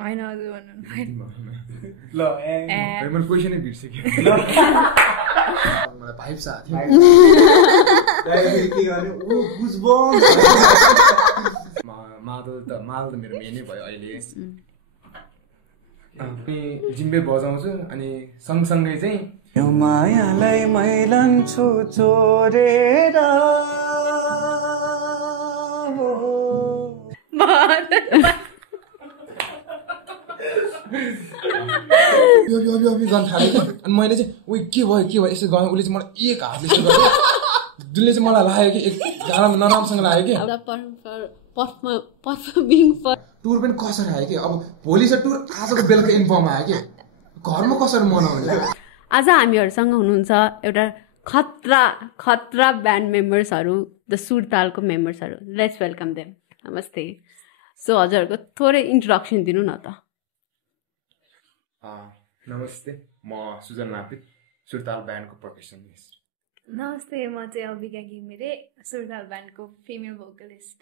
होइन हजुर भन्नु ल मैले क्वेसनै बिर्सेँ मलाई भाइब्स आएको थियो मादल त मेरो मेनै भयो अहिले पनि जिम्बे बजाउँछु अनि सँगसँगै चाहिँ यो मायालाई मैलान्छु चोरेर गर्न थालेँ अनि मैले चाहिँ उयो के भयो यसो गरेँ उसले चाहिँ मलाई एक हातले यसो गर्यो जसले चाहिँ मलाई लाग्यो कि नराम्रोसँग लाग्यो कि टुर पनि कसरी आयो कि अब भोलि चाहिँ टुर आजको बेलुका इन्फर्म आयो कि घरमा कसरी मनाउने। आज हामीहरूसँग हुनुहुन्छ एउटा खतरा ब्यान्ड मेम्बर्सहरू द सुरतालको मेम्बर्सहरू। Let's welcome them. नमस्ते। सो हजुरहरूको थोरै इन्ट्रोडक्सन दिनु न त। नमस्ते, म सुजन नापित, सुरताल ब्यान्डको पर्कसनिस्ट। नमस्ते, म चाहिँ अम्बिका घिमिरे, सुरताल ब्यान्डको फिमेल भोकलिस्ट।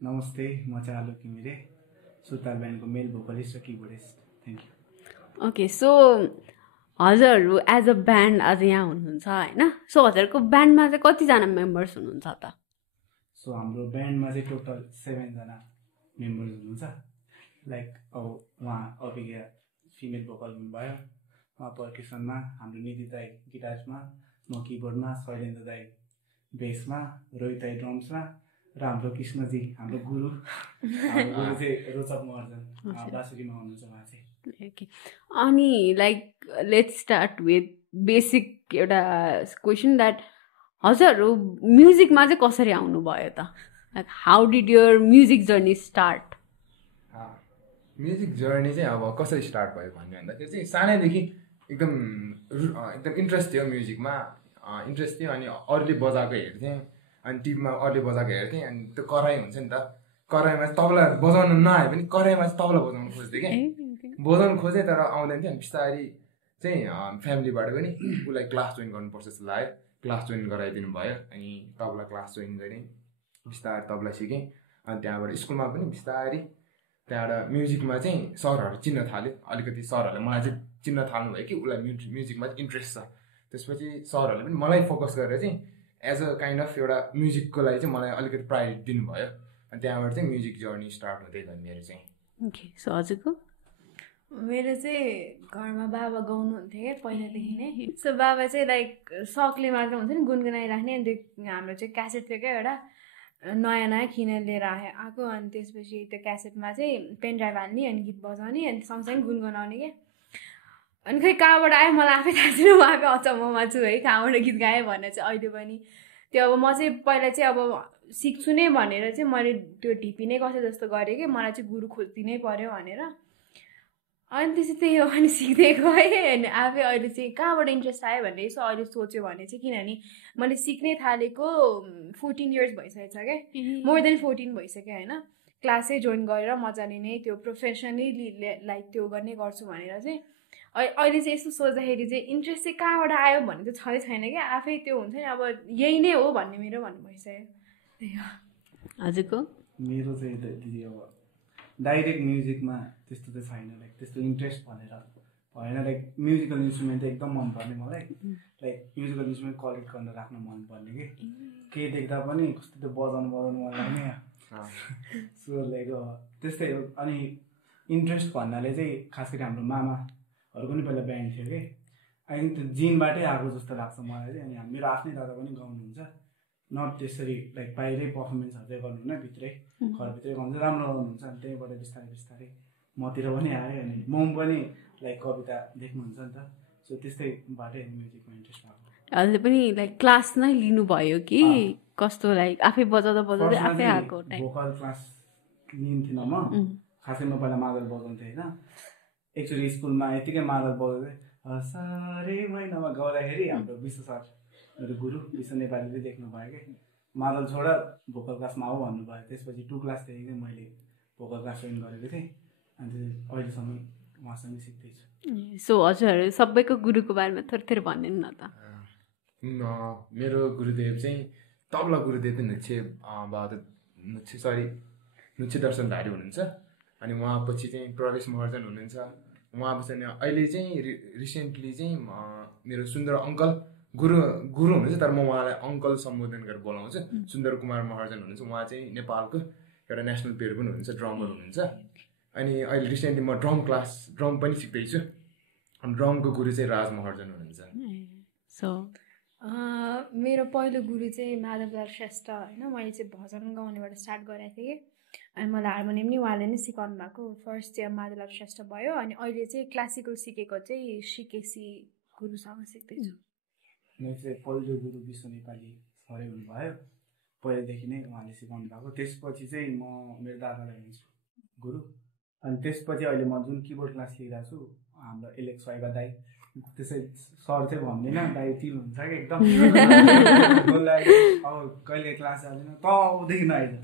नमस्ते, म चाहिँ आलोक घिमिरे, सुरताल ब्यान्डको मेल भोकलिस्ट र keyboardist. Thank you. Okay, so हजुरहरू एज अ ब्यान्ड आज यहाँ हुनुहुन्छ होइन। सो हजुरहरूको ब्यान्डमा चाहिँ कतिजना मेम्बर्स हुनुहुन्छ त? सो हाम्रो ब्यान्डमा चाहिँ टोटल 7 जना मेम्बर्स हुनुहुन्छ। लाइक अब उहाँ अभिज्ञ फिमेल भोकल हुनुभयो, उहाँ पर्कसनमा, हाम्रो निधि दाई गिटार्समा, म किबोर्डमा, शैलेन्द्र दाई बेसमा, रोहित दाई ड्रम्समा र हाम्रो कृष्णजी हाम्रो गुरु चाहिँ रोचक महर्जन बाँसुरीमा हुनुहुन्छ उहाँ चाहिँ। ओके, अनि like let's start with basic एउटा क्वेसन द्याट हजुरहरू म्युजिकमा चाहिँ कसरी आउनुभयो त? Like how did your music journey start? Music journey चाहिँ अब कसरी स्टार्ट भयो भन्ने भन्दाखेरि चाहिँ सानैदेखि एकदम इन्ट्रेस्ट थियो म्युजिकमा, इन्ट्रेस्ट थियो। अनि अरूले बजाएको हेर्थेँ, अनि टिभीमा अरूले बजाएको हेर्थेँ, अनि त्यो कराई हुन्छ नि त, कराईमा चाहिँ तबला बजाउनु नआए पनि कराईमा चाहिँ तबला बजाउनु खोज्थेँ कि, बजाउनु खोजेँ तर आउँदैन थियो। अनि बिस्तारै चाहिँ फ्यामिलीबाट पनि उसलाई क्लास जोइन गर्नुपर्छ जस्तो लाग्यो, क्लास जोइन गराइदिनु भयो। अनि तबला क्लास जोइन गरेँ, बिस्तारै तबला सिकेँ। अनि त्यहाँबाट स्कुलमा पनि बिस्तारै त्यहाँबाट म्युजिकमा चाहिँ सरहरू चिन्न थाल्यो, अलिकति सरहरूले मलाई चाहिँ चिन्न थाल्नु भयो कि उसलाई म्युजिकमा चाहिँ इन्ट्रेस्ट छ। त्यसपछि सरहरूले पनि मलाई फोकस गरेर चाहिँ एज अ काइन्ड अफ एउटा म्युजिकको लागि चाहिँ मलाई अलिकति प्रायोरिटी दिनुभयो। अनि त्यहाँबाट चाहिँ म्युजिक जर्नी स्टार्ट हुँदै गयो मेरो चाहिँ। ओके, सो हजुरको? मेरो चाहिँ घरमा बाबा गाउनुहुन्थ्यो क्या पहिलादेखि नै। सो बाबा चाहिँ लाइक सकले मात्र हुन्छ नि गुनगुनाइराख्ने। अनि त्यो हाम्रो चाहिँ क्यासेट थियो क्या एउटा नयाँ किनेर लिएर आएको। अनि त्यसपछि त्यो क्यासेटमा चाहिँ पेन ड्राइभ हाल्ने अनि गीत बजाउने अनि सँगसँगै गुनगुनाउने क्या। अनि खै कहाँबाट आयो मलाई आफै थाहा छैन, म आफै अचम्ममा छु है कहाँबाट गीत गाएँ भनेर चाहिँ। अहिले पनि त्यो अब म चाहिँ पहिला चाहिँ अब सिक्छु नै भनेर चाहिँ मैले त्यो ढिपी नै कसै जस्तो गरेँ कि मलाई चाहिँ गुरु खोजिदिनै पऱ्यो भनेर। अनि त्यसै त्यही हो, अनि सिक्दै गएँ। अनि आफै अहिले चाहिँ कहाँबाट इन्ट्रेस्ट आयो भनेर यसो अहिले सोच्यो भने चाहिँ किनभने मैले सिक्नै थालेको 14 इयर्स भइसकेको छ क्या, मोर देन 14 भइसक्यो होइन। क्लासै जोइन गरेर मजाले नै त्यो प्रोफेसनली लाइक त्यो गर्ने गर्छु भनेर चाहिँ अहिले चाहिँ यस्तो सोच्दाखेरि चाहिँ इन्ट्रेस्ट चाहिँ कहाँबाट आयो भन्ने चाहिँ छँदै छैन क्या, आफै त्यो हुन्छ नि अब यही नै हो भन्ने मेरो भन्नु भइसक्यो। त्यही हो। हजुरको? मेरो चाहिँ दिदी अब डाइरेक्ट म्युजिकमा त्यस्तो चाहिँ छैन, लाइक त्यस्तो इन्ट्रेस्ट भनेर भएन। लाइक म्युजिकल इन्स्ट्रुमेन्ट चाहिँ एकदम मनपर्ने मलाई, लाइक म्युजिकल इन्स्ट्रुमेन्ट कलेक्ट गर्न राख्न मनपर्ने कि केही देख्दा पनि कस्तो त्यो बजाउनु मन लाग्ने। सो लाइक त्यस्तै हो। अनि इन्ट्रेस्ट भन्नाले चाहिँ खास गरी हाम्रो मामाहरूको पनि पहिला ब्यान्ड थियो कि, आई थिङ्क त्यो जिनबाटै आएको जस्तो लाग्छ मलाई चाहिँ। अनि मेरो आफ्नै दादा पनि गाउनुहुन्छ, नट त्यसरी लाइक बाहिरै पर्फर्मेन्सहरू चाहिँ गर्नुहुन्न, भित्रै घरभित्रै गाउनुहुन्छ, राम्रो गाउनुहुन्छ। अनि त्यहीँबाट बिस्तारै बिस्तारै मतिर पनि आयो। अनि मम पनि लाइक कविता देख्नुहुन्छ नि त, सो त्यस्तैबाटै म्युजिकमा इन्ट्रेस्ट भएको। हजुरले पनि लाइक क्लास नै लिनुभयो कि कस्तो? लाइक आफै बजाउँदै आफै आएको भोकल क्लास लिन्थिनँ म, खासै म पहिला मादल बजाउँथेँ होइन। एक्चुअली स्कुलमा यतिकै मादल बजाउँदै साह्रै महिनामा गाउँदाखेरि हाम्रो विश्व सर मेरो गुरु विश्व नेपालीले देख्नुभयो कि मादल छोड भोकल क्लासमा आऊ भन्नुभयो। त्यसपछि 2 क्लासदेखि चाहिँ मैले भोकल क्लास जोइन गरेको थिएँ। अनि अहिलेसम्म उहाँसँगै सिक्दैछु। सो हजुरहरू सबैको गुरुको बारेमा थोरै भनिदिनु न त। मेरो गुरुदेव चाहिँ तबला गुरुदेव चाहिँ नुच्छे दर्शनधारी हुनुहुन्छ अनि उहाँपछि चाहिँ प्रवेश महर्जन हुनुहुन्छ उहाँपछि अहिले चाहिँ रिसेन्टली चाहिँ मेरो सुन्दर अङ्कल गुरु हुनुहुन्छ तर म उहाँलाई अङ्कल सम्बोधन गरेर बोलाउँछु सुन्दर कुमार महर्जन हुनुहुन्छ उहाँ चाहिँ नेपालको एउटा नेसनल प्लेयर पनि हुनुहुन्छ ड्रमर हुनुहुन्छ अनि अहिले रिसेन्टली म ड्रम पनि सिक्दैछु अनि ड्रमको गुरु चाहिँ राज महर्जन हुनुहुन्छ सो मेरो पहिलो गुरु चाहिँ माधवलाल श्रेष्ठ होइन मैले चाहिँ भजन गाउनेबाट स्टार्ट गरेको थिएँ अनि मलाई हार्मोनियम नि उहाँले नै सिकाउनु भएको फर्स्ट चाहिँ माधवलाल श्रेष्ठ भयो अनि अहिले चाहिँ क्लासिकल सिकेको चाहिँ सिकेसी गुरुसँग सिक्दैछु मेरो चाहिँ पहिलो गुरु विश्व नेपाली सरै हुनुभयो पहिलादेखि नै उहाँले सिकाउनु भएको त्यसपछि चाहिँ म मेरो दादालाई हुन्छु गुरु अनि त्यसपछि अहिले म जुन किबोर्ड क्लास लिइरहेको छु हाम्रो एलेक्स वाइबा दाई त्यसै सर चाहिँ भन्दैन दाई तिल हुन्छ कि एकदम अब कहिले क्लास जाँदैन त आउँदैन अहिले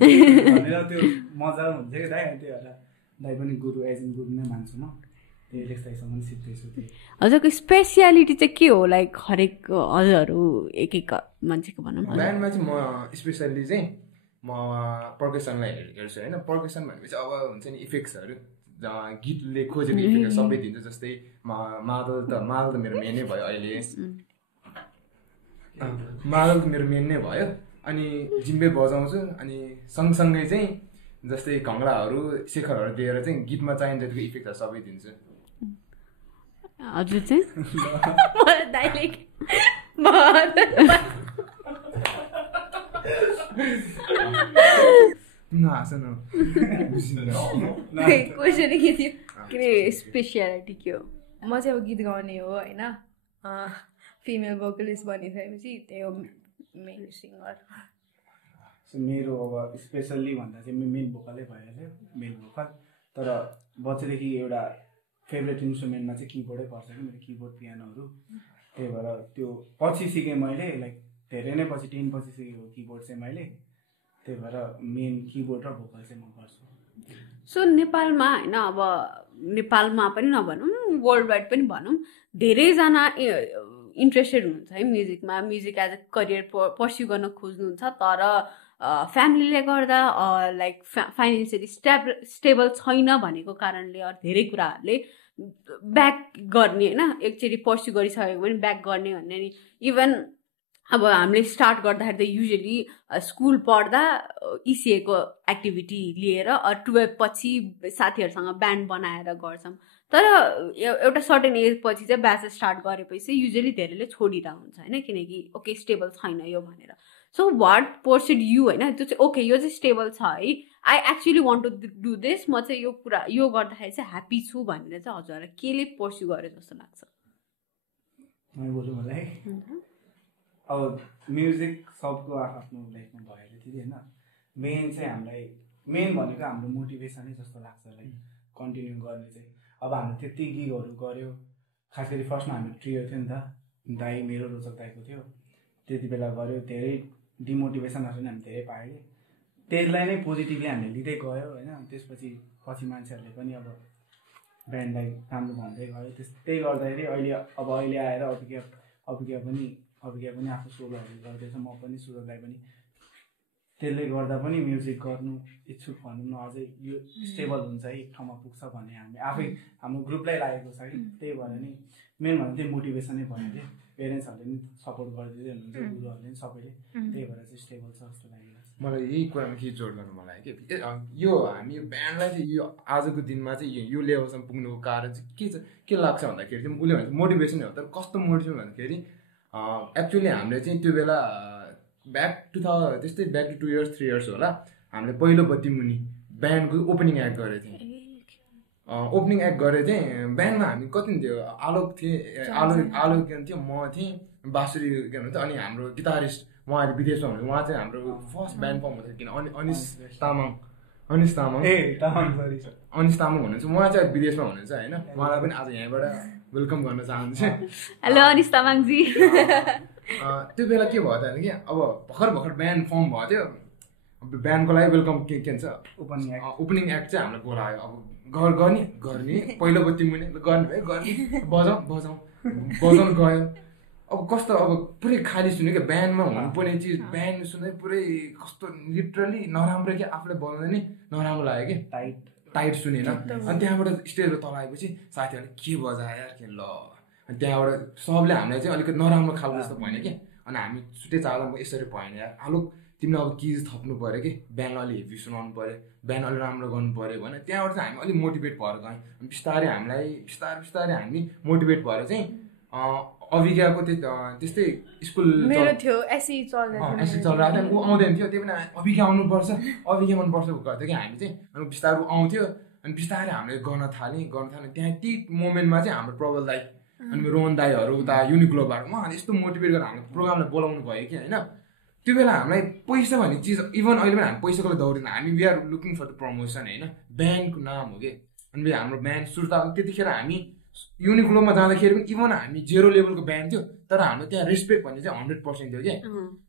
भनेर त्यो मजा हुन्छ कि दाई त्यही भएर दाई पनि गुरु एज इन गुरु नै मान्छु म त्यो एलेक्स दाईसँग पनि सिक्दैछु त्यो हजुरको स्पेसियालिटी चाहिँ के हो लाइक हरेक हजुरहरू एक एक मान्छेको भनौँ ब्यान्डमा चाहिँ म स्पेसल्ली चाहिँ म पर्कसनलाई हेर्छु होइन पर्कसन भनेपछि अब हुन्छ नि इफेक्ट्सहरू गीतले खोजेको इफेक्ट सबै दिन्छ जस्तै मादल त मेरो मेनै भयो अहिले मादल त मेरो मेन नै भयो अनि जिम्बे बजाउँछु अनि सँगसँगै चाहिँ जस्तै घङ्ग्राहरू शेखरहरू दिएर चाहिँ गीतमा चाहिने जतिको इफेक्टहरू सबै दिन्छु हजुर चाहिँ क्वेसन के थियो के अरे स्पेसियालिटी के हो म चाहिँ अब गीत गाउने हो होइन फिमेल भोकलिस्ट बनिसकेपछि त्यही हो मेन सिङ्गर मेरो अब स्पेसल्ली भन्दा चाहिँ मेन भोकलै भइहाल्यो मेन भोकल तर बच्चादेखि एउटा फेभरेट इन्स्ट्रुमेन्टमा चाहिँ किबोर्डै पर्छ कि मेरो किबोर्ड पियानोहरू त्यही भएर त्यो पछि सिकेँ मैले लाइक धेरै नै पछि 10 पछि सिकेको किबोर्ड चाहिँ मैले त्यही भएर मेन किबोर्ड र भोकल चाहिँ म गर्छु सो नेपालमा होइन अब नेपालमा पनि नभनौँ वर्ल्ड वाइड पनि भनौँ धेरैजना इन्ट्रेस्टेड हुनुहुन्छ है म्युजिकमा music as a career pursue गर्न खोज्नुहुन्छ तर फ्यामिलीले गर्दा लाइक फाइनेन्सियली स्टेबल छैन भनेको कारणले धेरै कुराहरूले ब्याक गर्ने होइन एकचोटि पर्स्यु गरिसकेको पनि ब्याक गर्ने भन्ने नि इभन अब हामीले स्टार्ट गर्दाखेरि त युजली स्कुल पढ्दा इसिएको एक्टिभिटी लिएर 12 पछि साथीहरूसँग ब्यान्ड बनाएर गर्छौँ तर एउटा सर्टेन एज पछि चाहिँ ब्याच स्टार्ट गरेपछि युजली धेरैले छोडिरहेको हुन्छ होइन किनकि ओके स्टेबल छैन यो भनेर सो वाट पर्सेड यु होइन त्यो चाहिँ ओके यो चाहिँ स्टेबल छ है I actually want to do this म चाहिँ यो कुरा यो गर्दाखेरि चाहिँ ह्याप्पी छु भनेर चाहिँ हजुरलाई केले पर्स्यु गरे जस्तो लाग्छ मलाई अब म्युजिक सबको आफ्नो लाइफमा भएर थियो होइन मेन चाहिँ हामीलाई मेन भनेको हाम्रो मोटिभेसनै जस्तो लाग्छ लाइक कन्टिन्यू गर्ने चाहिँ अब हामीले त्यति गिगहरू गऱ्यो खास गरी फर्स्टमा हाम्रो ट्रियो थियो नि त दाई मेरो रोचक दाईको थियो त्यति बेला गऱ्यो धेरै डिमोटिभेसनहरू पनि हामी धेरै पायो त्यसलाई नै पोजिटिभली हामीले लिँदै गयो होइन त्यसपछि मान्छेहरूले पनि अब ब्यान्डलाई राम्रो भन्दै गयो त्यही गर्दाखेरि अहिले आएर अभिज्ञा पनि आफ्नो सोलोहरू गर्दैछ म पनि सुरजलाई पनि त्यसले गर्दा पनि म्युजिक गर्नु इच्छुक भनौँ न अझै यो स्टेबल हुन्छ है एक ठाउँमा पुग्छ भन्ने हामी आफै हाम्रो ग्रुपलाई लागेको छ कि त्यही भएर नि मेन भनेको त्यही मोटिभेसनै भयो कि पेरेन्ट्सहरूले पनि सपोर्ट गरिदिँदै हुनुहुन्छ गुरुहरूले पनि सबैले त्यही भएर चाहिँ स्टेबल छ जस्तो लागिरहेको छ मलाई यही कुरामा के जोड गर्नु मलाई कि यो हामी यो ब्यान्डलाई चाहिँ यो आजको दिनमा चाहिँ यो लेभलसम्म पुग्नुको कारण चाहिँ के लाग्छ भन्दाखेरि चाहिँ उसले भन्छ मोटिभेसनै हो तर कस्तो मोटिभेसन भन्दाखेरि एक्चुअली हामीले चाहिँ त्यो बेला ब्याक टु 2 इयर्स 3 इयर्स होला हामीले पहिलो बत्ती मुनि ब्यान्डको ओपनिङ एक्ट गरेको थियौँ ओपनिङ एक्ट गरेर चाहिँ ब्यान्डमा हामी कति थियो आलोक थिएँ आलोक थियो म थिएँ बाँसुरी के भन्नु अनि हाम्रो गिटारिस्ट उहाँले विदेशमा हुनुहुन्छ उहाँ चाहिँ हाम्रो फर्स्ट ब्यान्ड फर्म हुन्थ्यो किन अनिस तामाङ हुनुहुन्छ उहाँ चाहिँ विदेशमा हुनुहुन्छ होइन उहाँलाई पनि आज यहाँबाट वेलकम गर्न चाहन्छु हेलो अनिस तामाङजी त्यो बेला के भयो त कि अब भर्खर ब्यान्ड फर्म भएको थियो ब्यान्डको लागि वेलकम के भन्छ ओपनिङ एक्ट चाहिँ हामीलाई बोलायो अब गर्ने पहिलो बत्ती मुनि गर्ने भयो गर्ने बजाउँ गयो अब कस्तो अब पुरै खाली सुन्यो क्या ब्यान्डमा हुनुपर्ने चिज ब्यान्ड सुन्दै पुरै कस्तो लिटरली नराम्रो क्या आफूले बनाउँदै नि नराम्रो लाग्यो कि टाइट सुनेन अनि त्यहाँबाट स्टेजबाट तल आएपछि साथीहरूले के बजायो यार के ल अनि त्यहाँबाट सबले हामीलाई चाहिँ अलिकति नराम्रो खालको जस्तो भएन कि अनि हामी छुट्टै चाल यसरी भएन यार आलोक तिमीले अब किज थप्नु पऱ्यो कि ब्यान्ड अलि हेभी सुनाउनु पऱ्यो ब्यान्ड अलि राम्रो गर्नु पऱ्यो भने त्यहाँबाट चाहिँ हामी अलिक मोटिभेट भएर गयौँ अनि बिस्तारै हामीलाई बिस्तारै हामी मोटिभेट भएर चाहिँ अभिज्ञाको त्यस्तै स्कुल थियो एसी चलिरहेको थियो ऊ आउँदैन थियो त्यही पनि अभिज्ञा आउनुपर्छ गर्थ्यो कि हामी चाहिँ अनि बिस्तारै आउँथ्यो अनि बिस्तारै हामीले गर्न थाल्यौँ त्यहाँ ती मोमेन्टमा चाहिँ हाम्रो प्रबल दाई अनि रोहन दाईहरू उता युनिक्लोबाट उहाँहरूले यस्तो मोटिभेट गरेर हामीले प्रोग्रामलाई बोलाउनु भयो कि होइन त्यो बेला हामीलाई पैसा भन्ने चिज इभन अहिले पनि हामी पैसाको लागि दौडिँदैन हामी we are looking for the promotion होइन ब्यान्डको नाम हो कि अनि हाम्रो ब्यान्ड सुर्ता त्यतिखेर हामी युनिक्लोमा जाँदाखेरि पनि इभन हामी 0 लेभलको ब्यान्ड थियो तर हाम्रो त्यहाँ रेस्पेक्ट भन्ने चाहिँ 100% थियो क्या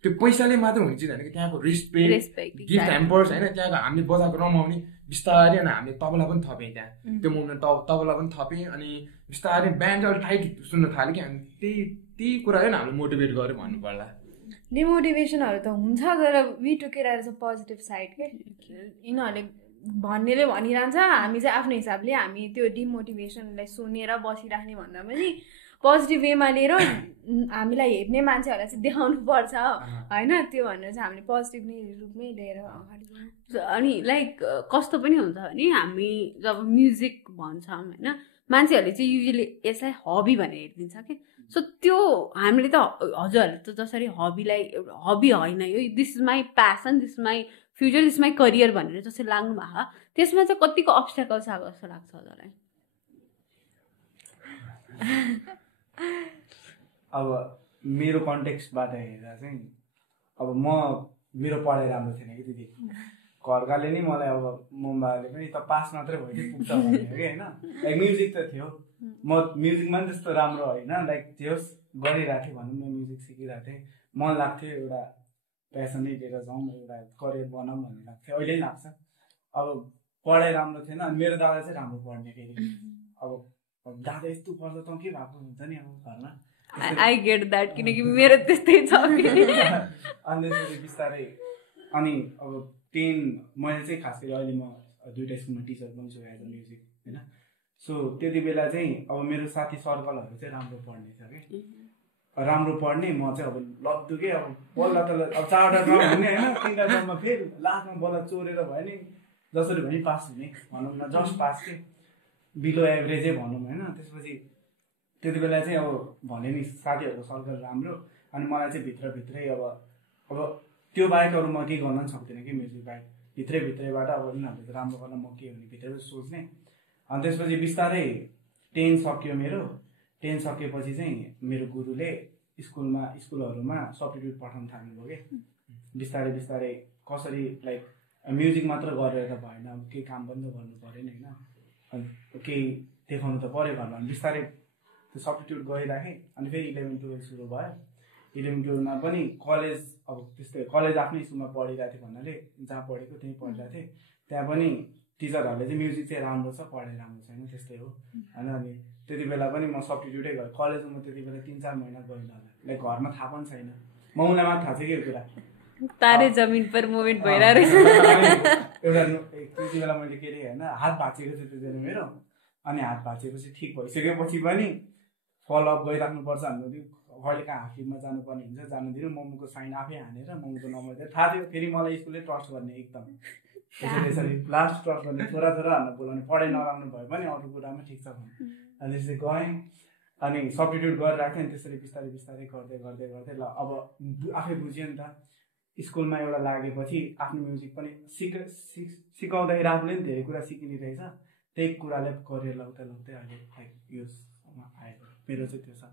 त्यो पैसाले मात्र हुने चिज होइन कि त्यहाँको रेस्पेक्ट गिफ्ट ह्याम्पर्स होइन त्यहाँको हामीले बजाएको रमाउने बिस्तारै अनि हामीले तबला पनि थप्यौँ त्यहाँ त्यो मोमेन्ट तबला पनि थप्यौँ अनि बिस्तारै ब्यान्ड चाहिँ अलिक टाइट सुन्न थाल्यो कि अनि त्यही कुराले नै हामीले मोटिभेट गर्यो भन्नुपर्ला डिमोटिभेसनहरू त हुन्छ तर we took it as a positive side के यिनीहरूले भन्नेले भनिरहन्छ हामी चाहिँ आफ्नो हिसाबले हामी त्यो डिमोटिभेसनलाई सुनेर बसिराख्ने भन्दा पनि पोजिटिभ वेमा लिएर हामीलाई हेर्ने मान्छेहरूलाई चाहिँ देखाउनु पर्छ होइन त्यो भनेर चाहिँ हामीले पोजिटिभ रूपमै लिएर अगाडि अनि लाइक कस्तो पनि हुन्छ भने हामी जब म्युजिक भन्छौँ होइन मान्छेहरूले चाहिँ युजली यसलाई हबी भनेर हेरिदिन्छ कि सो त्यो हामीले त हजुरहरूले त जसरी हबीलाई हबी होइन यो this is my passion this my future this my career भनेर जसरी लाग्नु भएको त्यसमा चाहिँ कतिको अब्स्ट्याकल्स आएको जस्तो लाग्छ हजुरलाई अब मेरो कन्टेक्स्टबाट हेर्दा चाहिँ अब मेरो पढाइ राम्रो थिएन कि दिदी घरकाले नि मलाई अब मम्बाले पनि त पास मात्रै भयो कि पुग्छ भन्यो कि होइन लाइक म्युजिक त थियो म म्युजिकमा पनि त्यस्तो राम्रो होइन लाइक जे होस् गरिरहेको थिएँ भनौँ न म्युजिक सिकिरहेको थिएँ मन लाग्थ्यो एउटा प्यासनै लिएर जाउँ एउटा करियर बनाऊँ भन्ने लाग्थ्यो अहिले पनि लाग्छ अब पढाइ राम्रो थिएन अनि मेरो दादा चाहिँ राम्रो पढ्ने फेरि अब दादा यस्तो पढ्दा त के भएको हुन्छ नि अब घरमा आई गेट द्याट किनकि मेरो त्यस्तै छ अनि त्यसपछि बिस्तारै अनि अब 10 मैले चाहिँ खास गरी अहिले म 2टा स्कुलमा टिचर पनि छु एज अ म्युजिक होइन सो त्यति बेला चाहिँ अब मेरो साथी सर्कलहरू चाहिँ राम्रो पढ्ने छ कि राम्रो पढ्ने म चाहिँ अब लद्दु के अब बल्ल त अब 4वटा ड्रम हुने होइन 3वटा ड्रममा फेरि लास्टमा बल्ल चोरेर भयो नि जसरी पनि पास हुने भनौँ न जस्ट पास के बिलो एभरेजै भनौँ होइन त्यसपछि त्यति बेला चाहिँ अब भने नि साथीहरूको सर्कल राम्रो अनि मलाई चाहिँ भित्रभित्रै अब त्यो बाहेक अरू म केही गर्न पनि सक्दिनँ कि म्युजिक बाहेक भित्रैबाट अब उनीहरूले राम्रो गर्न म के हुने भित्रै सोच्ने अनि त्यसपछि बिस्तारै 10 सक्यो मेरो 10 सकेपछि चाहिँ मेरो गुरुले स्कुलहरूमा सब्स्टिट्युट पठाउन थाल्नुभयो कि बिस्तारै कसरी लाइक म्युजिक मात्र गरेर त भएन अब केही काम पनि त गर्नु पऱ्यो नि होइन अनि केही देखाउनु त पऱ्यो घरमा बिस्तारै त्यो सब्स्टिट्युट गरिराखेँ अनि फेरि 11-12 सुरु भयो 11-12मा पनि कलेज अब त्यस्तै कलेज आफ्नै स्कुलमा पढिरहेको थिएँ भन्नाले जहाँ पढेको त्यहीँ पढिरहेको थिएँ त्यहाँ पनि टिचरहरूले चाहिँ म्युजिक चाहिँ राम्रो छ पढाइ राम्रो छैन त्यस्तै हो होइन अनि त्यति बेला पनि म सब्स्टिट्युटै गरेँ कलेजमा त्यति बेला 3-4 महिना गएन होला लाइक घरमा थाहा पनि छैन म उनलाई मात्र थाहा छ कि यो कुरा तारे जमिन पर मोमेन्ट भइरहेको एउटा त्यति बेला मैले के अरे होइन हात भाँचेको थियो त्यति बेला मेरो अनि हात भाँचेपछि ठिक भइसकेपछि पनि फलोअप गरिराख्नुपर्छ हाम्रो कहिले कहाँ हाकिममा जानुपर्ने हुन्छ जानु दिनु मम्मीको साइन आफै हानेर मम्मीको नम्बर दिएर थाहा थियो फेरि मलाई स्कुलले ट्रस्ट गर्ने एकदम यसरी लास्ट ट्रस्ट गर्ने छोराछोराहरूलाई बोलाउने पढाइ नराम्रो भयो भने अरू कुरामा ठिक छ भने अनि त्यसरी गएँ अनि सब्स्टिट्युट गरेर राखेँ अनि त्यसरी बिस्तारै गर्दै ल अब आफै बुझ्यो नि त स्कुलमा एउटा लागेपछि आफ्नो म्युजिक पनि सिकाउँदाखेरि आफूले पनि धेरै कुरा सिकिने रहेछ त्यही कुराले करियर लगाउँदै अहिले योमा आएको मेरो चाहिँ त्यो छ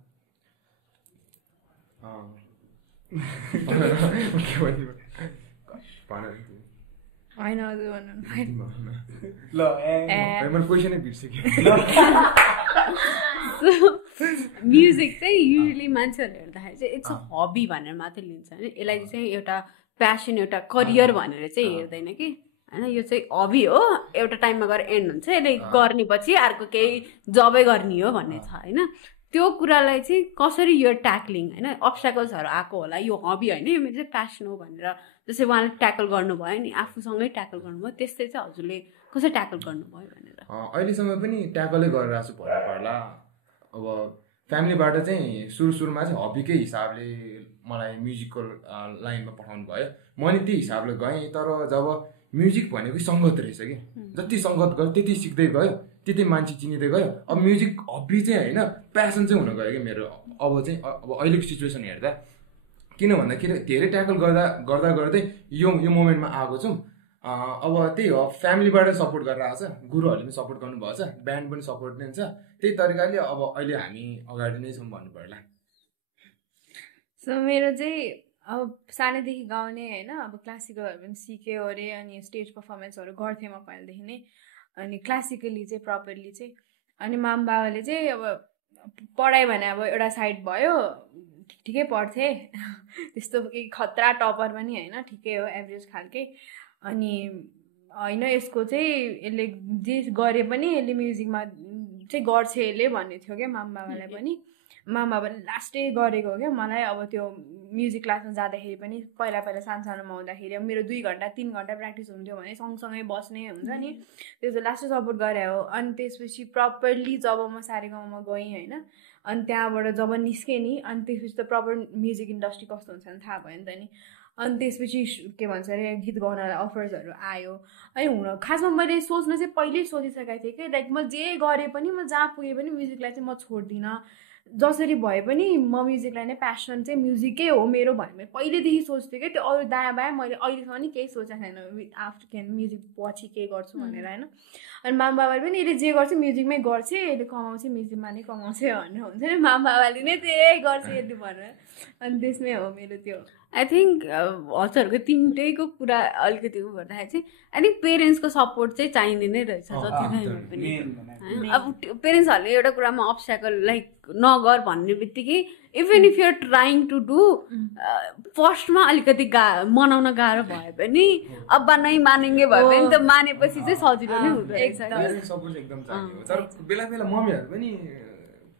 होइन ल क्वेसनै बिर्सेँ म्युजिक चाहिँ युजली मान्छेहरूले हेर्दाखेरि चाहिँ इट्स अ हबी भनेर मात्रै लिन्छ होइन यसलाई चाहिँ एउटा प्यासन एउटा करियर भनेर चाहिँ हेर्दैन कि होइन यो चाहिँ हबी हो एउटा टाइममा गएर एन्ड हुन्छ यसले गर्ने पछि अर्को केही जबै गर्ने हो भन्ने छ होइन त्यो कुरालाई चाहिँ कसरी यो ट्याक्लिङ होइन अब्स्ट्याकल्सहरू आएको होला यो हबी होइन यो मेरो चाहिँ प्यासन हो भनेर जस्तै उहाँले ट्याकल गर्नुभयो नि आफूसँगै ट्याकल गर्नुभयो त्यस्तै चाहिँ हजुरले कसरी ट्याकल गर्नुभयो भनेर अहिलेसम्म पनि ट्याकलै गरिरहेको छु भन्नु पर्ला अब फ्यामिलीबाट चाहिँ सुरुमा चाहिँ हबीकै हिसाबले मलाई म्युजिकको लाइनमा पठाउनु भयो म नि त्यही हिसाबले गएँ तर जब म्युजिक भनेको सङ्गत रहेछ कि जति सङ्गत गयो त्यति सिक्दै गयो त्यति मान्छे चिनिँदै गयो अब म्युजिक हबी चाहिँ होइन प्यासन चाहिँ हुन गयो कि मेरो अब चाहिँ अब अहिलेको सिचुएसन हेर्दा किन भन्दाखेरि धेरै ट्याकल गर्दै यो मोमेन्टमा आएको छौँ अब त्यही हो फ्यामिलीबाट सपोर्ट गरेर आएको छ गुरुहरूले पनि सपोर्ट गर्नुभएको छ ब्यान्ड पनि सपोर्ट दिन्छ त्यही तरिकाले अब अहिले हामी अगाडि नै छौँ भन्नु पर्ला सो मेरो चाहिँ अब सानैदेखि गाउने होइन अब क्लासिकलहरू पनि सिक्यो अरे अनि स्टेज पर्फर्मेन्सहरू गर्थेँ म पहिलादेखि नै अनि क्लासिकली चाहिँ प्रपरली चाहिँ अनि माम बाबाले चाहिँ अब पढाइ भने अब एउटा साइड भयो ठिकै पढ्थेँ त्यस्तो खतरा टपर पनि होइन ठिकै हो एभरेज खालकै अनि होइन यसको चाहिँ यसले जे गरे पनि यसले म्युजिकमा चाहिँ गर्छ यसले भन्ने थियो क्या माम बाबालाई पनि माम बाबाले लास्टै गरेको हो क्या मलाई अब त्यो म्युजिक क्लासमा जाँदाखेरि पनि पहिला सानोमा हुँदाखेरि अब मेरो 2 घन्टा 3 घन्टा प्र्याक्टिस हुन्थ्यो भने सँगसँगै बस्ने हुन्छ नि त्यो चाहिँ लास्टै सपोर्ट गरे हो अनि त्यसपछि प्रपरली जब म सारेगामामा गएँ होइन अनि त्यहाँबाट जब निस्केँ नि अनि त्यसपछि त प्रपर म्युजिक इन्डस्ट्री कस्तो हुन्छ भने थाहा भयो नि त नि अनि त्यसपछि के भन्छ अरे गीत गाउनलाई अफर्सहरू आयो अनि हुन खासमा मैले सोच्न चाहिँ पहिल्यै सोचिसकेको थिएँ कि लाइक म जे गरे पनि म जहाँ पुगे पनि म्युजिकलाई चाहिँ म छोड्दिनँ जसरी भए पनि म म्युजिकलाई नै प्यासन चाहिँ म्युजिकै हो मेरो भने मैले पहिल्यैदेखि सोच्थेँ कि त्यो अरू दायाँ बायाँ मैले अहिलेसम्म नि केही सोचेको छैन आफ्टर के म्युजिक पछि के गर्छु भनेर होइन अनि माम बाबाले पनि यसले जे गर्छ म्युजिकमै गर्छ यसले कमाउँछ म्युजिकमा नै कमाउँछ भनेर हुन्छ नि माम बाबाले नै त्यही गर्छ यसले भनेर अनि त्यसमै हो मेरो त्यो आई थिङ्क हजुरहरूको तिनटैको कुरा अलिकति उ गर्दाखेरि चाहिँ आई थिङ्क पेरेन्ट्सको सपोर्ट चाहिँ चाहिने नै रहेछ जतिखेर पनि अब पेरेन्ट्सहरूले एउटा कुरामा अब्स्ट्याकल लाइक नगर भन्ने बित्तिकै even if you're trying to do फर्स्टमा अलिकति मनाउन गाह्रो भयो पनि अब नै मानेङ्गे भयो भने त मानेपछि चाहिँ सजिलो नै हुँदो रहेछ सपोर्ट एकदम चाहियो तर बेला बेला मम्मीहरू पनि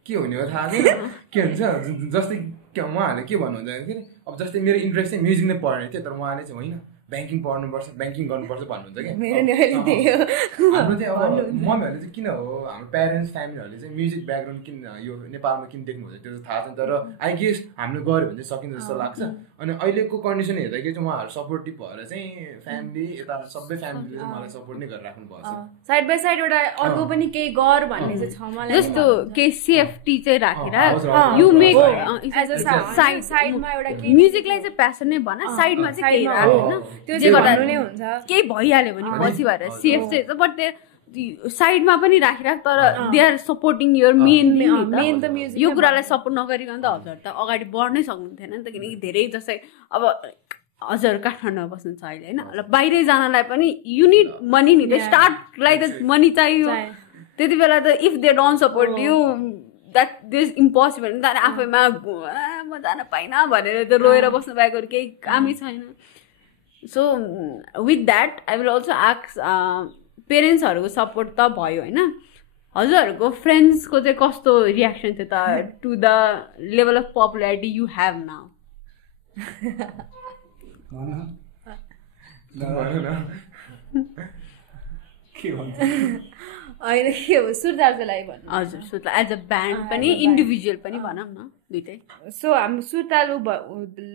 के हुने हो थाहा छैन के हुन्छ जस्तै उहाँहरूले के भन्नुहुन्छ भन्दाखेरि अब जस्तै मेरो इन्ट्रेस्ट चाहिँ म्युजिक नै पढ्ने थियो तर उहाँले चाहिँ होइन ब्याङ्किङ पढ्नुपर्छ ब्याङ्किङ गर्नुपर्छ भन्नुहुन्छ क्या हाम्रो चाहिँ अब मम्मीहरूले चाहिँ किन हो हाम्रो प्यारेन्ट्स फ्यामिलीहरूले चाहिँ म्युजिक ब्याकग्राउन्ड किन यो नेपालमा किन देख्नुहुन्छ त्यो चाहिँ थाहा छैन तर आई गेस हामीले गऱ्यो भने चाहिँ सकिन्छ जस्तो लाग्छ अनि अहिलेको कन्डिसन हेर्दाखेरि चाहिँ उहाँहरू सपोर्टिभ भएर चाहिँ फ्यामिली यता सबै फ्यामिलीले चाहिँ मलाई सपोर्ट नै गरिराख्नु भएको छ साइड बाई साइड एउटा अर्को पनि केही गर भन्ने चाहिँ छ मलाई जस्तो केही सेफ्टी चाहिँ राखेर यु मेक साइडमा एउटा म्युजिकलाई चाहिँ प्यासन नै भन साइडमा चाहिँ केही राख्दैन त्यो चाहिँ गर्नु नै हुन्छ केही भइहाल्यो भने पछि भएर सेफ चाहिँ बट साइडमा पनि राखिराख तर they are supporting your main त म्युजिक यो कुरालाई सपोर्ट नगरिकन त हजुर त अगाडि बढ्नै सक्नुहुन्थेन नि त किनकि धेरै जस्तै अब हजुर काठमाडौँमा बस्नुहुन्छ अहिले होइन बाहिरै जानलाई पनि युनिट मनी नि त स्टार्टलाई त मनी चाहियो त्यति बेला त if they don't support you that this impossible नि त आफैमा म जान पाइनँ भनेर त रोएर बस्नु बाहेक केही कामै छैन so with that I will also ask पेरेन्ट्सहरूको सपोर्ट त भयो होइन हजुरहरूको फ्रेन्ड्सको चाहिँ कस्तो रियाक्सन थियो त to the level of popularity you have now होइन के हो सुरताललाई भन्नु हजुर सुरताल एज अ ब्यान्ड पनि इन्डिभिजुअल पनि भनौँ न दुइटै सो हाम्रो सुरतालु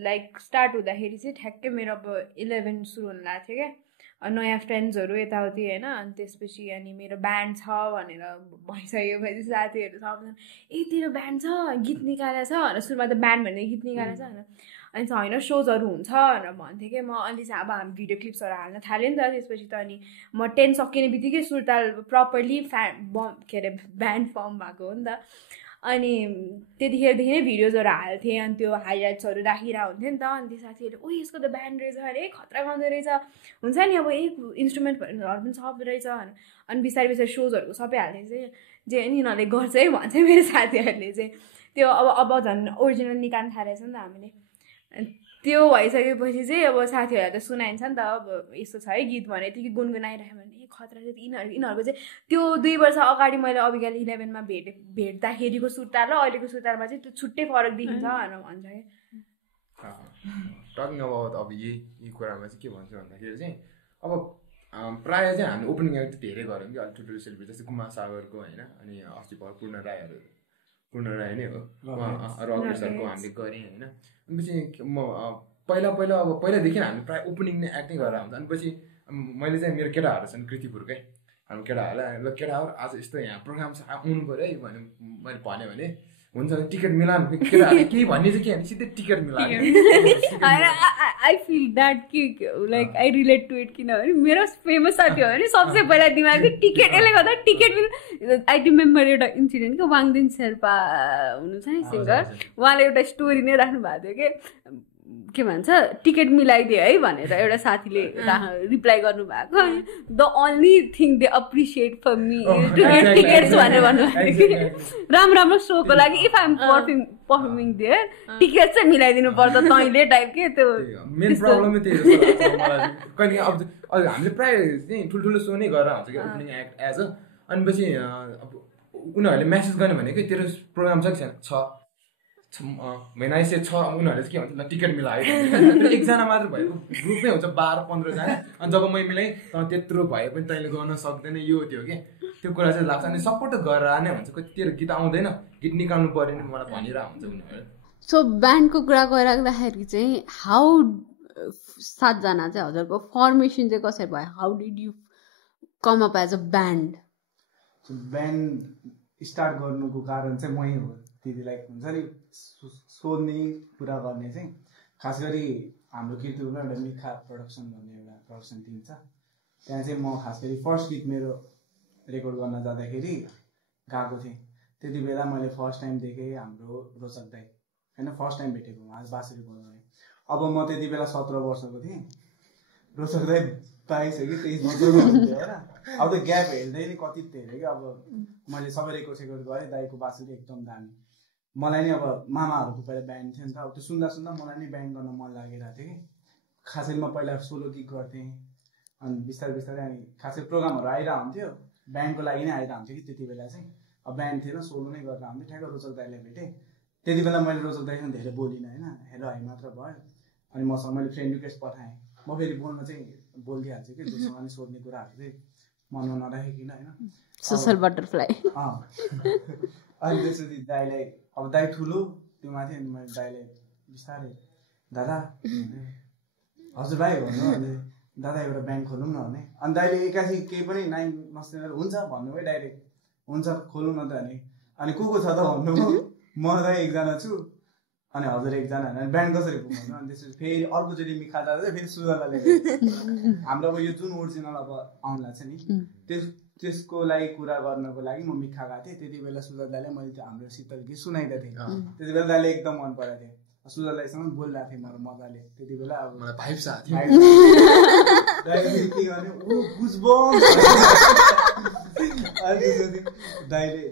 लाइक स्टार्ट हुँदाखेरि चाहिँ ठ्याक्कै मेरो अब 11 सुरु हुन लागेको थियो क्या नयाँ फ्रेन्ड्सहरू यताउति होइन अनि त्यसपछि अनि मेरो ब्यान्ड छ भनेर भइसकेपछि साथीहरू सबजना ए तेरो ब्यान्ड छ गीत निकालेको छ भनेर सुरुमा त ब्यान्ड भन्ने गीत निकालेको छ भनेर अनि होइन सोजहरू हुन्छ भनेर भन्थेँ कि म अलि चाहिँ अब हामी भिडियो क्लिप्सहरू हाल्न थालेँ नि त त्यसपछि त अनि म 10 सकिने बित्तिकै सुरताल प्रपरली के अरे ब्यान्ड फर्म भएको हो नि त अनि त्यतिखेरदेखि नै भिडियोजहरू हाल्थेँ अनि त्यो हाइलाइट्सहरू राखिरहेको हुन्थ्यो नि त अनि त्यो साथीहरूले ओ यसको त ब्यान्ड रहेछ अरे खतरा गाउँदो रहेछ हुन्छ नि अब इन्स्ट्रुमेन्टहरू पनि सब रहेछ अनि बिस्तारै बिस्तारै सोजहरूको सबै हाल्ने चाहिँ जे नि यिनीहरूले गर्छ है भन्छ मेरो साथीहरूले चाहिँ त्यो अब झन् ओरिजिनल निकाल्नु थालेछ नि त हामीले त्यो भइसकेपछि चाहिँ अब साथीहरूलाई त सुनाइन्छ नि त अब यस्तो छ है गीत भने यतिकै गुनगुनाइरह्यो भने ए खतरा चाहिँ यिनीहरूको चाहिँ त्यो 2 वर्ष अगाडि मैले अबिगाल 11मा भेट्दाखेरिको सुतार र अहिलेको सुतारमा चाहिँ त्यो छुट्टै फरक देखिन्छ भनेर भन्छ क्या टकिङ अबाउट अब यही कुरामा चाहिँ के भन्छु भन्दाखेरि चाहिँ अब प्रायः चाहिँ हामी ओपनिङ एक्ट धेरै गऱ्यौँ कि अलिक ठुल्ठुलो सेलिब्रेटी जस्तै कुमार सागरको होइन अनि अस्ति पूर्ण राई नै हो रघु सरको हामीले गऱ्यौँ होइन अनि पछि म पहिलादेखि हामी प्रायः ओपनिङ नै एक्ट नै गरेर हुन्छ अनि पछि मैले चाहिँ मेरो केटाहरू छन् कृतिपुरकै हाम्रो केटाहरूलाई ल केटाहरू आज यस्तो यहाँ प्रोग्राम छ आउनु पऱ्यो है भने मैले भन्यो भने हुन्छ टिकट मिलाउनु केटाहरूले केही भन्ने चाहिँ के भने सिधै टिकट मिलायो आई फिल द्याट कि like I relate to it किनभने मेरो फेमस साथी हो भने सबसे पहिला दिमागमा टिकट यसले गर्दा टिकट आई रिमेम्बर एउटा इन्सिडेन्ट कि वाङदेन शेर्पा हुनुहुन्छ नि सिङ्गर उहाँले एउटा स्टोरी नै राख्नु भएको थियो के भन्छ टिकट मिलाइदियो है भनेर एउटा साथीले रिप्लाई गर्नुभएको the only thing they appreciate for me to get tickets भनेर भन्नुभएको थियो राम्रो सोको लागि if I'm performing there ticket चाहिँ मिलाइदिनु पर्छ तैँले टाइप के त्यो मेन प्रब्लमै त्यही हो कहिले अब हामीले प्रायः चाहिँ ठुल्ठुलो सो नै गरेर हुन्छ कि ओपनिङ एक्ट एज अ अनि पछि अब उनीहरूले म्यासेज गर्ने भनेको तेरो प्रोग्राम छ कि छैन महिनाइसे छ उनीहरूले चाहिँ के भन्छ ल टिकट मिलायो एकजना मात्र भएको ग्रुपमै हुन्छ 12-15 जना अनि जब मैले मिलाएँ त त्यत्रो भए पनि तैँले गर्न सक्दैन यो त्यो के त्यो कुरा चाहिँ लाग्छ अनि सपोर्ट गरेर नै हुन्छ कति तेरो गीत आउँदैन गीत निकाल्नु पर्यो नि मलाई भनिरहेको हुन्छ उनीहरू सो ब्यान्डको कुरा गरिराख्दाखेरि चाहिँ हाउ 7 जना चाहिँ हजुरको फर्मेसन चाहिँ कसरी भयो how did you come up as a band start गर्नुको कारण चाहिँ मै हो दिदीलाई हुन्छ नि सोध्ने कुरा गर्ने चाहिँ खास गरी हाम्रो कीर्तिपुरमा एउटा मिखा प्रोडक्सन भन्ने एउटा प्रोडक्सन टिम छ त्यहाँ चाहिँ म खास गरी फर्स्ट गीत मेरो रेकर्ड गर्न जाँदाखेरि गएको थिएँ त्यति बेला मैले फर्स्ट टाइम देखेँ हाम्रो रोचक दाई होइन फर्स्ट टाइम भेटेको आज बाँसुरी बजाउने अब म त्यति बेला 17 वर्षको थिएँ रोचक दाई 22 कि 23 वर्षको हुन्थ्यो होइन अब त्यो ग्याप हेर्दै नि कति धेरै क्या अब मैले सबै रेकर्ड गरेँ दाईको बाँसुरी एकदम दामी मलाई नि अब मामाहरूको पहिला ब्यान्ड थियो नि त अब त्यो सुन्दा मलाई नि ब्यान्ड गर्न मन लागिरहेको थियो कि खासै म पहिला सोलो गीत गर्थेँ अनि बिस्तारै अनि खासै प्रोग्रामहरू आइरहेको हुन्थ्यो ब्यान्डको लागि नै आइरहेको हुन्थ्यो कि त्यति बेला चाहिँ अब ब्यान्ड थिएन सोलो नै गरेर आउँथ्यो ठ्याक्क रोचक दाईलाई भेटेँ त्यति बेला मैले रोचक दाईसँग धेरै बोलिनँ होइन हेलो हाई मात्र भयो अनि मसँग मैले फ्रेन्ड रिक्वेस्ट पठाएँ म फेरि बोल्न चाहिँ बोलिदिइहाल्छु कि जोसँग नि सोध्ने कुराहरू चाहिँ मनमा नराखिकन होइन सोसल बटरफ्लाई अनि त्यसपछि दाईलाई अब दाई ठुलो त्यो माथि अनि मैले दाईलाई बिस्तारै दादा हजुर भाइ भन्नु अनि दादा एउटा ब्याङ्क खोलौँ न भने अनि दाईले एकासी केही पनि नाइ नस्दैन हुन्छ भन्नुभयो डाइरेक्ट हुन्छ खोलौँ न त अनि को छ त भन्नुभयो म दाई एकजना छु अनि हजुर एकजना अनि ब्यान्ड कसरी घुमाउनु अनि त्यसपछि फेरि अर्कोचोटि मिखा जाँदा फेरि सुजरलाई हाम्रो अब यो जुन ओरिजिनल अब आउनु लाग्छ नि त्यसको लागि कुरा गर्नको लागि म मिखा गएको थिएँ त्यति बेला सुजर दाईले मैले त्यो हाम्रो शीतल गीत सुनाइदिएको थिएँ त्यति बेला दाईले एकदम मन परेको थियो सुजर दाईसँग बोलिरहेको थिएँ मेरो मजाले त्यति बेला अब मलाई भाइब छ अनि त्यसपछि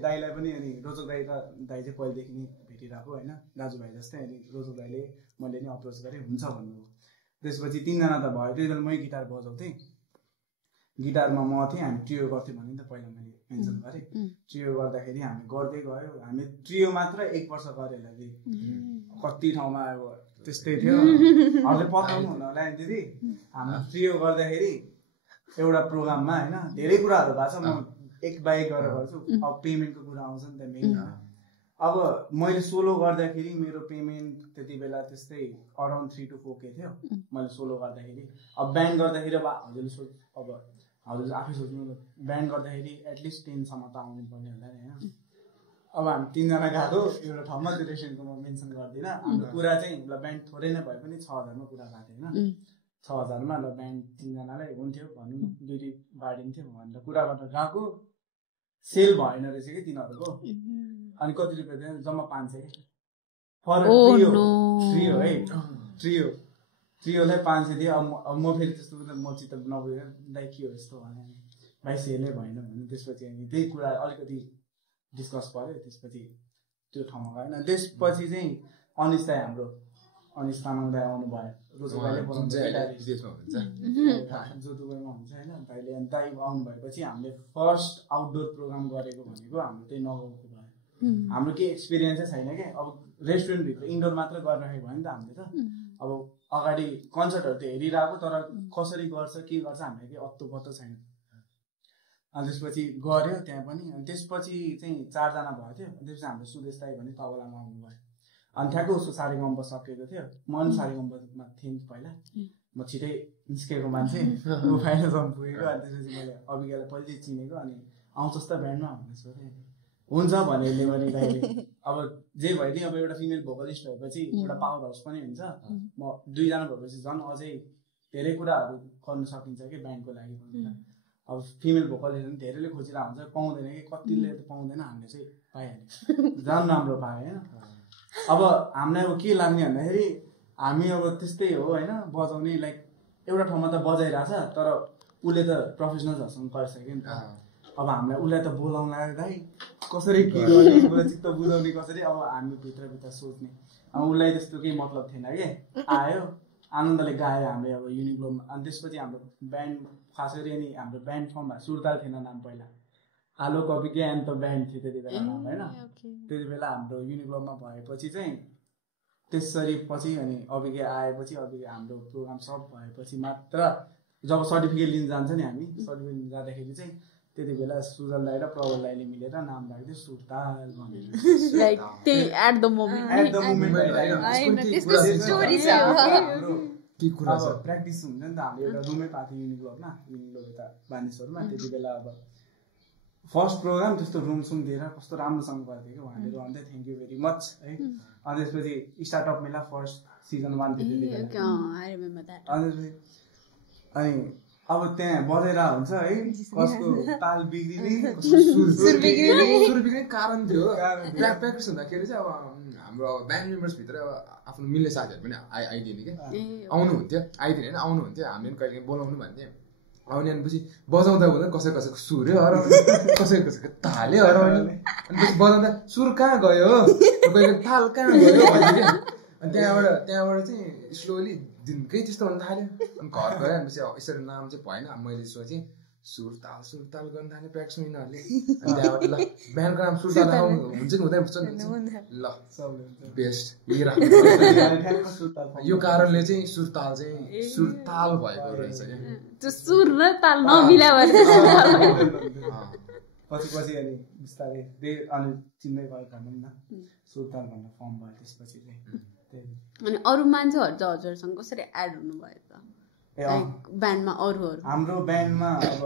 दाईलाई पनि अनि रोचक दाई र दाई चाहिँ पहिलेदेखि नै भेटिरहेको होइन दाजुभाइ जस्तै अनि रोचक दाईले मैले नि अप्रोच गरेँ हुन्छ भन्नुभयो त्यसपछि 3 जना त भयो त्यति बेला मै गिटार बजाउँथेँ गिटारमा म थिएँ हामी ट्रियो गर्थ्यौँ भने नि त पहिला मैले मेन्सन गरेँ ट्रियो गर्दाखेरि हामी गर्दै गयो हामी ट्रियो मात्र 1 वर्ष गरेर कति ठाउँमा अब त्यस्तै थियो हजुर पठाउनु हुन होला नि दिदी हाम्रो ट्रियो गर्दाखेरि एउटा प्रोग्राममा होइन धेरै कुराहरू भएको छ म एक बाई गरेर गर्छु अब पेमेन्टको कुरा आउँछ नि त मेन अब मैले सोलो गर्दाखेरि मेरो पेमेन्ट त्यति बेला त्यस्तै अराउन्ड 3 to 4K थियो मैले सोलो गर्दाखेरि अब ब्यान्ड गर्दाखेरि अब हजुरले आफै सोच्नु ब्यान्ड गर्दाखेरि एटलिस्ट 10 सम्म त आउनु पर्ने होला नि होइन अब हामी 3 जना गएको एउटा ठाउँमा ड्युरेसनको म मेन्सन गर्दिनँ हाम्रो कुरा चाहिँ ल ब्यान्ड थोरै नै भए पनि 6000 मा कुरा भएको थियो होइन 6000 मा ल ब्यान्ड 3 जनालाई हुन्थ्यो भनौँ दुई बाडिन्थ्यो भनेर कुरा गर्न गएको सेल भएन रहेछ कि तिनीहरूको अनि कति रुपियाँ थियो जम्मा 500 फर ट्रियो है ट्रियोलाई 500 दियो अब म फेरि त्यस्तो म चित्त नबुझेर दाइ के हो यस्तो भने भाइ सेलै भएन भने त्यसपछि अनि त्यही कुरा अलिकति डिस्कस भयो त्यसपछि त्यो ठाउँमा गएन त्यसपछि चाहिँ अनिस दाइ हाम्रो अनिस तामाङ दाइ आउनुभयो रोजो दाइले बोलाउनु जो दुबईमा हुन्छ होइन दाइले अनि दाइ आउनु भएपछि हामीले फर्स्ट आउटडोर प्रोग्राम गरेको भनेको हाम्रो त्यही नगाउँको भयो हाम्रो केही एक्सपिरियन्सै छैन क्या अब रेस्टुरेन्टभित्र इन्डोर मात्र गरिराखेको भयो नि त हामीले त अब अगाडि कन्सर्टहरू त हेरिरहेको तर कसरी गर्छ के गर्छ हामीले केही अत्तो पत्तो छैन अनि त्यसपछि गऱ्यो त्यहाँ पनि अनि त्यसपछि चाहिँ 4 जना भएको थियो त्यसपछि हाम्रो सुदेश दाइ भने तबलामा आउनुभयो अनि ठ्याक्कै उसको सारेगम्प सकेको थियो म पनि सारेगम्पमा थिएँ पहिला म छिटै निस्केको मान्छे ऊ फाइनलसम्म पुगेको अनि त्यसपछि मैले अभिज्ञलाई पहिल्यै चिनेको अनि आउँछस् त ब्यान्डमा भन्ने सोधेँ हुन्छ भने यसले पनि दाइले अब जे भयो नि अब एउटा फिमेल भोकलिस्ट भएपछि एउटा पावर हाउस पनि हुन्छ म 2 जना भएपछि झन् अझै धेरै कुराहरू गर्न सकिन्छ कि ब्यान्डको लागि पनि अब फिमेल भोकलिस्ट पनि धेरैले खोजिरहेको हुन्छ पाउँदैन कि कतिले त पाउँदैन हामीले चाहिँ पाइहाल्यो झन् राम्रो पायो होइन अब हामीलाई अब के लाग्ने भन्दाखेरि हामी अब त्यस्तै हो होइन बजाउने लाइक एउटा ठाउँमा त बजाइरहेछ तर उसले त प्रोफेसनल्सहरूसँग गरिसक्यो नि त अब हामीलाई उसलाई त बोलाउन दाइ कसरी के गर्ने उसलाई चित्त बुझाउने कसरी अब हामी भित्रभित्र सोच्ने अब उसलाई त्यस्तो केही मतलब थिएन कि आयो आनन्दले गायो हामीले अब युनिक्लोमा अनि त्यसपछि हाम्रो ब्यान्ड खास गरी अनि हाम्रो ब्यान्ड फर्म भयो सुर्ताल थिएन नाम पहिला आलो कपी के एन्ड त ब्यान्ड थियो त्यति बेला नाम होइन त्यति बेला हाम्रो युनिक्लोमा भएपछि चाहिँ त्यसरी पछि अनि अभिज्ञ आएपछि अभिज्ञ हाम्रो प्रोग्राम सब भएपछि मात्र जब सर्टिफिकेट लिन जान्छ नि हामी सर्टिफिकेट लिन जाँदाखेरि चाहिँ त्यति बेला सुजल दाइ र प्रबल दाइले मिलेर नाम राख्दै सुर्ताल भनेर लाइक त्यही एट द मोमेन्ट प्र्याक्टिस हुन्छ नि त हामीले एउटा रुमै पाएको थियो युनिक्लोमा युनिक्लो यता बानेश्वरमा त्यति बेला अब फर्स्ट प्रोग्राम त्यस्तो रुम सुम दिएर कस्तो राम्रोसँग गर्थ्यो कि उहाँले भन्दै थ्याङ्क यू भेरी मच है अनि त्यसपछि स्टार्टअप मेला फर्स्ट सिजन 1 थियो त्यति बेला अनि अनि अब त्यहाँ बजेर हुन्छ है कसको ताल बिग्रिने सुर बिग्रिने कारण थियो प्र्याक्टिस हुँदाखेरि चाहिँ अब हाम्रो ब्यान्ड मेम्बर्सभित्र अब आफ्नो मिल्ने साथीहरू पनि आइदिने क्या आउनुहुन्थ्यो आइदिने होइन आउनुहुन्थ्यो हामीले पनि कहिले बोलाउनु भन्थ्यो आउने भनेपछि बजाउँदा हुँदा कसैको सुरै हराउने कसैको तालै हराउने अनि बजाउँदा सुर कहाँ गयो कहिले ताल कहाँ गयो भन्यो अनि त्यहाँबाट चाहिँ स्लोली दिनकै त्यस्तो हुन थाल्यो अनि घर गयो भनेपछि यसरी नाम चाहिँ भएन मैले सोचेँ सुरताल गर्न थालेँ प्र्याक्टिस यिनीहरूले अनि त्यहाँबाट ल बिहानको नाम सुरताल आउनु हुन्छ कि हुँदैन ल बेस्ट यो कारणले चाहिँ सुरताल भएको रहेछ क्या सुर र ताल नमिला पछि अनि बिस्तारै अनि चिन्दै गयो भनौँ न सुरताल भन्ने फर्म भयो त्यसपछि चाहिँ अनि अरू मान्छेहरू चाहिँ हजुरसँग कसरी एड हुनुभयो त ब्यान्डमा अरूहरू हाम्रो ब्यान्डमा अब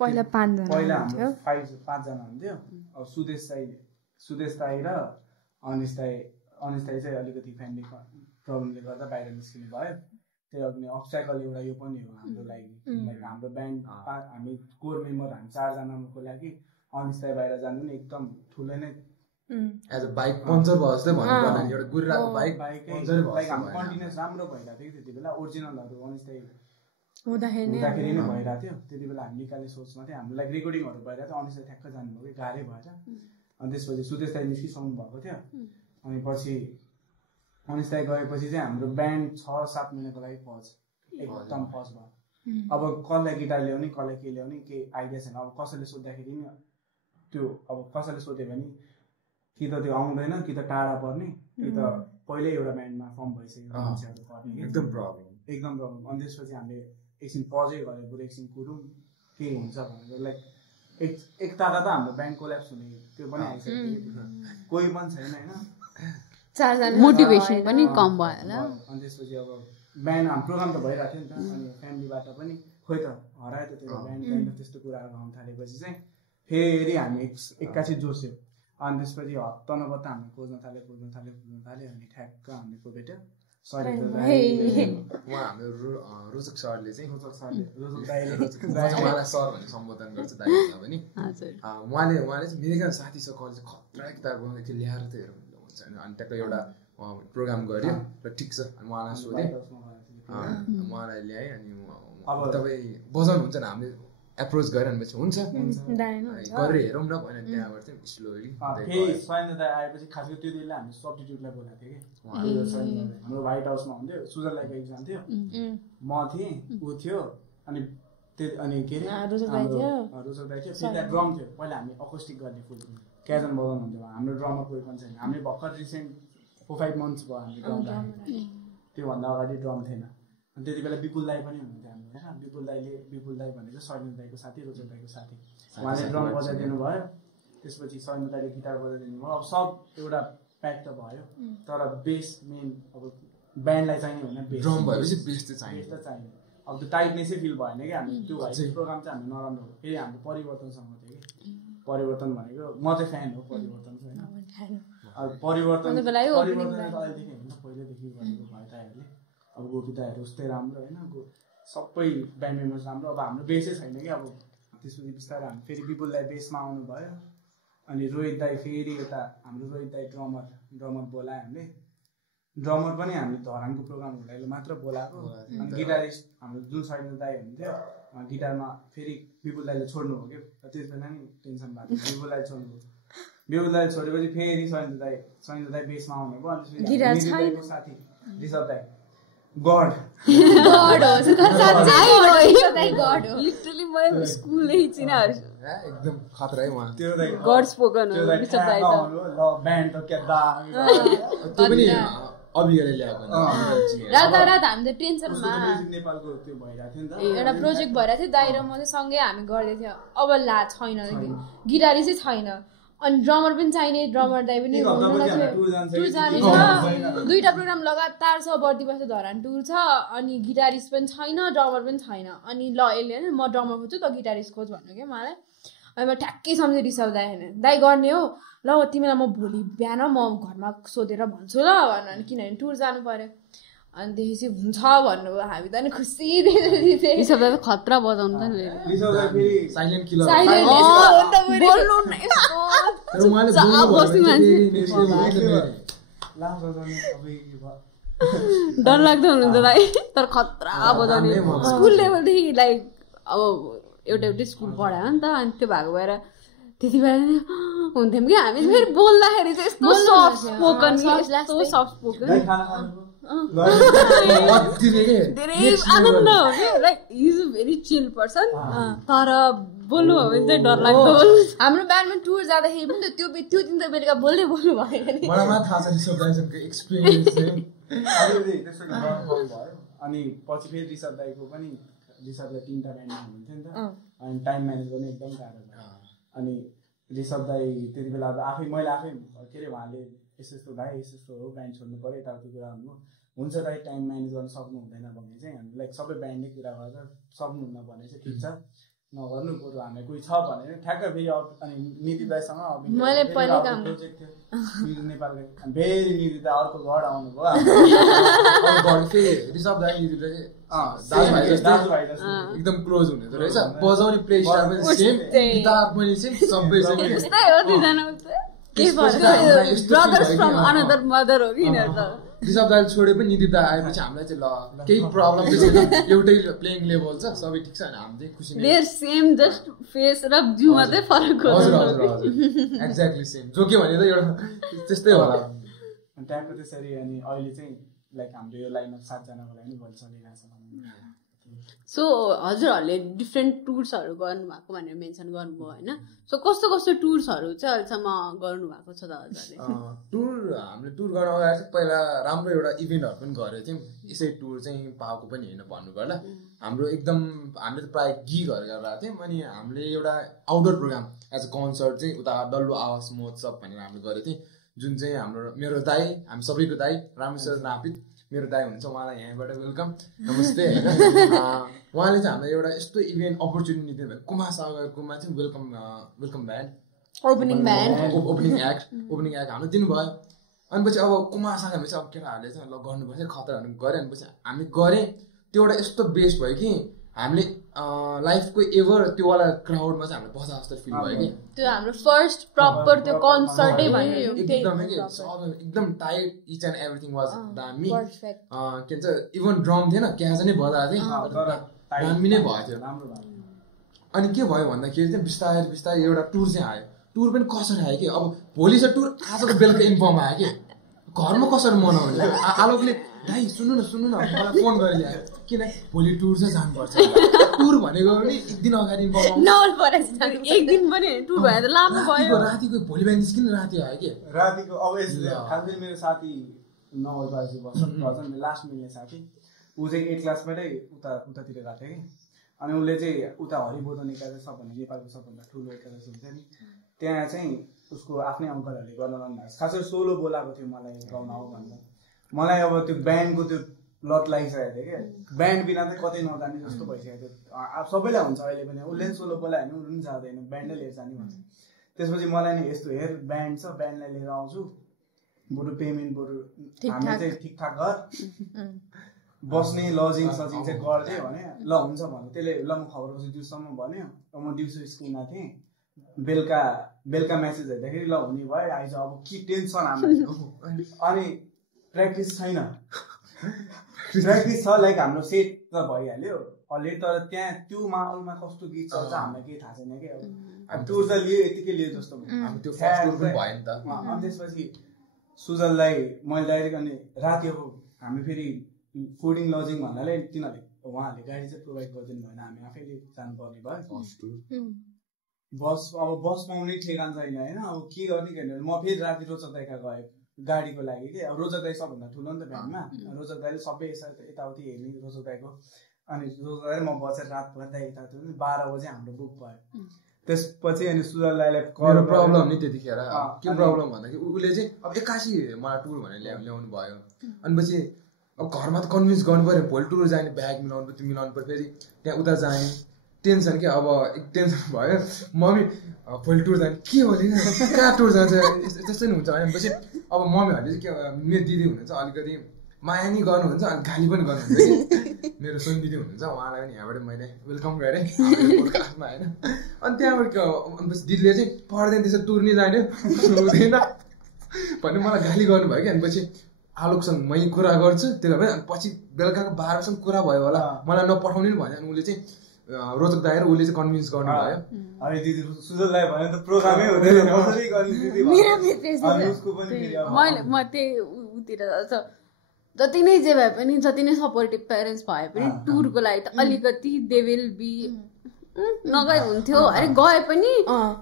पहिला 5 जना पहिला हाम्रो 5 जना हुन्थ्यो अब सुदेश दाइ र अनिस दाइ चाहिँ अलिकति फ्यामिली प्रब्लमले गर्दा बाहिर निस्किनु भयो त्यो अब अब्स्ट्याकल एउटा यो पनि हो हाम्रो लागि हाम्रो ब्यान्ड हामी कोर मेम्बर हामी 4 जनाको लागि अनिस दाइ बाहिर जानु पनि एकदम ठुलो नै एज अ बाइक पन्चर भयो जस्तै भन्नुपर्दा एउटा गुरिरहेको बाइक पन्चरै भयो हाम्रो कन्टिन्युस राम्रो भइरहेको थियो त्यति बेला ओरिजिनलहरू अनिस दाइ हुँदाखेरि नै भइरहेको थियो त्यति बेला हामी निकाल्ने सोचमा थियो हाम्रो लागि रेकर्डिङहरू भइरहेको थियो अनिस दाइ ठ्याक्क जानुभयो कि गाह्रै भएर अनि त्यसपछि सुदेश दाइ निस्किसक्नु भएको थियो अनि पछि अनिस दाइ गएपछि चाहिँ हाम्रो ब्यान्ड 6-7 महिनाको लागि पज एकदम पज भयो अब कसलाई गिटार ल्याउने कसलाई के ल्याउने केही आइडिया छैन अब कसैले सोद्धाखेरि नि त्यो अब कसैले सोध्यो भने कि त त्यो आउँदैन कि त टाढा पर्ने कि त पहिल्यै एउटा ब्यान्डमा फर्म भइसक्यो मान्छेहरू पर्ने एकदम प्रब्लम अनि त्यसपछि हामीले एकछिन पजै गरेर बरु एकछिन कुरौँ के हुन्छ भनेर लाइक एकताका त हाम्रो ब्यान्ड कोल्याप्स हुने त्यो पनि आइसक्यो कोही पनि छैन होइन मोटिभेसन पनि कम भयो होला अनि त्यसपछि अब ब्यान्ड हाम्रो प्रोग्राम त भइरहेको थियो नि त अनि फ्यामिलीबाट पनि खोइ त हरायो त त्यो ब्यान्ड त्यस्तो कुराहरू आउनु थालेपछि चाहिँ फेरि हामी एक्कासी जोस्यो अनि त्यसपछि हप्ता नभत्ता हामीले खोज्न थाल्यो अनि ठ्याक्क हामीले खोपेट्यो उहाँ हाम्रो रोचक सरले चाहिँ उहाँलाई सर भन्ने सम्बोधन गर्छ दाइले पनि उहाँले चाहिँ मेरो एकजना साथी छ कलेज खतरा किताब त्यो ल्याएर त हेरौँ हुन्छ अनि ट्याक्क एउटा प्रोग्राम गऱ्यो र ठिक छ अनि उहाँलाई सोधेँ उहाँलाई ल्याएँ अनि तपाईँ बजाउनुहुन्छ नि हामीले एप्रोच गरेर भनेपछि हुन्छ गरेर हेरौँ न भनेर त्यहाँबाट चाहिँ स्लोली फेरि सैन्य दाइ आएपछि खास गरी त्यो दिनले हामी सब्स्टिट्युटलाई बोलाएको थियो कि हाम्रो व्हाइट हाउसमा हुन्थ्यो सुजन दाइको एक्जाम थियो म थिएँ ऊ थियो अनि अनि के अरे रुचल दाइ थियो फेरि त्यहाँ ड्रम थियो पहिला हामी अकोस्टिक गर्ने फुल क्याजन बजाउनु हुन्थ्यो हाम्रो ड्रमर कोही पनि छैन हामीले भर्खर रिसेन्ट 4-5 मन्थ्स भयो हामीले ड्रम राखेको त्योभन्दा अगाडि ड्रम थिएन अनि त्यति बेला विपुल दाई पनि हुनुहुन्थ्यो हाम्रो होइन विपुल दाई भनेको सैन्य दाईको साथी रुचल दाईको साथी उहाँले ड्रम बजाइदिनु भयो त्यसपछि सैन्य दाईले गिटार बजाइदिनु भयो अब सब एउटा प्याक त भयो तर बेस मेन अब ब्यान्डलाई चाहिने भने बेस ड्रम भएपछि बेस त चाहिने अब त्यो टाइटनेसै फिल भएन कि हामी त्यो प्रोग्राम चाहिँ हाम्रो नराम्रो हो फेरि हाम्रो परिवर्तनसँग थियो कि परिवर्तन भनेको म चाहिँ फ्यान हो परिवर्तनको होइन अब परिवर्तन अहिलेदेखि होइन पहिल्यैदेखि गरेको भयो दाइहरूले अब गोपी दाइहरू उस्तै राम्रो होइन सबै ब्यान्ड मेम्बर्स राम्रो अब हाम्रो बेसै छैन कि अब त्यसपछि बिस्तारै हामी फेरि विपुल दाइ बेसमा आउनु भयो अनि रोहित दाइ फेरि यता हाम्रो रोहित दाइ ड्रमर बोलायो हामीले ड्रमर पनि हामीले धरानको प्रोग्राम हुँदाखेरि मात्र बोलाएको अनि गिटारिस्ट हाम्रो जुन सैन्य दाइ हुन्थ्यो गिटारमा फेरि विपुल दाइले छोड्नु हो कि त्यस बेला नि टेन्सन भएको विपुल दाइ छोड्नुभयो विपुल दाइ छोडेपछि फेरि सैन्य दाइ बेसमा आउनु भयो अनि फेरि साथी ऋषभ दाइ गड लिटरली मैले स्कुलदेखि चिनाहरू एकदम खतरा है उहाँ त्यो दाइ गड स्पोकन हो ऋषभ दाइ त ल ब्यान्ड त के दा त्यो पनि अभिगरे ल्याएको रात हामी त टेन्सनमा नेपालको त्यो भइरहेको थियो नि त एउटा प्रोजेक्ट भइरहेको थियो दाइ र म चाहिँ सँगै हामी गर्दै थियो अब ला छैन गिटारिस्ट चाहिँ छैन अनि ड्रमर पनि चाहिने ड्रमर दाइ पनि टुर जाने छ 2टा प्रोग्राम लगातार छ बर्दी बस्छ धरान टुर छ अनि गिटारिस्ट पनि छैन ड्रमर पनि छैन अनि ल यसले होइन म ड्रमर खोज्छु त गिटारिस्ट खोज भन्नु क्या मलाई अनि म ठ्याक्कै सम्झेँ रिसाउ दाइ होइन दाइ गर्ने हो ल तिमीलाई म भोलि बिहान म घरमा सोधेर भन्छु ल भन्नु किनभने टुर जानु पर्यो अनि त्यसपछि हुन्छ भन्नुभयो हामी त नि खुसी ऋषभ दाइ त खतरा बजाउनु त नि साइलेन्ट किलर डर लाग्दो हुनुहुन्छ दाइ तर खतरा बजाउने स्कुल लेभलदेखि लाइक अब एउटै स्कुल पढायो नि त अनि त्यो भएको भएर त्यति बेला हुन्थ्यौँ कि हामी फेरि बोल्दाखेरि चाहिँ यस्तो सफ्ट स्पोकन धेरै आनन्द हो कि like is a very chill person तर बोल्नु हो भने चाहिँ डर लाग्दो हाम्रो ब्यान्डमा टुर जाँदाखेरि पनि त्यो दिन त बेलुका बोल्नु भयो अनि पछि फेरि ऋषभ दाइको पनि ऋषभलाई 3टा ब्यान्डमा हुनुहुन्थ्यो नि त अनि टाइम म्यानेज गर्नु एकदम गाह्रो भयो अनि ऋषभ दाइ त्यति बेला अब मैले आफै के अरे उहाँले यस्तो भाइ यस्तो हो ब्यान्ड छोड्नु पऱ्यो यताउति कुरा हुन्छ दाइ टाइम म्यानेज गर्न सक्नु हुँदैन भने चाहिँ हामी लाइक सबै ब्यान्डले कुरा गरेर सक्नुहुन्न भने चाहिँ ठिक छ नगर्नु बरु हामीलाई कोही छ भने ठ्याक्क फेरि अनि निधि दाइसँग मैले पहिला काम प्रोजेक्ट थियो नेपालको फेरि निधि दाइ अर्को घर आउनुभयो ऋषभ दाइ निधि दाइ एकदम क्लोज हुने रहेछ बजाउने प्ले स्टाइल पनि सेम गिटार पनि सेम सबै सेम ऋषभ दाइले छोडे पनि निधि दाइ आएपछि हामीलाई चाहिँ ल केही प्रब्लम चाहिँ छैन एउटै प्लेइङ लेभल छ सबै ठिक छ हामी चाहिँ खुसी नै सेम जस्ट फेस र जिउ मात्रै फरक हो एक्ज्याक्टली सेम जो के भने त एउटा त्यस्तै होला अनि ट्याक्क त्यसरी अनि अहिले चाहिँ लाइक हाम्रो यो लाइनमा 7जनाको लागि भोलि चलिरहेको छ सो हजुरहरूले डिफ्रेन्ट टुर्सहरू गर्नुभएको भनेर मेन्सन गर्नुभयो होइन सो कस्तो कस्तो टुर्सहरू चाहिँ अहिलेसम्म गर्नुभएको छ त हजुरले टुर हामीले टुर गर्न अगाडि चाहिँ पहिला राम्रो एउटा इभेन्टहरू पनि गरेको थियौँ यसै टुर चाहिँ पाएको पनि होइन भन्नुपर्दा हाम्रो एकदम हामीले त प्रायः गिगहरू गरिरहेको थियौँ अनि हामीले एउटा outdoor program as a concert चाहिँ उता डल्लो आवास महोत्सव भनेर हामीले गरेको थियौँ जुन चाहिँ हाम्रो मेरो दाइ हामी सबैको दाइ रामेश्वर नापित मेरो दाइ हुनुहुन्छ उहाँलाई यहाँबाट वेलकम नमस्ते होइन उहाँले चाहिँ हामीलाई एउटा यस्तो इभेन्ट अपर्च्युनिटी दिनुभयो कुमा सागरकोमा चाहिँ वेलकम ब्यान्ड ओपनिङ एक्ट हाम्रो दिनुभयो अनि पछि अब कुमा सागरमा चाहिँ अब केटाहरूले चाहिँ ल गर्नुपर्छ खतराहरू गऱ्यो अनि पछि हामी गऱ्यौँ त्यो एउटा यस्तो बेस्ट भयो कि हामीले लाइफको एभर त्योवाला क्राउडमा चाहिँ हामीले बसा जस्तो फिल भयो कि त्यो हाम्रो फर्स्ट प्रपर त्यो कन्सर्टै भन्यो एकदमै के एकदम tight each and everything was दामी के भन्छ इभन ड्रम थिएन क्याज नै बजाएको थियो दामी नै भएको थियो अनि के भयो भन्दाखेरि चाहिँ बिस्तारै बिस्तारै एउटा टुर चाहिँ आयो टुर पनि कसरी आयो कि अब भोलि चाहिँ टुर आजको बेलुका इन्फर्म आयो कि घरमा कसरी मनाउने आलोकले दाइ सुन्नु न मलाई फोन गरिल्यायो किन भोलि टुर चाहिँ जानुपर्छ टुर भनेको पनि एक दिन अगाडि एक दिन पनि टुर भएर लामो भयो रातिको भोलि बिहान निस्किनु राति आयो कि रातिको अब खासै मेरो साथी 9 बजे बस्छ लास्ट मिल्ने साथी ऊ चाहिँ 8 क्लासबाटै उतातिर गएको थियो कि अनि उसले चाहिँ उता हरिबोधन एकादश सबभन्दा नेपालको सबभन्दा ठुलो एकादश हुन्छ नि त्यहाँ चाहिँ उसको आफ्नै अङ्कलहरूले गर्न लानु भएको खास गरी सोलो बोलाएको थियो मलाई गाउन आऊ भनेर मलाई अब त्यो ब्यान्डको त्यो लत लागिसकेको थियो क्या ब्यान्ड बिना चाहिँ कतै नजाने जस्तो भइसकेको थियो अब सबैलाई हुन्छ अहिले पनि उसले पनि सोलो बोलायो भने उसले पनि जाँदैन ब्यान्डै लिएर जाने भन्छ त्यसपछि मलाई नि यस्तो हेर ब्यान्ड छ ब्यान्डलाई लिएर आउँछु बरु पेमेन्ट बरु हामी चाहिँ ठिकठाक गर बस्ने लजिङ सजिङ चाहिँ गरिदियो भने ल हुन्छ भन्यो त्यसले ल म खबर गर्छु दिउँसम्म भन्यो र म दिउँसो स्कुलमा थिएँ बेलुका मेसेज हेर्दाखेरि ल हुने भयो आइज अब के टेन्सन हाम्रो अनि प्र्याक्टिस छैन प्र्याक्टिस छ लाइक हाम्रो सेट त भइहाल्यो अलरेडी तर त्यहाँ त्यो माहौलमा कस्तो गीत चल्छ हामीलाई केही थाहा छैन कि अब टुर त लियो यतिकै लियो जस्तो त्यो फर्स्ट टुर भयो नि त अनि त्यसपछि सुजललाई मैले डाइरेक्ट अनि राति अब हामी फेरि फुडिङ लजिङ भन्नाले तिनीहरूले उहाँहरूले गाडी चाहिँ प्रोभाइड गरिदिनु भएन हामी आफैले जानुपर्ने भयो बस अब बस पाउने ठेगान छैन होइन अब के गर्ने के म फेरि राति रोचक दाइका गएँ गाडीको लागि कि अब रोचक दाइ सबभन्दा ठुलो नि त भ्यानमा रोचक दाइले सबै यताउति हेर्ने रोचक दाइको अनि रोचक दाइ म बसेर रात पर्दा यताउति 12 बजे हाम्रो बुक भयो त्यसपछि अनि सुजल दाइले प्रब्लम नि त्यतिखेर के प्रब्लम भन्दाखेरि उसले चाहिँ अब 81 मलाई टुर भनेर ल्याउनु भयो अनि पछि अब घरमा त कन्भिन्स गर्नु पऱ्यो भोलि टुर जाने ब्याग मिलाउनु पऱ्यो मिलाउनु पऱ्यो फेरि त्यहाँ उता जाएँ टेन्सन के अब एक टेन्सन भयो मम्मी भोलि टुर जाने के हो कहाँ टुर जान्छ त्यस्तै नि हुन्छ भनेपछि अब मम्मीहरूले चाहिँ के मेरो दिदी हुनुहुन्छ अलिकति माया नि गर्नुहुन्छ अनि गाली पनि गर्नुहुन्छ कि मेरो सुन दिदी हुनुहुन्छ उहाँलाई पनि यहाँबाट मैले वेलकम गरेँ पोडकास्टमा होइन अनि त्यहाँबाट अनि दिदीले चाहिँ पढ्दैन त्यसो टुर नि जाने हुँदैन भन्ने मलाई गाली गर्नुभयो कि अनि पछि आलोकसँग मै कुरा गर्छु त्यसले भए पछि बेलुकाको 12 बजीसम्म कुरा भयो होला मलाई नपठाउने नि भन्यो अनि उसले चाहिँ रोचक दाइ र उसले चाहिँ कन्भिन्स गर्नु भयो अनि दिदी सुजल दाइ भन्यो त प्रोग्रामै हुँदैन कसरी गर्ने दिदी अनि उसको पनि म त्यही उतिर जति नै जे भए पनि जति नै सपोर्टिभ पेरेन्ट्स भए पनि टुरको लागि त अलिकति दे विल बी नगए हुन्थ्यो अरे गए पनि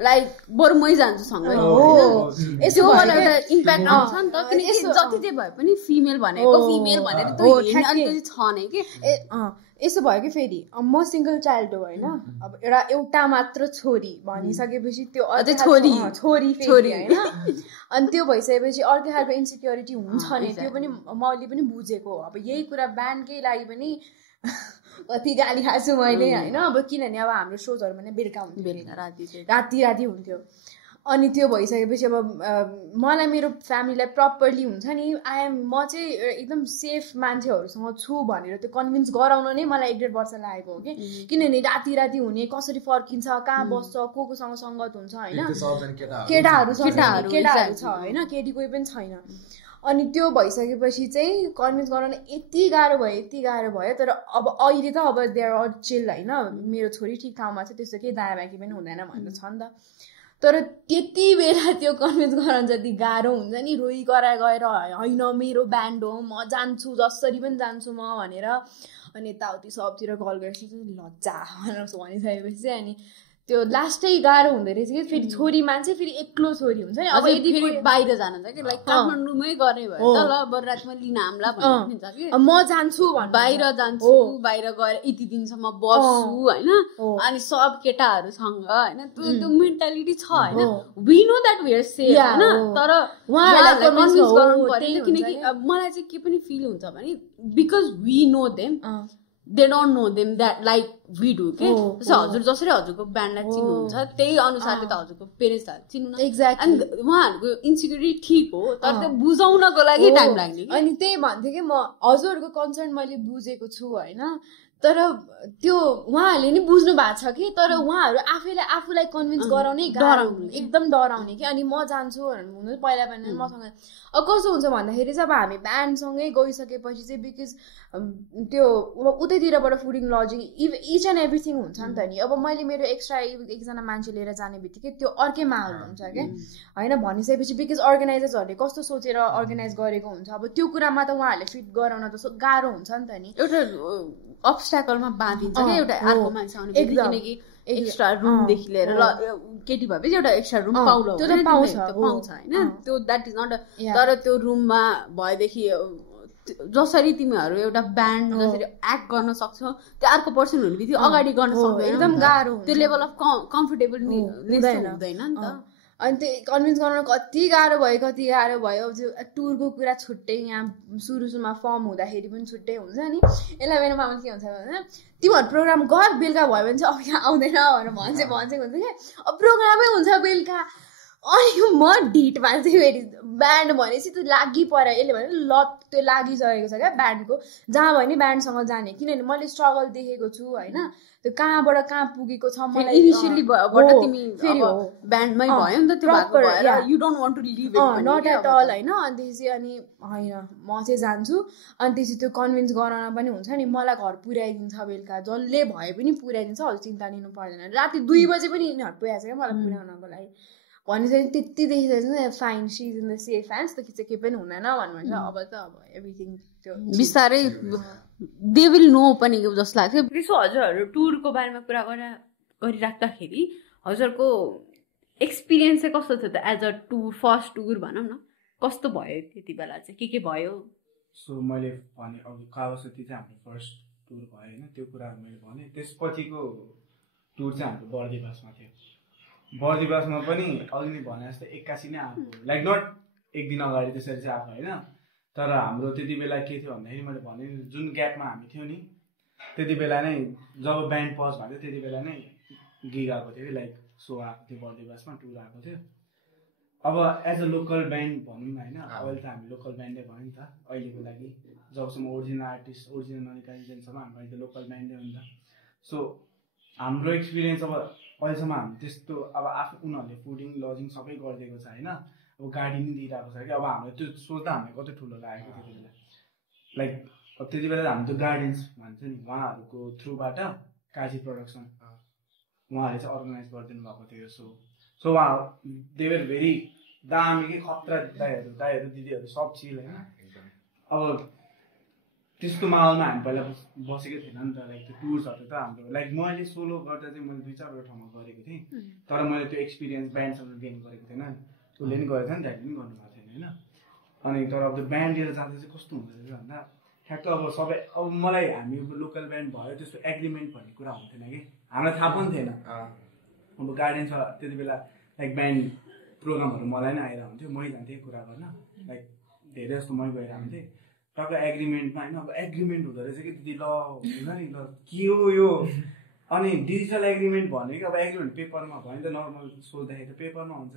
लाइक बरु मै जान्छु सँगै यसो इम्प्याक्ट आउँछ नि त किनकि जति जे भए पनि फिमेल भनेको फिमेल भनेर त अलिकति छ नै कि यसो भयो कि फेरि म सिङ्गल चाइल्ड हो होइन अब एउटा मात्र छोरी भनिसकेपछि त्यो अझै छोरी होइन अनि त्यो भइसकेपछि अर्कै खालको इन्सिक्योरिटी हुन्छ नि त्यो पनि मैले पनि बुझेको अब यही कुरा ब्यान्डकै लागि पनि कति गाली खान्छु मैले होइन अब किनभने अब हाम्रो सोजहरू पनि बेलुका हुन्थ्यो राति हुन्थ्यो अनि त्यो भइसकेपछि अब मलाई मेरो फ्यामिलीलाई प्रपरली हुन्छ नि म चाहिँ एकदम सेफ मान्छेहरूसँग छु भनेर त्यो कन्भिन्स गराउन नै मलाई 1.5 वर्ष लागेको हो कि किनभने राति हुने कसरी फर्किन्छ कहाँ बस्छ कोसँग सङ्गत हुन्छ होइन केटाहरू छ होइन केटी कोही पनि छैन अनि त्यो भइसकेपछि चाहिँ कन्भिन्स गराउन यति गाह्रो भयो तर अब अहिले त अब दे आर चिल होइन मेरो छोरी ठिक ठाउँमा छ त्यस्तो केही दायाँ बाँकी पनि हुँदैन भनेर छ नि त तर त्यति बेला त्यो कन्भिन्स गराउन जति गाह्रो हुन्छ नि रोइ गएर होइन मेरो ब्यान्ड हो म जान्छु जसरी पनि जान्छु म भनेर अनि यताउति सबतिर कल गरेपछि लज्जा भनेर भनिसकेपछि अनि त्यो लास्टै गाह्रो हुँदो रहेछ कि फेरि छोरी मान्छे फेरि एक्लो छोरी हुन्छ नि अब यदि फेरि बाहिर जानुहुन्छ कि लाइक काठमाडौँमै गर्ने भयो त ल बरातमा लिन हामीलाई भनिन्छ कि म जान्छु बाहिर जान्छु बाहिर गएर यति दिनसम्म बस्छु होइन अनि सब केटाहरूसँग होइन त्यो मेन्टालिटी छ होइन we know that we are safe होइन तर उहाँहरूलाई कन्भिन्स गर्नु पर्यो किनकि मलाई चाहिँ के पनि फिल हुन्छ भने because we know them they don't know them that like we do के हजुर जसरी हजुरको ब्यान्डलाई चिन्नुहुन्छ त्यही अनुसारले त हजुरको पेरेन्ट्सलाई चिन्नु न एक्ज्याक्टली अनि उहाँहरूको इन्सिक्युरिटी ठिक हो तर त्यो बुझाउनको लागि टाइम लाग्ने अनि त्यही भन्थेँ कि म हजुरहरूको कन्सर्न मैले बुझेको छु होइन तर त्यो उहाँहरूले नि बुझ्नु भएको छ कि तर उहाँहरू आफूलाई कन्भिन्स गराउने एकदम डराउने कि अनि म जान्छु हुनु पहिला पनि मसँग अब कस्तो हुन्छ भन्दाखेरि चाहिँ अब हामी ब्यान्डसँगै गइसकेपछि चाहिँ बिकज त्यो उतैतिरबाट fooding lodging each and everything हुन्छ नि त नि अब मैले मेरो एक्स्ट्रा एकजना मान्छे लिएर जाने बित्तिकै त्यो अर्कै माहौल हुन्छ क्या होइन भनिसकेपछि बिकज अर्गनाइजर्सहरूले कस्तो सोचेर अर्गनाइज गरेको हुन्छ अब त्यो कुरामा त उहाँहरूले फिट गराउन त गाह्रो हुन्छ नि त नि एउटा अब्स्ट्याकलमा बाँधिन्छ क्या एउटा अर्को मान्छे आउने किनकि एक्स्ट्रा रुमदेखि लिएर ल केटी भएपछि एउटा एक्स्ट्रा रुम पाउला त्यो त पाउँछ होइन त्यो द्याट इज नट तर त्यो रुममा भएदेखि जसरी तिमीहरू एउटा ब्यान्ड जसरी एक्ट गर्न सक्छौ त्यो अर्को पर्सन हुने बित्तिकै अगाडि गर्न सक्दैन एकदम गाह्रो त्यो लेभल अफ कम्फर्टेबल हुँदैन नि त अनि त्यो कन्भिन्स गर्न कति गाह्रो भयो टुरको कुरा छुट्टै यहाँ सुरुमा फर्म हुँदाखेरि पनि छुट्टै हुन्छ नि यसलाई मेरो मामा के हुन्छ भने तिमीहरू प्रोग्राम गर बेलुका भयो भने चाहिँ अब यहाँ आउँदैन भनेर भन्छ हुन्छ क्या अब प्रोग्रामै हुन्छ बेलुका अनि म ढिटमा चाहिँ फेरि ब्यान्ड भनेपछि त्यो लागि पऱ्यो यसले भने लत त्यो लागिसकेको छ क्या ब्यान्डको जहाँ भयो नि ब्यान्डसँग जाने किनभने मैले स्ट्रगल देखेको छु होइन त्यो कहाँबाट कहाँ पुगेको छ मलाई इनिसियलीबाट तिमी फेरि ब्यान्डमै भयो नि त त्यो you don't want to live not at all होइन अनि त्यसपछि अनि होइन म चाहिँ जान्छु अनि त्यसपछि त्यो कन्भिन्स गराउन पनि हुन्छ नि मलाई घर पुर्याइदिन्छ बेलुका जसले भए पनि पुर्याइदिन्छ अरू चिन्ता लिनु पर्दैन राति 2 बजे पनि यिनीहरू पुर्याएको छ क्या मलाई पुर्याउनको लागि भनिसकेपछि त्यति देखिसकेपछि fine she is in the safe hands त के केही पनि हुँदैन भन्नुहुन्छ अब त अब एभ्रिथिङ त्यो बिस्तारै दे विल नो पनि जस्तो लाग्छ त्यसो हजुरहरू टुरको बारेमा कुरा गरिराख्दाखेरि हजुरको एक्सपिरियन्स चाहिँ कस्तो थियो त as a tour first tour भनौँ न कस्तो भयो त्यति बेला चाहिँ के भयो सो मैले भने अब कावासती चाहिँ हाम्रो फर्स्ट टुर भयो होइन त्यो कुराहरू मैले भने त्यसपछिको टुर चाहिँ हाम्रो बर्दिवासमा थियो बर्दिवासमा पनि अघि नै भने जस्तो 81 नै आएको लाइक नट एक दिन अगाडि त्यसरी चाहिँ आएको होइन तर हाम्रो त्यति बेला के थियो भन्दाखेरि मैले भने जुन ग्यापमा हामी थियौँ नि त्यति बेला नै जब ब्यान्ड पज भएको थियो त्यति बेला नै गिग आएको थियो लाइक सो आएको थियो बर्दिवासमा टुर आएको थियो अब एज अ लोकल ब्यान्ड भनौँ न होइन अहिले त हामी लोकल ब्यान्डै भयो नि त अहिलेको लागि जबसम्म ओरिजिनल आर्टिस्ट ओरिजिनल ननिकालिन्जेलसम्म हाम्रो अहिले लोकल ब्यान्डै हो नि त सो हाम्रो एक्सपिरियन्स अब अहिलेसम्म हामी त्यस्तो अब उनीहरूले फुडिङ लजिङ सबै गरिदिएको छ होइन अब गाडी नि दिइरहेको छ कि अब हामीले त्यो सोच्दा हामीलाई कति ठुलो लागेको त्यति बेला लाइक अब त्यति बेला हामी त्यो गार्डेन्स भन्छ नि उहाँहरूको थ्रुबाट काजी प्रोडक्सन उहाँहरूले चाहिँ अर्गनाइज गरिदिनु भएको थियो सो उहाँ देवर भेरी दामी कि खतरा दाईहरू दिदीहरू सब चिल होइन अब त्यस्तो माहौलमा हामी पहिला बसेकै थिएन नि त लाइक त्यो टुर्सहरू त हाम्रो लाइक मैले सोलो गर्दा चाहिँ मैले 2-4 ठाउँमा गरेको थिएँ तर मैले त्यो एक्सपिरियन्स ब्यान्डसँग गेन गरेको थिएन उसले पनि गरेको थियो नि ड्याडीले पनि गर्नुभएको थिएन होइन अनि तर अब त्यो ब्यान्ड लिएर जाँदा चाहिँ कस्तो हुँदो रहेछ भन्दा ठ्याक्क अब सबै अब मलाई हामी लोकल ब्यान्ड भयो त्यस्तो एग्रिमेन्ट भन्ने कुरा हुन्थेन कि हामीलाई थाहा पनि थिएन अब गार्डेन्स त्यति बेला लाइक ब्यान्ड प्रोग्रामहरू मलाई नै आएर हुन्थ्यो मै जान्थेँ कुरा गर्न लाइक धेरै जस्तो मै गएर हुन्थेँ टक्क एग्रिमेन्टमा होइन अब एग्रिमेन्ट हुँदो रहेछ कि दिदी ल हुन्छ नि ल के हो यो अनि डिजिटल एग्रिमेन्ट भन्यो कि अब एग्रिमेन्ट पेपरमा भयो नि त नर्मल सोच्दाखेरि त पेपरमा हुन्छ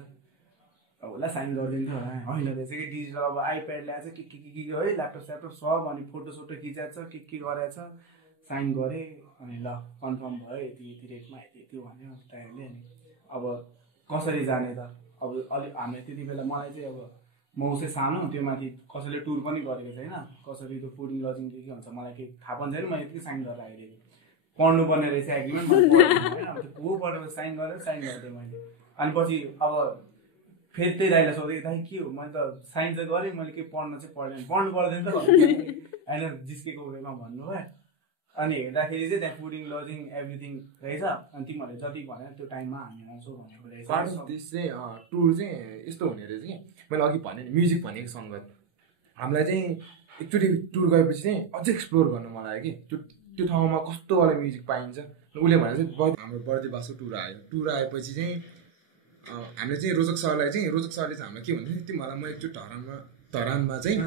अब उसलाई साइन गरिदिन्थ्यो होला होइन रहेछ कि डिजिटल अब आइप्याड ल्याएछ के है ल्यापटप स्यापटप सब अनि फोटो खिचाएको छ के गरेछ साइन गरेँ अनि ल कन्फर्म भयो यति रेटमा यति भन्यो ड्राइभरले अनि अब कसरी जाने त अब अलिक हामीले त्यति बेला मलाई चाहिँ अब म उसै सानो त्यो माथि कसैले टुर पनि गरेको छैन कसरी त्यो फुडिङ लजिङ के हुन्छ मलाई केही थाहा पनि छैन मैले यति साइन गरेर आइदिएँ पढ्नुपर्ने रहेछ एग्रिमेन्ट होइन अब त्यो को पढेर साइन गरिदिएँ मैले अनि पछि अब फेरि त्यही दाइलाई सोधेँ दाइ के हो मैले त साइन चाहिँ गरेँ मैले केही पढ्न चाहिँ पढ्नु पर्दैन त होइन जिस्केको वेमा भन्नुभयो अनि हेर्दाखेरि चाहिँ त्यहाँ फुडिङ लजिङ एभ्रिथिङ रहेछ अनि तिमीहरूले जति भने त्यो टाइममा हामी आउँछौँ भनेको रहेछ पार्ट अफ दिस चाहिँ टुर चाहिँ यस्तो हुने रहेछ कि मैले अघि भने नि म्युजिक भनेको सङ्गत हामीलाई चाहिँ एकचोटि टुर गएपछि चाहिँ अझै एक्सप्लोर गर्नु मन लाग्यो कि त्यो ठाउँमा कस्तो वाला म्युजिक पाइन्छ उसले भने चाहिँ हाम्रो बर्दिवासको टुर आएपछि चाहिँ हामीले चाहिँ रोचक सरले चाहिँ हामीलाई के भन्थ्यो तिमीहरूलाई म एकचोटि धरानमा चाहिँ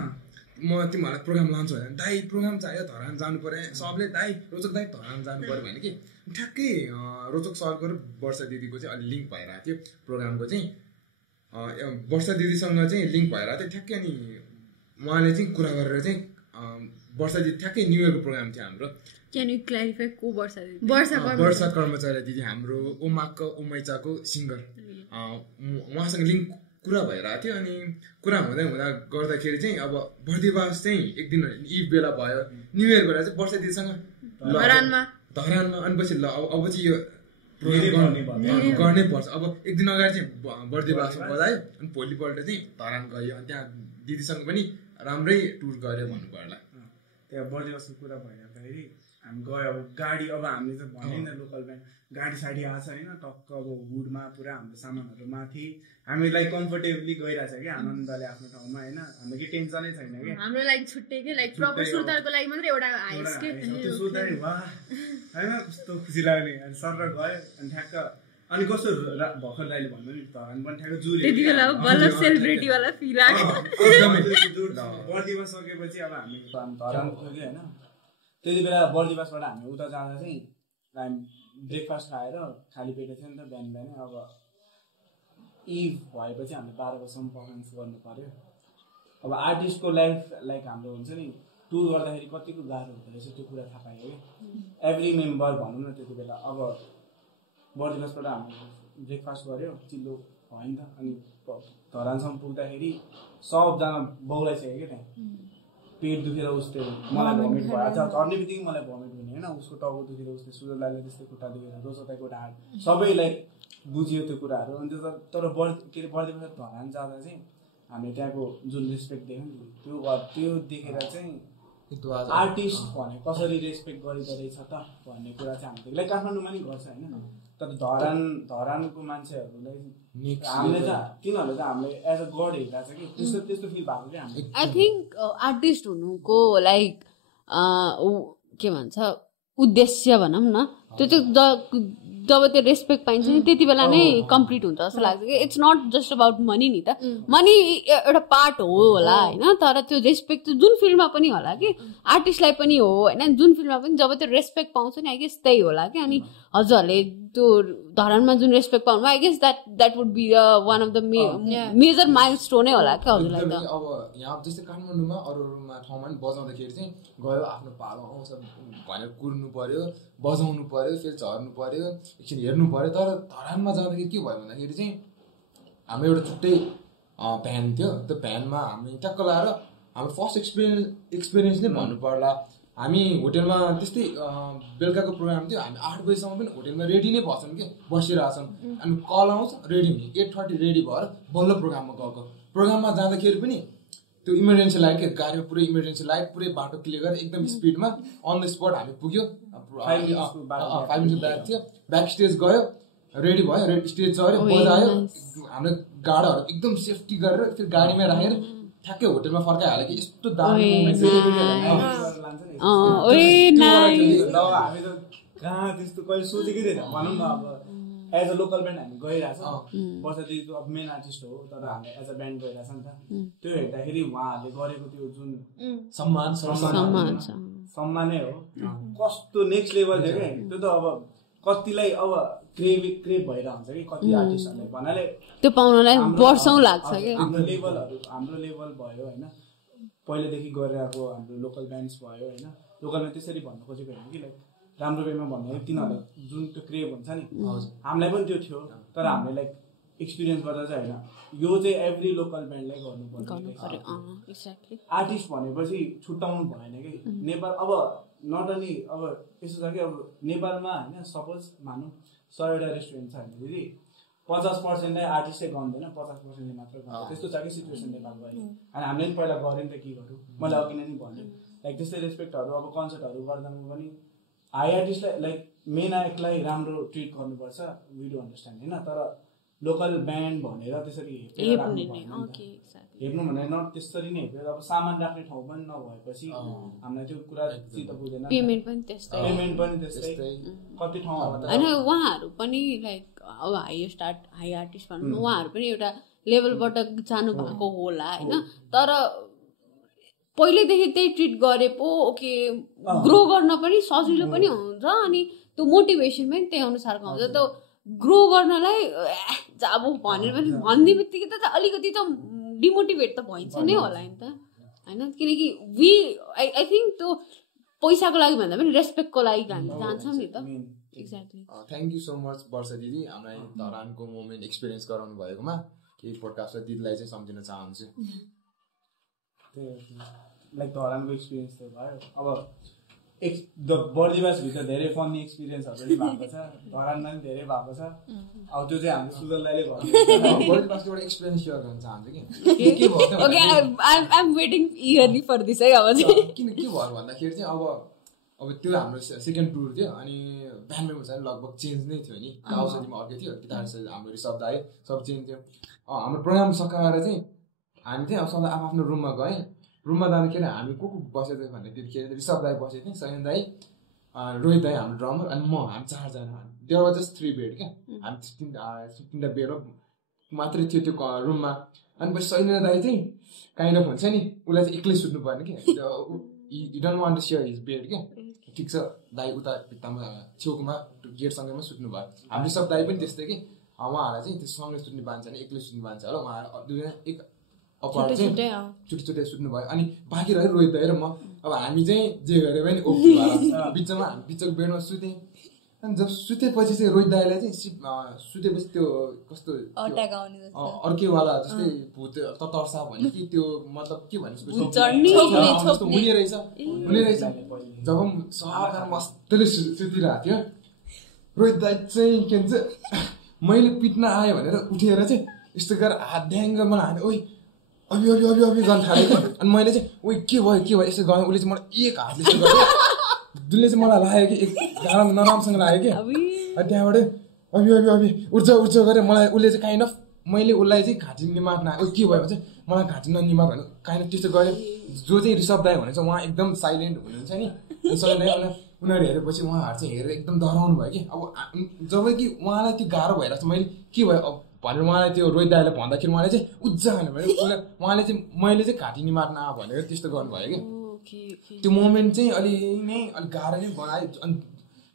म तिमीहरूलाई प्रोग्राम लान्छु भने दाइ प्रोग्राम चाहियो धरान जानु पऱ्यो सबले दाइ रोचक दाइ धरान जानु पऱ्यो भने कि ठ्याक्कै रोचक सरको र वर्षा दिदीको चाहिँ अलि लिङ्क भइरहेको थियो प्रोग्रामको चाहिँ वर्षा दिदीसँग चाहिँ लिङ्क भइरहेको थियो ठ्याक्कै अनि उहाँले चाहिँ कुरा गरेर चाहिँ वर्षा दिदी ठ्याक्कै न्यु इयरको प्रोग्राम थियो हाम्रो क्यान यु क्ल्यारिफाई को वर्षा वर्षा कर्मचारी दिदी हाम्रो ओमाको ओमैचाको सिङ्गर उहाँसँग लिङ्क कुरा भइरहेको थियो अनि कुरा हुँदा गर्दाखेरि चाहिँ अब बर्दिवास चाहिँ एक दिन इभ बेला भयो न्यु इयर बेला चाहिँ वर्षा दिदीसँग धरानमा अनि पछि ल अब चाहिँ यो गर्नै पर्छ अब एक दिन अगाडि चाहिँ बर्दिवासमा बजायो अनि भोलिपल्ट चाहिँ धरान गयो अनि त्यहाँ दिदीसँग पनि राम्रै टुर गऱ्यो भन्नु पर्ला त्यहाँ बर्दिवासको कुरा भइराख्दाखेरि हामी गयो अब गाडी अब हामीले त भन्यो नि लोकल ब्यान्ड गाडी साडी आएको छ होइन टक्क अब हुडमा पुरा हाम्रो सामानहरू माथि हामीलाई कम्फर्टेबली गइरहेछ कि आनन्दले आफ्नो ठाउँमा होइन हाम्रो केही टेन्सनै छैन कि हाम्रो लागि छुट्टै के लाइक प्रपर सुर्तारको लागि मात्रै एउटा आइस के त्यो सुर्तारी वाह होइन कस्तो खुसी लाग्ने अनि सर गयो अनि ठ्याक्क अनि कस्तो भर्खर दाइले भन्नु नि धरान पनि ठ्याक्क जुरे त्यति बेला बल्ल सेलिब्रिटी वाला फिल आयो बर्दिवास सकेपछि अब हामी धरान पुग्यो होइन त्यति बेला बर्दिवासबाट हामी उता जाँदा चाहिँ हामी ब्रेकफास्ट खाएर खाली पेटे थियो नि त बिहानै अब इभ भएपछि हामीले 12 बजीसम्म पर्फर्मेन्स गर्नु पर्यो अब आर्टिस्टको लाइक हाम्रो हुन्छ नि टुर गर्दाखेरि कतिको गाह्रो हुँदो रहेछ त्यो कुरा थाहा पायो कि एभ्री मेम्बर भनौँ न त्यति बेला अब बर्दिवासबाट हामीले ब्रेकफास्ट गऱ्यो चिल्लो भयो नि त अनि धरानसम्म पुग्दाखेरि सबजना बौलाइसक्यो क्या त्यहाँ पेट दुखेर उसले मलाई भमिट भयो झर्ने बित्तिकै मलाई भमिट हुने होइन उसको टाउको दुखेर उसले सुजरलाई त्यस्तै खुट्टा दुखेर रोसताको ढाड सबैलाई बुझियो त्यो कुराहरू अनि त्यो तर बर्दिवास धरान जाँदा चाहिँ हामीले त्यहाँको जुन रेस्पेक्ट देख्यौँ नि त्यो देखेर चाहिँ आर्टिस्ट भने कसरी रेस्पेक्ट गरिँदो रहेछ त भन्ने कुरा चाहिँ हामीले लाइक काठमाडौँमा नि गर्छ होइन तर धरानको मान्छेहरूलाई हामीले चाहिँ तिनीहरूले चाहिँ हामीले एज अ गड हेरिरहेको छ कि त्यस्तो फिल भएको चाहिँ हामीले आई थिङ्क आर्टिस्ट हुनुको लाइक के भन्छ उद्देश्य भनौँ न त्यो चाहिँ जब त्यो रेस्पेक्ट पाइन्छ नि त्यति बेला नै कम्प्लिट हुन्छ जस्तो लाग्छ कि it's not just about money नि त मनी एउटा पार्ट हो होला होइन तर त्यो रेस्पेक्ट चाहिँ जुन फिल्डमा पनि होला कि आर्टिस्टलाई पनि हो होइन जुन फिल्डमा पनि जब त्यो रेस्पेक्ट पाउँछ नि आई गेस त्यही होला कि अनि हजुरहरूले त्यो धरानमा जुन रेस्पेक्ट पाउनु I guess that would be one of the major माइलस्टोनै होला क्या हजुरलाई त अब यहाँ जस्तै काठमाडौँमा अरू ठाउँमा पनि बजाउँदाखेरि चाहिँ गयो आफ्नो पालो आउँछ भनेर कुर्नु पर्यो बजाउनु पर्यो फेरि झर्नु पर्यो एकछिन हेर्नु पर्यो तर धरानमा जाँदाखेरि के भयो भन्दाखेरि चाहिँ हाम्रो एउटा छुट्टै भ्यान थियो त्यो भ्यानमा हामी ट्याक्क लाएर हाम्रो फर्स्ट एक्सपिरियन्स नै भन्नु पर्ला हामी होटेलमा त्यस्तै बेलुकाको प्रोग्राम थियो हामी 8 बजीसम्म पनि होटेलमा रेडी नै भएछौँ कि बसिरहेछौँ अनि कल आउँछ रेडी हुने 8:30 रेडी भएर बल्ल प्रोग्राममा गएको प्रोग्राममा जाँदाखेरि पनि त्यो इमर्जेन्सी लाइट के गाडीमा पुरै इमर्जेन्सी लाइट पुरै बाटो क्लियर गरेर एकदम स्पिडमा अन द स्पट हामी पुग्यो 5 मिनट ब्याक थियो ब्याक स्टेज गयो रेडी भयो रेडी स्टेज चढ्यो बजायो हाम्रो गाडाहरू एकदम सेफ्टी गरेर फेरि गाडीमा राखेर ठ्याक्कै होटेलमा फर्काइहाल्यो कि यस्तो दामी हामी त कहाँ त्यस्तो कहिले सोचेकै थिएन भनौँ न अब एज अ लोकल ब्यान्ड हामी गइरहेछ वर्षा दिदी अब मेन आर्टिस्ट हो तर हामी एज अ ब्यान्ड गइरहेछ नि त त्यो हेर्दाखेरि उहाँहरूले गरेको त्यो जुन सम्मानै हो कस्तो नेक्स्ट लेभल थियो क्या त्यो त अब कतिलाई अब क्रेभ भइरहेको हुन्छ कि कति आर्टिस्टहरूलाई भन्नाले त्यो पाउनलाई वर्षौँ लाग्छ कि हाम्रो लेभल भयो होइन पहिलादेखि गरिरहेको हाम्रो लोकल ब्यान्ड्स भयो होइन लोकलमा त्यसरी भन्नु खोजेको होइन कि लाइक राम्रो वेमा भन्ने तिनीहरूलाई जुन त्यो क्रेभ हुन्छ नि हामीलाई पनि त्यो थियो तर हामीले लाइक एक्सपिरियन्स गर्दा चाहिँ होइन यो चाहिँ एभ्री लोकल ब्यान्डलाई गर्नुपर्ने आर्टिस्ट भनेपछि छुट्याउनु भएन कि नेपाल अब नट ओन्ली अब यस्तो छ कि अब नेपालमा होइन सपोज मानौँ 100वटा रेस्टुरेन्ट छ भने दिदी 50%लाई आर्टिस्टै गन्दैन 50%ले मात्र गन्छ त्यस्तो छ कि सिचुएसन नेपालको अहिले अनि हामीले पनि पहिला गऱ्यौँ त के गरौँ मैले अघि नै भन्यो लाइक त्यस्तै रेस्पेक्टहरू अब कन्सर्टहरू गर्दामा पनि हाई आर्टिस्टलाई लाइक मेन एक्टलाई राम्रो ट्रिट गर्नुपर्छ वी डु अन्डरस्ट्यान्ड होइन तर लोकल ब्यान्ड भनेर त्यसरी हेर्नु भने नट त्यसरी नै हेर्नु अब सामान राख्ने ठाउँ पनि नभएपछि हामीलाई त्यो कुरा चित्त बुझ्दैन पेमेन्ट पनि त्यस्तै कति ठाउँहरू होइन उहाँहरू पनि लाइक अब हाई आर्टिस्ट भनौँ उहाँहरू पनि एउटा लेभलबाट जानु भएको होला होइन तर पहिल्यैदेखि त्यही ट्रिट गरे पो ओके ग्रो गर्न पनि सजिलो पनि हुन्छ अनि त्यो मोटिभेसन पनि त्यही अनुसारको हुन्छ त ग्रो गर्नलाई अब भनेर पनि भन्ने बित्तिकै त अलिकति त डिमोटिभेट त भइन्छ नै होला नि त होइन किनकि आई थिङ्क त्यो पैसाको लागि भन्दा पनि रेस्पेक्टको लागि हामी जान्छौँ नि त exactly thank you so much Varsha दिदी हामीलाई धरानको मोमेन्ट एक्सपिरियन्स गराउनु भएकोमा केही पोडकास्ट दिदीलाई चाहिँ सम्झिन चाहन्छु लाइक धरानको एक्सपिरियन्स त भयो अब बर्दिवासभित्र धेरै फनी एक्सपिरियन्सहरू पनि भएको छ धरानमा पनि धेरै भएको छ अब त्यो चाहिँ हाम्रो सुजल दाइले भन्नु बर्दिवासको एउटा एक्सपिरियन्स सेयर गर्न चाहन्छु कि के भयो okay I am waiting eagerly for this है अब चाहिँ किन के भयो भन्दाखेरि चाहिँ अब त्यो हाम्रो सेकेन्ड टुर थियो अनि ब्यान्ड मेम्बर्स लगभग चेन्ज नै थियो नि औषधिमा अर्कै थियो गिटार हाम्रो रिसभ दाइ सब चेन्ज थियो हाम्रो प्रोग्राम सकाएर चाहिँ हामी चाहिँ अब सबै आफ्नो रुममा गएँ रुममा जाँदाखेरि हामी को बसेको थियो भन्दाखेरि रिसभ दाई बसेको थियौँ सयन दाई रोहित दाई हाम्रो ड्रमर अनि म हामी 4 जना देयर वाज जस्ट 3 बेड क्या हामी 3टा बेड मात्रै थियो त्यो रुममा अनि पछि सयन दाई चाहिँ काइन्ड अफ हुन्छ नि उसलाई चाहिँ एक्लै सुत्नु पर्ने कि you don't want to share his bed क्या ठिक छ दाई उता भित्तामा छेउकोमा गेटसँगैमा सुत्नु भयो हाम्रो सब दाई पनि त्यस्तै कि उहाँहरूलाई चाहिँ त्यो सँगै सुत्ने बान्छ नि एक्लै सुत्ने बान्छ होला उहाँहरू दुईजना एक अपार्ट चाहिँ छुट्टै सुत्नु भयो अनि बाँकी रह्यो रोहित दाइ र म अब हामी चाहिँ जे गरे पनि ओके भयो बिचमा हामी बिचको बेडमा सुतेँ अनि जब सुतेपछि चाहिँ रोहित दाइलाई चाहिँ सुतेपछि त्यो कस्तो अर्कैवाला जस्तै भूत तर्सा भन्यो कि त्यो मतलब के भन्नु हुने रहेछ जब सफा मस्तले सुतिरहेको थियो रोहित दाइ चाहिँ के भन्छ मैले पिट्न आएँ भनेर उठेर चाहिँ यस्तो गरेर हात ड्याङ्ग मलाई हाने ओइ अभि गर्न थालेको अनि मैले चाहिँ ओइ के भयो यसो गरेँ उसले चाहिँ मलाई एक हातले यसो गर्यो जसले चाहिँ मलाई लाग्यो कि एक गाह्रो नराम्रोसँग लाग्यो कि अनि त्यहाँबाट अभि उठ्छ गरेर मलाई उसले चाहिँ काइन्ड अफ मैले उसलाई चाहिँ घाँटी निमार्न आयो के भयो भने चाहिँ मलाई घाँटी ननिमार भने काइन्ड अफ त्यस्तो गऱ्यो जो चाहिँ रिसभ दाइ भनेको छ उहाँ एकदम साइलेन्ट हुनुहुन्छ नि उनीहरू हेरेपछि उहाँहरू चाहिँ हेरेर एकदम डराउनु भयो कि अब जब कि उहाँलाई त्यो गाह्रो भइरहेको छ मैले के भयो अब भनेर उहाँलाई त्यो रोहित दाइलाई भन्दाखेरि उहाँले चाहिँ उज्जा भन्नुभयो उहाँले चाहिँ मैले चाहिँ घाँटी निमार्न आ भनेर त्यस्तो गर्नुभयो कि त्यो मोमेन्ट चाहिँ अलिक गाह्रो नै बनायो अनि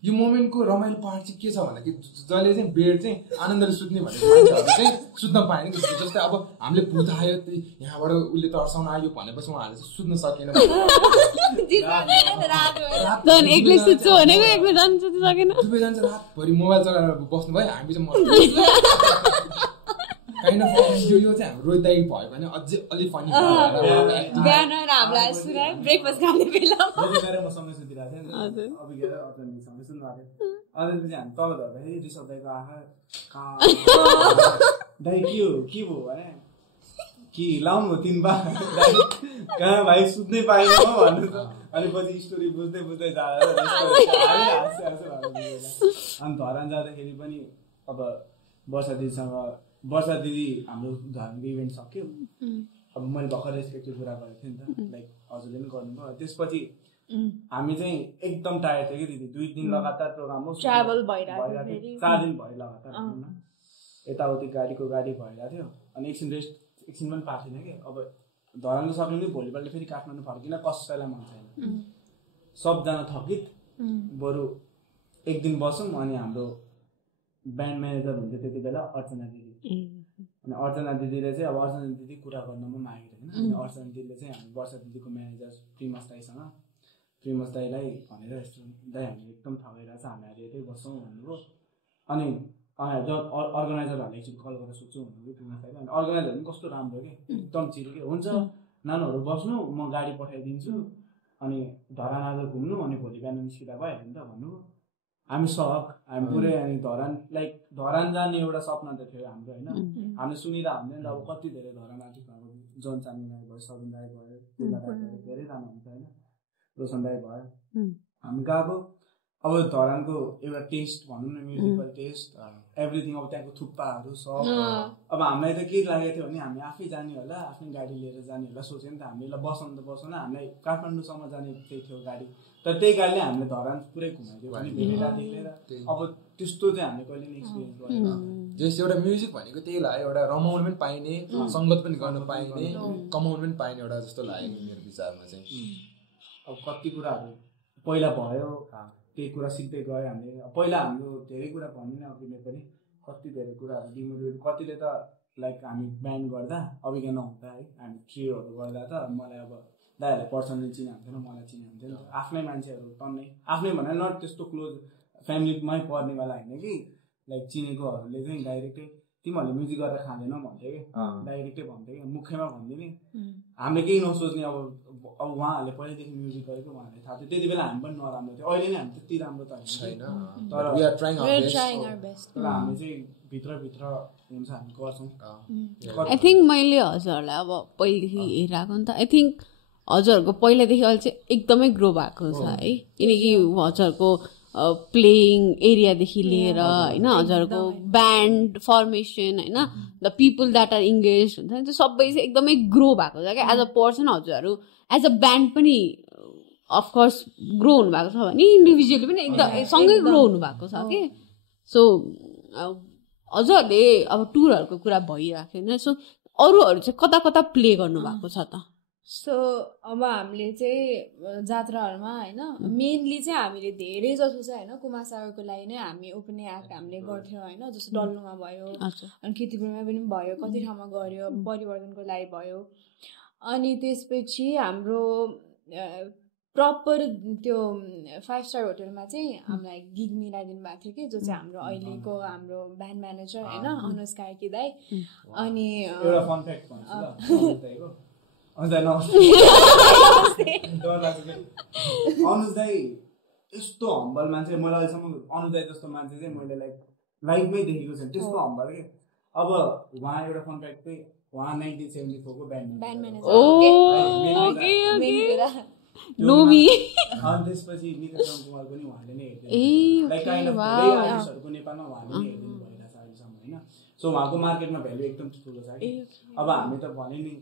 यो मोमेन्टको रमाइलो पार्ट चाहिँ के छ भन्दाखेरि जसले चाहिँ बेड चाहिँ आनन्दले सुत्ने भनेको मान्छेहरू चाहिँ सुत्न पाएन जस्तै अब हामीले भूत आयो यहाँबाट उसले तर्साउन आयो भनेपछि उहाँहरूले चाहिँ सुत्न सकेन दुवैजना चाहिँ रातभरि मोबाइल चलाएर बस्नु भयो हामी चाहिँ काइन्ड अफ यो चाहिँ हाम्रो रोहित दाइ भयो भने अझै अलिक फनी ब्रेकफास्ट खाने बेला म सँगै सुतिरहेको थिएँ अभिगेर सँगै सुन्नुभएको थियो अनि हामी तल झर्दाखेरि रिसभ दाइको आँखा दाइ के भयो भने कि लाउनु हो 3 बार कहाँ भाइ सुत्नै पाएन हो भन्नु त अनि पछि स्टोरी बुझ्दै जाँदा अनि धरान जाँदाखेरि पनि अब वर्षा दिदी हाम्रो धर्मको इभेन्ट सक्यो अब मैले भर्खर रेस्पेक्टको कुरा गरेको थिएँ नि त लाइक हजुरले पनि गर्नुभयो त्यसपछि हामी चाहिँ एकदम टायर्ड थियो कि दिदी 2 दिन लगातार प्रोग्राम हो ट्राभल भइरहेको 4 दिन भयो लगातार यताउति गाडी भइरहेको थियो अनि एकछिन पनि पाएको थिएन कि अब धरानको सक्ने भोलिपल्ट फेरि काठमाडौँ फर्किन कसैलाई मन छैन सबजना थकित बरु एक दिन बसौँ अनि हाम्रो ब्यान्ड म्यानेजर हुन्थ्यो त्यति बेला अर्चना दिदी अनि अर्चना दिदीले चाहिँ अब अर्चना दिदी कुरा गर्नमा मागेको होइन अनि अर्चना दिदीले चाहिँ हामी वर्षा दिदीको म्यानेजर प्रिमस दाईलाई भनेर यस्तो दाई हामी एकदम थकेर छ हामीहरू यतै बस्छौँ भन्नुभयो अनि अर्गनाइजरहरूले एकचोटि कल गरेर सोध्छु भन्नुभयो प्रिमस दाईले अनि अर्गनाइजर पनि कस्तो राम्रो कि एकदम चिरो कि हुन्छ नानीहरू बस्नु म गाडी पठाइदिन्छु अनि धरान आज घुम्नु अनि भोलि बिहान निस्किँदा भइहाल्यो नि त भन्नुभयो हामी हामी पुरै अनि धरान जाने एउटा सपना त थियो हाम्रो होइन हामीले सुनिरहेको हुँदैन अब कति धेरै धरान आएको अब जन चामलिङ दाई भयो सबिन दाई भयो धेरैजना हुन्छ होइन रोशन दाई भयो हामी गएको अब धरानको एउटा टेस्ट भनौँ न म्युजिकल टेस्ट एभ्रिथिङ अब त्यहाँको थुक्पाहरू सब अब हामीलाई त के लागेको थियो भने हामी आफै जाने होला आफ्नै गाडी लिएर जाने होला सोच्यो नि त हामीले बसाउनु त बसाउन हामीलाई काठमाडौँसम्म जाने त्यही थियो गाडी तर त्यही गाडीले हामीले धरान पुरै घुमाइदियो अनि भेटेरादेखि लिएर अब त्यस्तो चाहिँ हामीले कहिले पनि एक्सपिरियन्स गरेको जस एउटा म्युजिक भनेको त्यही लाग्यो एउटा रमाउनु पनि पाइने सङ्गत पनि गर्न पाइने कमाउनु पनि पाइने एउटा जस्तो लाग्यो मेरो विचारमा चाहिँ अब कति कुराहरू पहिला भयो त्यही कुरा सिक्दै गयो हामीले पहिला हाम्रो धेरै कुरा भनिन अघिले पनि कति धेरै कुराहरू डिमोटिभेट कतिले त लाइक हामी ब्यान्ड गर्दा अभिज्ञ नहुँदा है हामी ट्रियोहरू गर्दा त मलाई अब दाइहरूले पर्सनली चिने हुन्थेन, मलाई चिने हुन्थ्यो नि त, आफ्नै मान्छेहरू टन्नै, आफ्नै भनेर नट त्यस्तो क्लोज फ्यामिलीमै पर्नेवाला होइन कि लाइक चिनेकोहरूले चाहिँ डाइरेक्टै तिमीहरूले म्युजिक गरेर खाँदैनौ भन्थ्यो कि डाइरेक्टै भन्थ्यो कि मुखैमा भन्दिने, हामीले केही नसोच्ने। अब उहाँहरूले पहिल्यैदेखि म्युजिक गरेको उहाँहरूले थाहा थियो, त्यति बेला हामी पनि नराम्रो थियो, अहिले नै हामी त्यति राम्रो त छैन, तर हामी चाहिँ भित्रभित्र हुन्छ हामी गर्छौँ। आई थिङ्क मैले हजुरहरूलाई अब पहिलेदेखि हेरिरहेको नि त, आई थिङ्क हजुरहरूको पहिलादेखि अहिले चाहिँ एकदमै ग्रो भएको छ है, किनकि हजुरहरूको प्लेइङ एरियादेखि लिएर होइन हजुरहरूको ब्यान्ड फर्मेसन होइन the people that are engage हुन्छ नि त्यो सबै चाहिँ एकदमै ग्रो भएको छ क्या। एज अ पर्सन हजुरहरू एज अ ब्यान्ड पनि अफकोर्स ग्रो हुनुभएको छ भने इन्डिभिजुअली पनि एकदम सँगै ग्रो हुनुभएको छ कि। सो हजुरहरूले अब टुरहरूको कुरा भइरहेको होइन, सो अरूहरू चाहिँ कता कता प्ले गर्नुभएको छ त? सो अब हामीले चाहिँ जात्राहरूमा होइन मेनली चाहिँ हामीले धेरै जसो चाहिँ होइन कुमासागरको लागि नै हामी ओपनिङ एक्ट हामीले गर्थ्यौँ होइन, जस्तो डल्लोमा भयो अनि किर्तिपुरमा पनि भयो, कति ठाउँमा गऱ्यो, परिवर्तनको लागि भयो। अनि त्यसपछि हाम्रो प्रपर त्यो 5 स्टार होटलमा चाहिँ हामीलाई गिग मिलाइदिनु भएको थियो कि, जो चाहिँ हाम्रो अहिलेको हाम्रो ब्यान्ड म्यानेजर होइन अनुज कार्की दाई। अनि एउटा फन फ्याक्ट भन्छु ल, अनुज दाई यस्तो हम्बल मान्छे, मैले अहिलेसम्म अनुज दाई जस्तो मान्छे चाहिँ मैले लाइफमै देखेको छैन, त्यस्तो हम्बल के। अब उहाँ एउटा फन फ्याक्ट चाहिँ उहाँ 1974 को ब्यान्ड म्यानेजर, अनि त्यसपछि नितेश कुमार पनि उहाँले नै हेरिदिनु, लाइक काइन्ड अफ धेरै आर्टिस्टहरूको नेपालमा उहाँले नै हेरिदिनु भइरहेछ अहिलेसम्म होइन। सो उहाँको मार्केटमा भ्यालु एकदम ठुलो छ कि। अब हामी त भने नि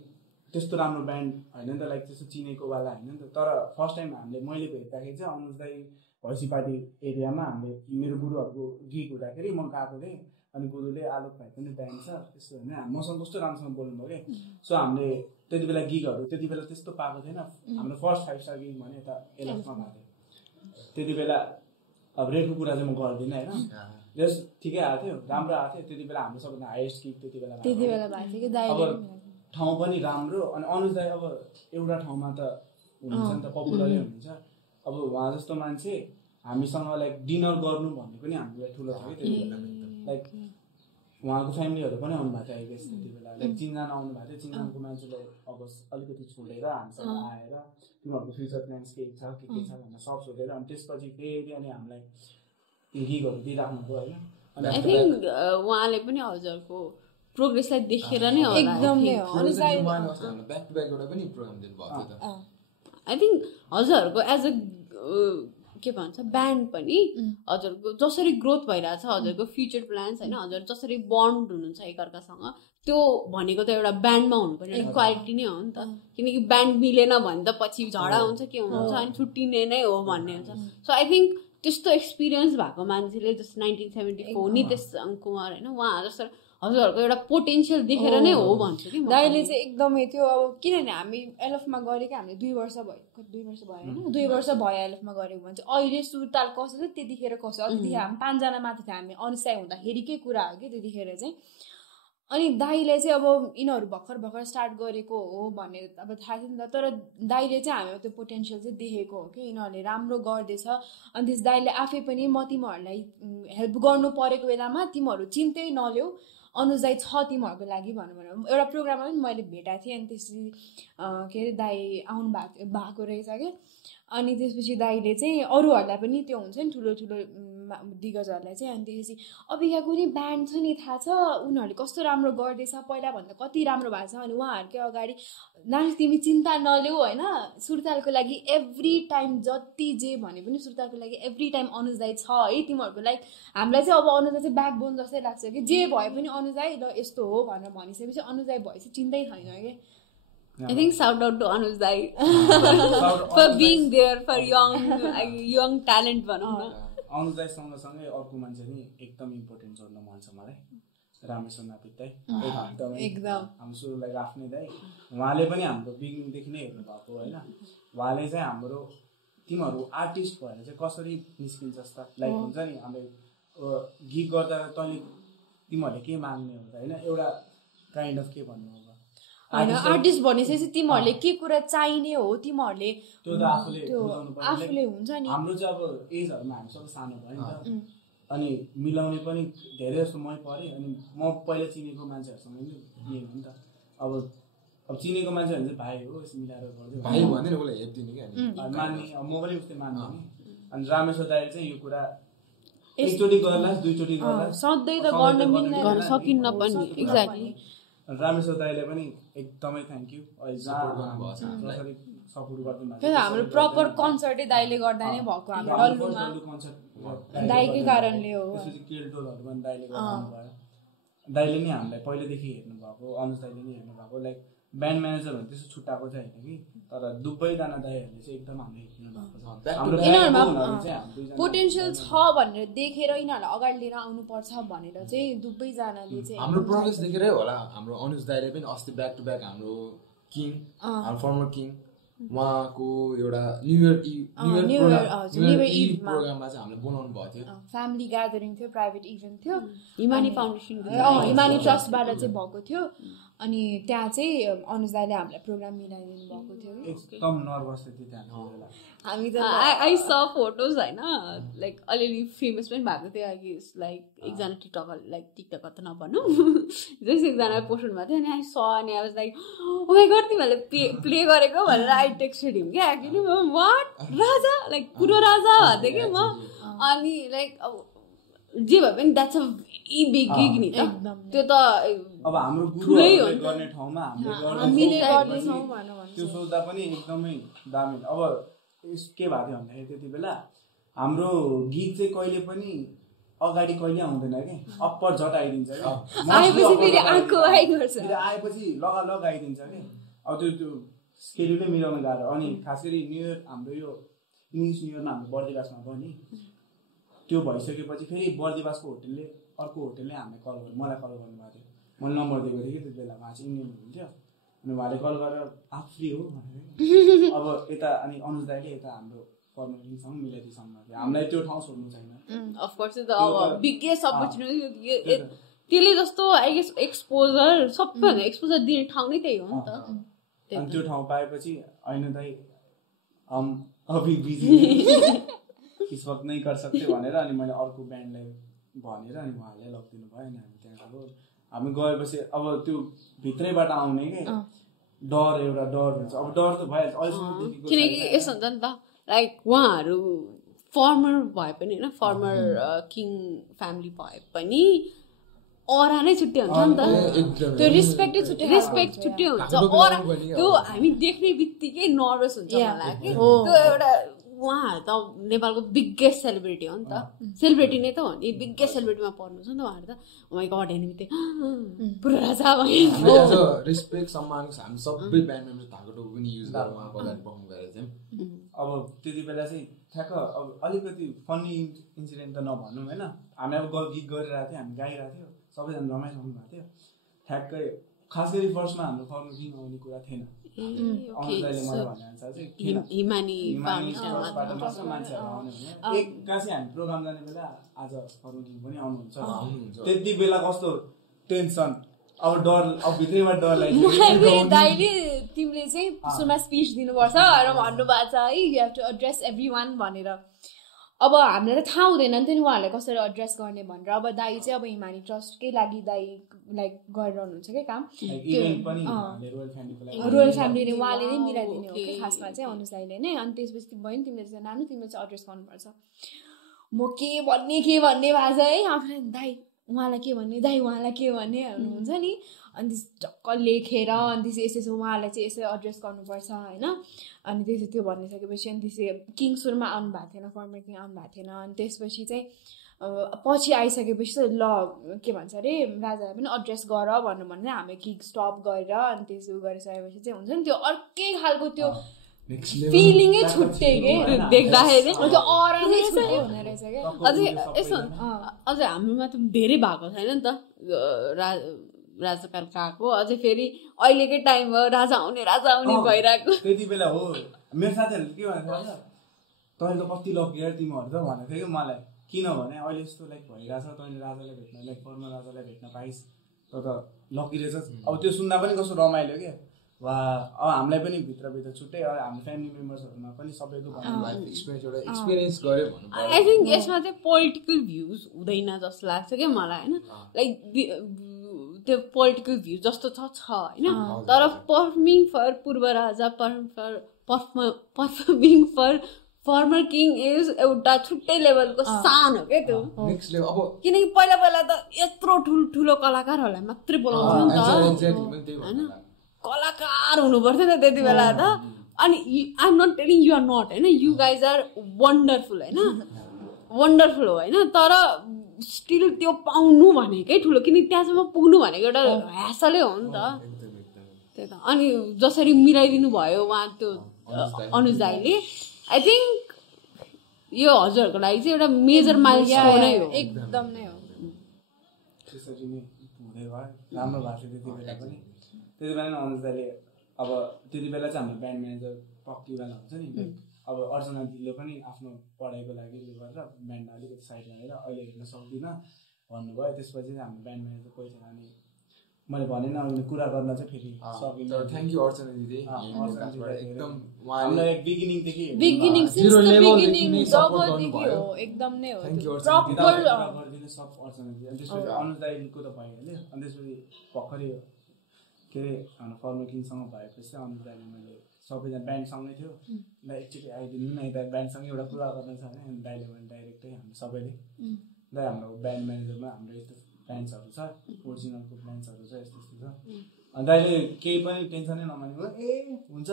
त्यस्तो राम्रो ब्यान्ड होइन नि त, लाइक त्यस्तो चिनेकोवाला होइन नि त, तर फर्स्ट टाइम हामीले मैले भेट्दाखेरि चाहिँ अनुज दाई भैँसीपाटी एरियामा हामीले मेरो गुरुहरूको गीत हुँदाखेरि म गएको थिएँ, अनि गुरुले आलोक भाइ पनि ब्यान्ड छ त्यस्तो होइन, मसँग कस्तो राम्रोसँग बोल्नुभयो कि। सो हामीले त्यति बेला गिगहरू त्यति बेला त्यस्तो पाएको थिएन, हाम्रो फर्स्ट 5 स्टार गिग भने यता एलएफमा भएको थियो त्यति बेला। अब रेटको कुरा चाहिँ म गर्दिनँ होइन, जस ठिकै आएको थियो, राम्रो आएको थियो त्यति बेला, हाम्रो सबभन्दा हाइएस्ट गिग त्यति बेला भएको थियो कि। अब ठाउँ पनि राम्रो, अनि अनुज दाई अब एउटा ठाउँमा त हुनुहुन्छ नि त, पपुलरै हुनुहुन्छ। अब उहाँ जस्तो मान्छे हामीसँग लाइक डिनर गर्नु भन्ने पनि हाम्रो ठुलो छ कि त्यति बेला, लाइक उहाँको फ्यामिलीहरू पनि आउनु भएको थियो आई गेस त्यति बेला, लाइक चिनजान आउनु भएको थियो, चिनजानको मान्छेले अब अलिकति छोडेर हामीसँग आएर तिमीहरूको फ्युचर प्लान्स के छ भनेर सब सोधेर, अनि त्यसपछि फेरि अनि हामीलाई गिगहरू दिइराख्नुभयो होइन। आई थिङ्क उहाँले पनि हजुरको प्रोग्रेसलाई देखेर नै एकदमै आई थिङ्क हजुरहरूको एज अ के भन्छ ब्यान्ड पनि हजुरको जसरी ग्रोथ भइरहेछ, हजुरको फ्युचर प्लान्स होइन, हजुर जसरी बन्ड हुनुहुन्छ एकअर्कासँग, त्यो भनेको त एउटा ब्यान्डमा हुनुपर्ने एउटा क्वालिटी नै हो नि त। किनकि ब्यान्ड मिलेन भने त पछि झगडा हुन्छ के हुन्छ अनि छुट्टिने नै हो भन्ने हुन्छ। सो आई थिङ्क त्यस्तो एक्सपिरियन्स भएको मान्छेले जस्तो 1974 नितेश कुमार होइन, उहाँ जस्तो हजुरहरूको एउटा पोटेन्सियल देखेर नै हो भन्छु कि दाइले चाहिँ एकदमै त्यो। अब किनभने हामी एलएफमा गरेको हामीले 2 वर्ष भयो होइन, 2 वर्ष भयो एलएफमा गरेको भने चाहिँ अहिले सुरताल कसो थियो त्यतिखेर कसो, त्यतिखेर हामी 5 जना माथि थियो, हामी अनिसाय हुँदाखेरिकै कुरा हो कि त्यतिखेर चाहिँ। अनि दाइले चाहिँ अब यिनीहरू भर्खर स्टार्ट गरेको हो भन्ने अब थाहा थियो नि त, तर दाइले चाहिँ हामीले त्यो पोटेन्सियल चाहिँ देखेको हो कि यिनीहरूले राम्रो गर्दैछ। अनि त्यस दाइले आफै पनि म तिमीहरूलाई हेल्प गर्नु परेको बेलामा तिमीहरू चिन्तै नल्याऊ, अनुज दाई छ तिमीहरूको लागि भनेर एउटा प्रोग्राममा पनि मैले भेटाएको थिएँ। अनि त्यसरी के अरे दाई आउनु भएको रहेछ कि। अनि त्यसपछि दाइले चाहिँ अरूहरूलाई पनि त्यो हुन्छ नि ठुलो दिग्गजहरूलाई चाहिँ, अनि त्यसपछि अब यहाँ कुनै ब्यान्ड छ नि थाहा छ उनीहरूले कस्तो राम्रो गर्दैछ, पहिलाभन्दा कति राम्रो भएको छ, अनि उहाँहरूकै अगाडि नानी तिमी चिन्ता नल्याऊ होइन, सुरतालको लागि एभ्री टाइम जति जे भने पनि सुरतालको लागि एभ्री टाइम अनुज दाई छ है तिमीहरूको लागि। हामीलाई चाहिँ अब अनुज दाई चाहिँ ब्याकबोन जस्तै लाग्छ कि, जे भए पनि अनुज दाई ल यस्तो हो भनेर भनिसकेपछि अनुज दाई भएपछि चिन्तै छैन कि। I think shout out to Anuj Dai for being there for young talent भनौँ न। अनुज दाई सँगसँगै अर्को मान्छे नि एकदम इम्पोर्टेन्ट जोड्न मन छ मलाई, रामेश्वर नापित दाई एकदम हाम्रो सुरुलाई आफ्नै दाई, उहाँले पनि हाम्रो बिगिनिङदेखि नै हेर्नु भएको होइन। उहाँले चाहिँ हाम्रो तिमीहरू आर्टिस्ट भएर चाहिँ कसरी निस्किन्छस् त, लाइक हुन्छ नि हामीले गीत गर्दा तैँले तिमीहरूले के माग्ने हो त होइन, एउटा काइन्ड अफ के भन्नु अब होइन आर्टिस्ट भनेपछि तिमीहरूले के कुरा चाहिने हो तिमीहरूले त्यो त आफूले बुझाउनु पर्छ आफूले हुन्छ नि हाम्रो चाहिँ अब एजहरूमा हामी सबै सानो भयो नि त अनि मिलाउने पनि धेरै जस्तो मै परेँ अनि म पहिला चिनेको मान्छेहरूसँग नि मिल्यो नि त अब चिनेको मान्छे भने चाहिँ भाइ हो यसो मिलाएर गर्दै भाइ भन्दैन उसलाई हेल्प दिने क्या मान्ने म पनि उस्तै मान्ने नि अनि रामेश्वर दाइले चाहिँ यो कुरा एकचोटि गर्ला दुईचोटि गर्ला सधैँ त गर्न मिल्दैन सकिन्न पनि एक्ज्याक्टली रामेश्वर दाइले पनि एकदमै थ्याङ्क यू अहिले जसरी सपोर्ट गरिदिनु त्यो हाम्रो प्रपर कन्सर्टै दाइले गर्दा नै भएको हाम्रो डल्लुमा दाइकै कारणले हो त्यसपछि केल्टोलहरू पनि दाइले गर्नु भयो दाइले नै हामीलाई पहिलेदेखि हेर्नु भएको अनुज दाइले नै हेर्नु भएको लाइक ब्यान्ड म्यानेजरहरू त्यस्तो छुट्टाएको चाहिँ होइन कि तर दुबईजना दाइहरूले चाहिँ एकदम हामीले हेर्नु भएको छ यिनीहरूमा पोटेन्सियल छ भनेर देखेर यिनीहरूलाई अगाडि लिएर आउनुपर्छ भनेर चाहिँ दुबईजनाले चाहिँ हाम्रो प्रोग्रेस देखेरै होला हाम्रो अनुज दाइले पनि अस्ति ब्याक टु ब्याक हाम्रो किङ हाम्रो फर्मर किङ उहाँको एउटा न्यु इयर इभ प्रोग्राममा चाहिँ हामीले बोलाउनु भएको थियो फ्यामिली ग्यादरिङ थियो प्राइभेट इभेन्ट थियो हिमानी फाउन्डेसन हिमानी ट्रस्टबाट चाहिँ भएको थियो अनि त्यहाँ चाहिँ अनुज दाइले हामीलाई प्रोग्राम मिलाइदिनु भएको थियो एकदम नर्भस थियो त्यहाँ हामी त आई स फोटोज होइन लाइक अलिअलि फेमस पनि भएको थियो आई गेस लाइक एकजना टिकटकर लाइक टिकटकर त नभनौँ जस एकजना पोस्ट भएको थियो अनि आई स अनि I was like oh my god तिमीहरूले प्ले गरेको भनेर आई टेक्स्टेड हिम क्या एक्चुअली वाट राजा लाइक पुरो राजा भन्थेँ कि म अनि लाइक अब जे भए पनि that's a very big gig नि त त्यो त अब हाम्रो गुरुहरूले गर्ने ठाउँमा हामीले गर्दैछौँ त्यो सोच्दा पनि एकदमै दामी अब के भएको थियो भन्दाखेरि त्यति बेला हाम्रो गीत चाहिँ कहिले पनि अगाडि कहिले आउँदैन कि अप्पर झट आइदिन्छ कि आएपछि लगालग आइदिन्छ कि अब त्यो स्केड्युलै मिलाउन गाह्रो अनि खास गरी न्यु इयर हाम्रो यो इङ्ग्लिस न्यु इयरमा हाम्रो बर्दिवासमा भयो नि त्यो भइसकेपछि फेरि बर्दिवासको होटेलले अर्को होटेलले हामीलाई कल गर्यो मलाई कल गर्नुभएको थियो मैले नम्बर दिएको थिएँ कि त्यति बेला उहाँ चाहिँ इन्डियन हुनुहुन्थ्यो अनि उहाँले कल गरेर आफ फ्री हो भनेर अब यता अनि अनुज दाइले यता हाम्रो फर्मलिङसँग मिलाइदिइसम्म हामीलाई त्यो ठाउँ छोड्नु छैन अफकोर्स अब बिगेस्ट अपर्च्युनिटी त्यसले जस्तो आई गेस एक्सपोजर सबैभन्दा एक्सपोजर दिने ठाउँ नै त्यही हो नि त अनि त्यो ठाउँ पाएपछि होइन दाइ अभि बिजी इस वक्त नै कर सक्थे भनेर अनि मैले अर्को ब्यान्डलाई भनेर अनि उहाँहरूले लगिदिनु भयो अनि हामी त्यहाँ गयो हामी गएपछि अब त्यो भित्रैबाट आउने के डर एउटा डर हुन्छ अब डर त भइहाल्छ अहिलेसम्म किनकि यसो हुन्छ नि त लाइक उहाँहरू फर्मर भए पनि होइन फर्मर किङ फ्यामिली भए पनि अरा नै छुट्टै हुन्छ नि त त्यो रेस्पेक्ट छुट्टै हुन्छ अरा त्यो हामी देख्ने बित्तिकै नर्भस हुन्छ मलाई कि त्यो एउटा उहाँहरू त नेपालको बिगेस्ट सेलिब्रिटी हो नि त सेलिब्रिटी नै त हो नि बिगेस्ट सेलिब्रिटीमा पर्नुहुन्छ नि त उहाँहरू त उहाँको गड हेर्ने बित्तिकै पुरो राजा भयो रेस्पेक्ट सम्मान हामी सबै ब्यान्ड मेम्बर धागो टोपी पनि युज गरेर उहाँको अगाडि पर्फर्म गरेर चाहिँ अब त्यति बेला चाहिँ ठ्याक्क अब अलिकति फनी इन्सिडेन्ट त नभनौँ होइन हामी अब गीत गरिरहेको थियो हामी गाइरहेको थियो सबैजना रमाइरहनु भएको थियो ठ्याक्कै खास गरी फर्स्टमा हाम्रो फर्मर आउने कुरा थिएन अनुजले मलाई भने अनुसार चाहिँ हिमानी मान्छेहरू आउने भने एक्कासी हामी प्रोग्राम जाने बेला आज फर्मर पनि आउनुहुन्छ त्यति बेला कस्तो टेन्सन अब डर अब भित्रैबाट डर लाग्यो दाइले तिमीले चाहिँ सुरुमा स्पिच दिनुपर्छ र भन्नुभएको छ है you have to address every one भनेर अब हामीलाई त थाहा हुँदैन नि त नि उहाँहरूलाई कसरी एड्रेस गर्ने भनेर अब दाइ चाहिँ अब हिमानी ट्रस्टकै लागि दाइ लाइक गरिरहनुहुन्छ क्या काम रोयल फ्यामिलीले उहाँले नै मिलाइदिने हो कि खासमा चाहिँ अनुज दाइले नै अनि त्यसपछि भयो नि तिमीले चाहिँ नानु तिमीले चाहिँ एड्रेस गर्नुपर्छ म के भन्ने भएको छ है आफूलाई दाइ उहाँलाई के भन्ने दाइ उहाँलाई के भन्ने हुन्छ नि अनि त्यस टक्क लेखेर अनि त्यसै यसो उहाँलाई चाहिँ यसो एड्रेस गर्नुपर्छ होइन अनि त्यसो त्यो भनिसकेपछि अनि त्यसै किङ सुरुमा आउनु भएको थिएन फर्मर किङ आउनु भएको थिएन अनि त्यसपछि चाहिँ पछि आइसकेपछि चाहिँ ल के भन्छ अरे राजालाई पनि एड्रेस गर भन्नु भने हामी किक स्टप गरेर अनि त्यसो गरिसकेपछि चाहिँ हुन्छ नि त्यो अर्कै खालको त्यो फिलिङै छुट्टै के देख्दाखेरि त्यो अरा नै छुट्टै हुने रहेछ क्या अझै यसो अझै हाम्रोमा त धेरै भएको छैन नि त राजाकाल गएको अझै फेरि अहिलेकै टाइम भयो राजा आउने भइरहेको त्यति बेला हो मेरो साथीहरूले के भनेको तैँले त कति लग्यो तिमीहरू त भनेको थियो कि मलाई किनभने अहिले यस्तो लाइक भइरहेछ तैँले राजालाई भेट्न लाइक फर्मर राजालाई भेट्न पाइस् तर लकी रहेछ अब त्यो सुन्दा पनि कस्तो रमाइलो क्या वा अब हामीलाई पनि भित्रभित्र छुट्टै हाम्रो फ्यामिली मेम्बर्सहरूमा पनि सबैको एक्सपिरियन्स गर्यो भन्नु आई थिङ्क यसमा चाहिँ पोलिटिकल भ्युज हुँदैन जस्तो लाग्छ क्या मलाई होइन लाइक त्यो पोलिटिकल भ्यू जस्तो छ होइन तर पर्फर्मिङ फर पूर्व राजा performing for former king is एउटा छुट्टै लेभलको सान हो क्या त्यो किनकि पहिला पहिला त यत्रो ठुलो कलाकारहरूलाई मात्रै बोलाउँथ्यो नि त होइन कलाकार हुनुपर्थ्यो नि त त्यति बेला त अनि I am not telling you are not होइन यु गाइज आर वन्डरफुल होइन वन्डरफुल हो होइन तर स्टिल त्यो पाउनु भनेकै ठुलो किनकि त्यहाँसम्म पुग्नु भनेको एउटा ह्यासलै हो नि त त्यही त अनि जसरी मिलाइदिनु भयो उहाँ त्यो अनुज दाइले आई थिङ्क यो हजुरहरूको लागि चाहिँ एउटा मेजर माइलस्टोन नै हो एकदम नै हो त्यसरी नै हुँदै भयो राम्रो भएको थियो त्यति बेला पनि त्यति बेला नै अनुज दाइले अब त्यति बेला चाहिँ हाम्रो ब्यान्ड म्यानेजर पक्तिवाला हुन्छ नि अब अर्चना दिदीले पनि आफ्नो पढाइको लागि गरेर ब्यान्डमा अलिकति साइडमा लिएर अहिले हेर्न सक्दिनँ भन्नुभयो त्यसपछि चाहिँ हाम्रो ब्यान्ड म्यानेजर कोही थिएन अनि मैले भने न कुरा गर्न चाहिँ फेरि सकिनँ थ्याङ्क यू अर्चना दिदी एकदम हामीलाई बिगिनिङदेखि बिगिनिङ सिन्स द बिगिनिङ जबदेखि हो एकदम नै हो प्रपर गरिदिनु सब अर्चना दिदी अनि त्यसपछि अनुज दाइको त भइहाल्यो अनि त्यसपछि भर्खरै के अरे हाम्रो फर्मर किङसँग भएपछि चाहिँ अनुज दाइले मैले सबैजना ब्यान्डसँगै थियो ल एकचोटि आइदिनु न यता ब्यान्डसँगै एउटा कुरा गर्नु छ भने अनि दाइले भने डाइरेक्टै हाम्रो सबैले दाइ हाम्रो ब्यान्ड म्यानेजरमा हाम्रो यस्तो प्लान्सहरू छ ओरिजिनलको प्लान्सहरू छ यस्तो यस्तो छ अनि दाइले केही पनि टेन्सनै नमानेको ए हुन्छ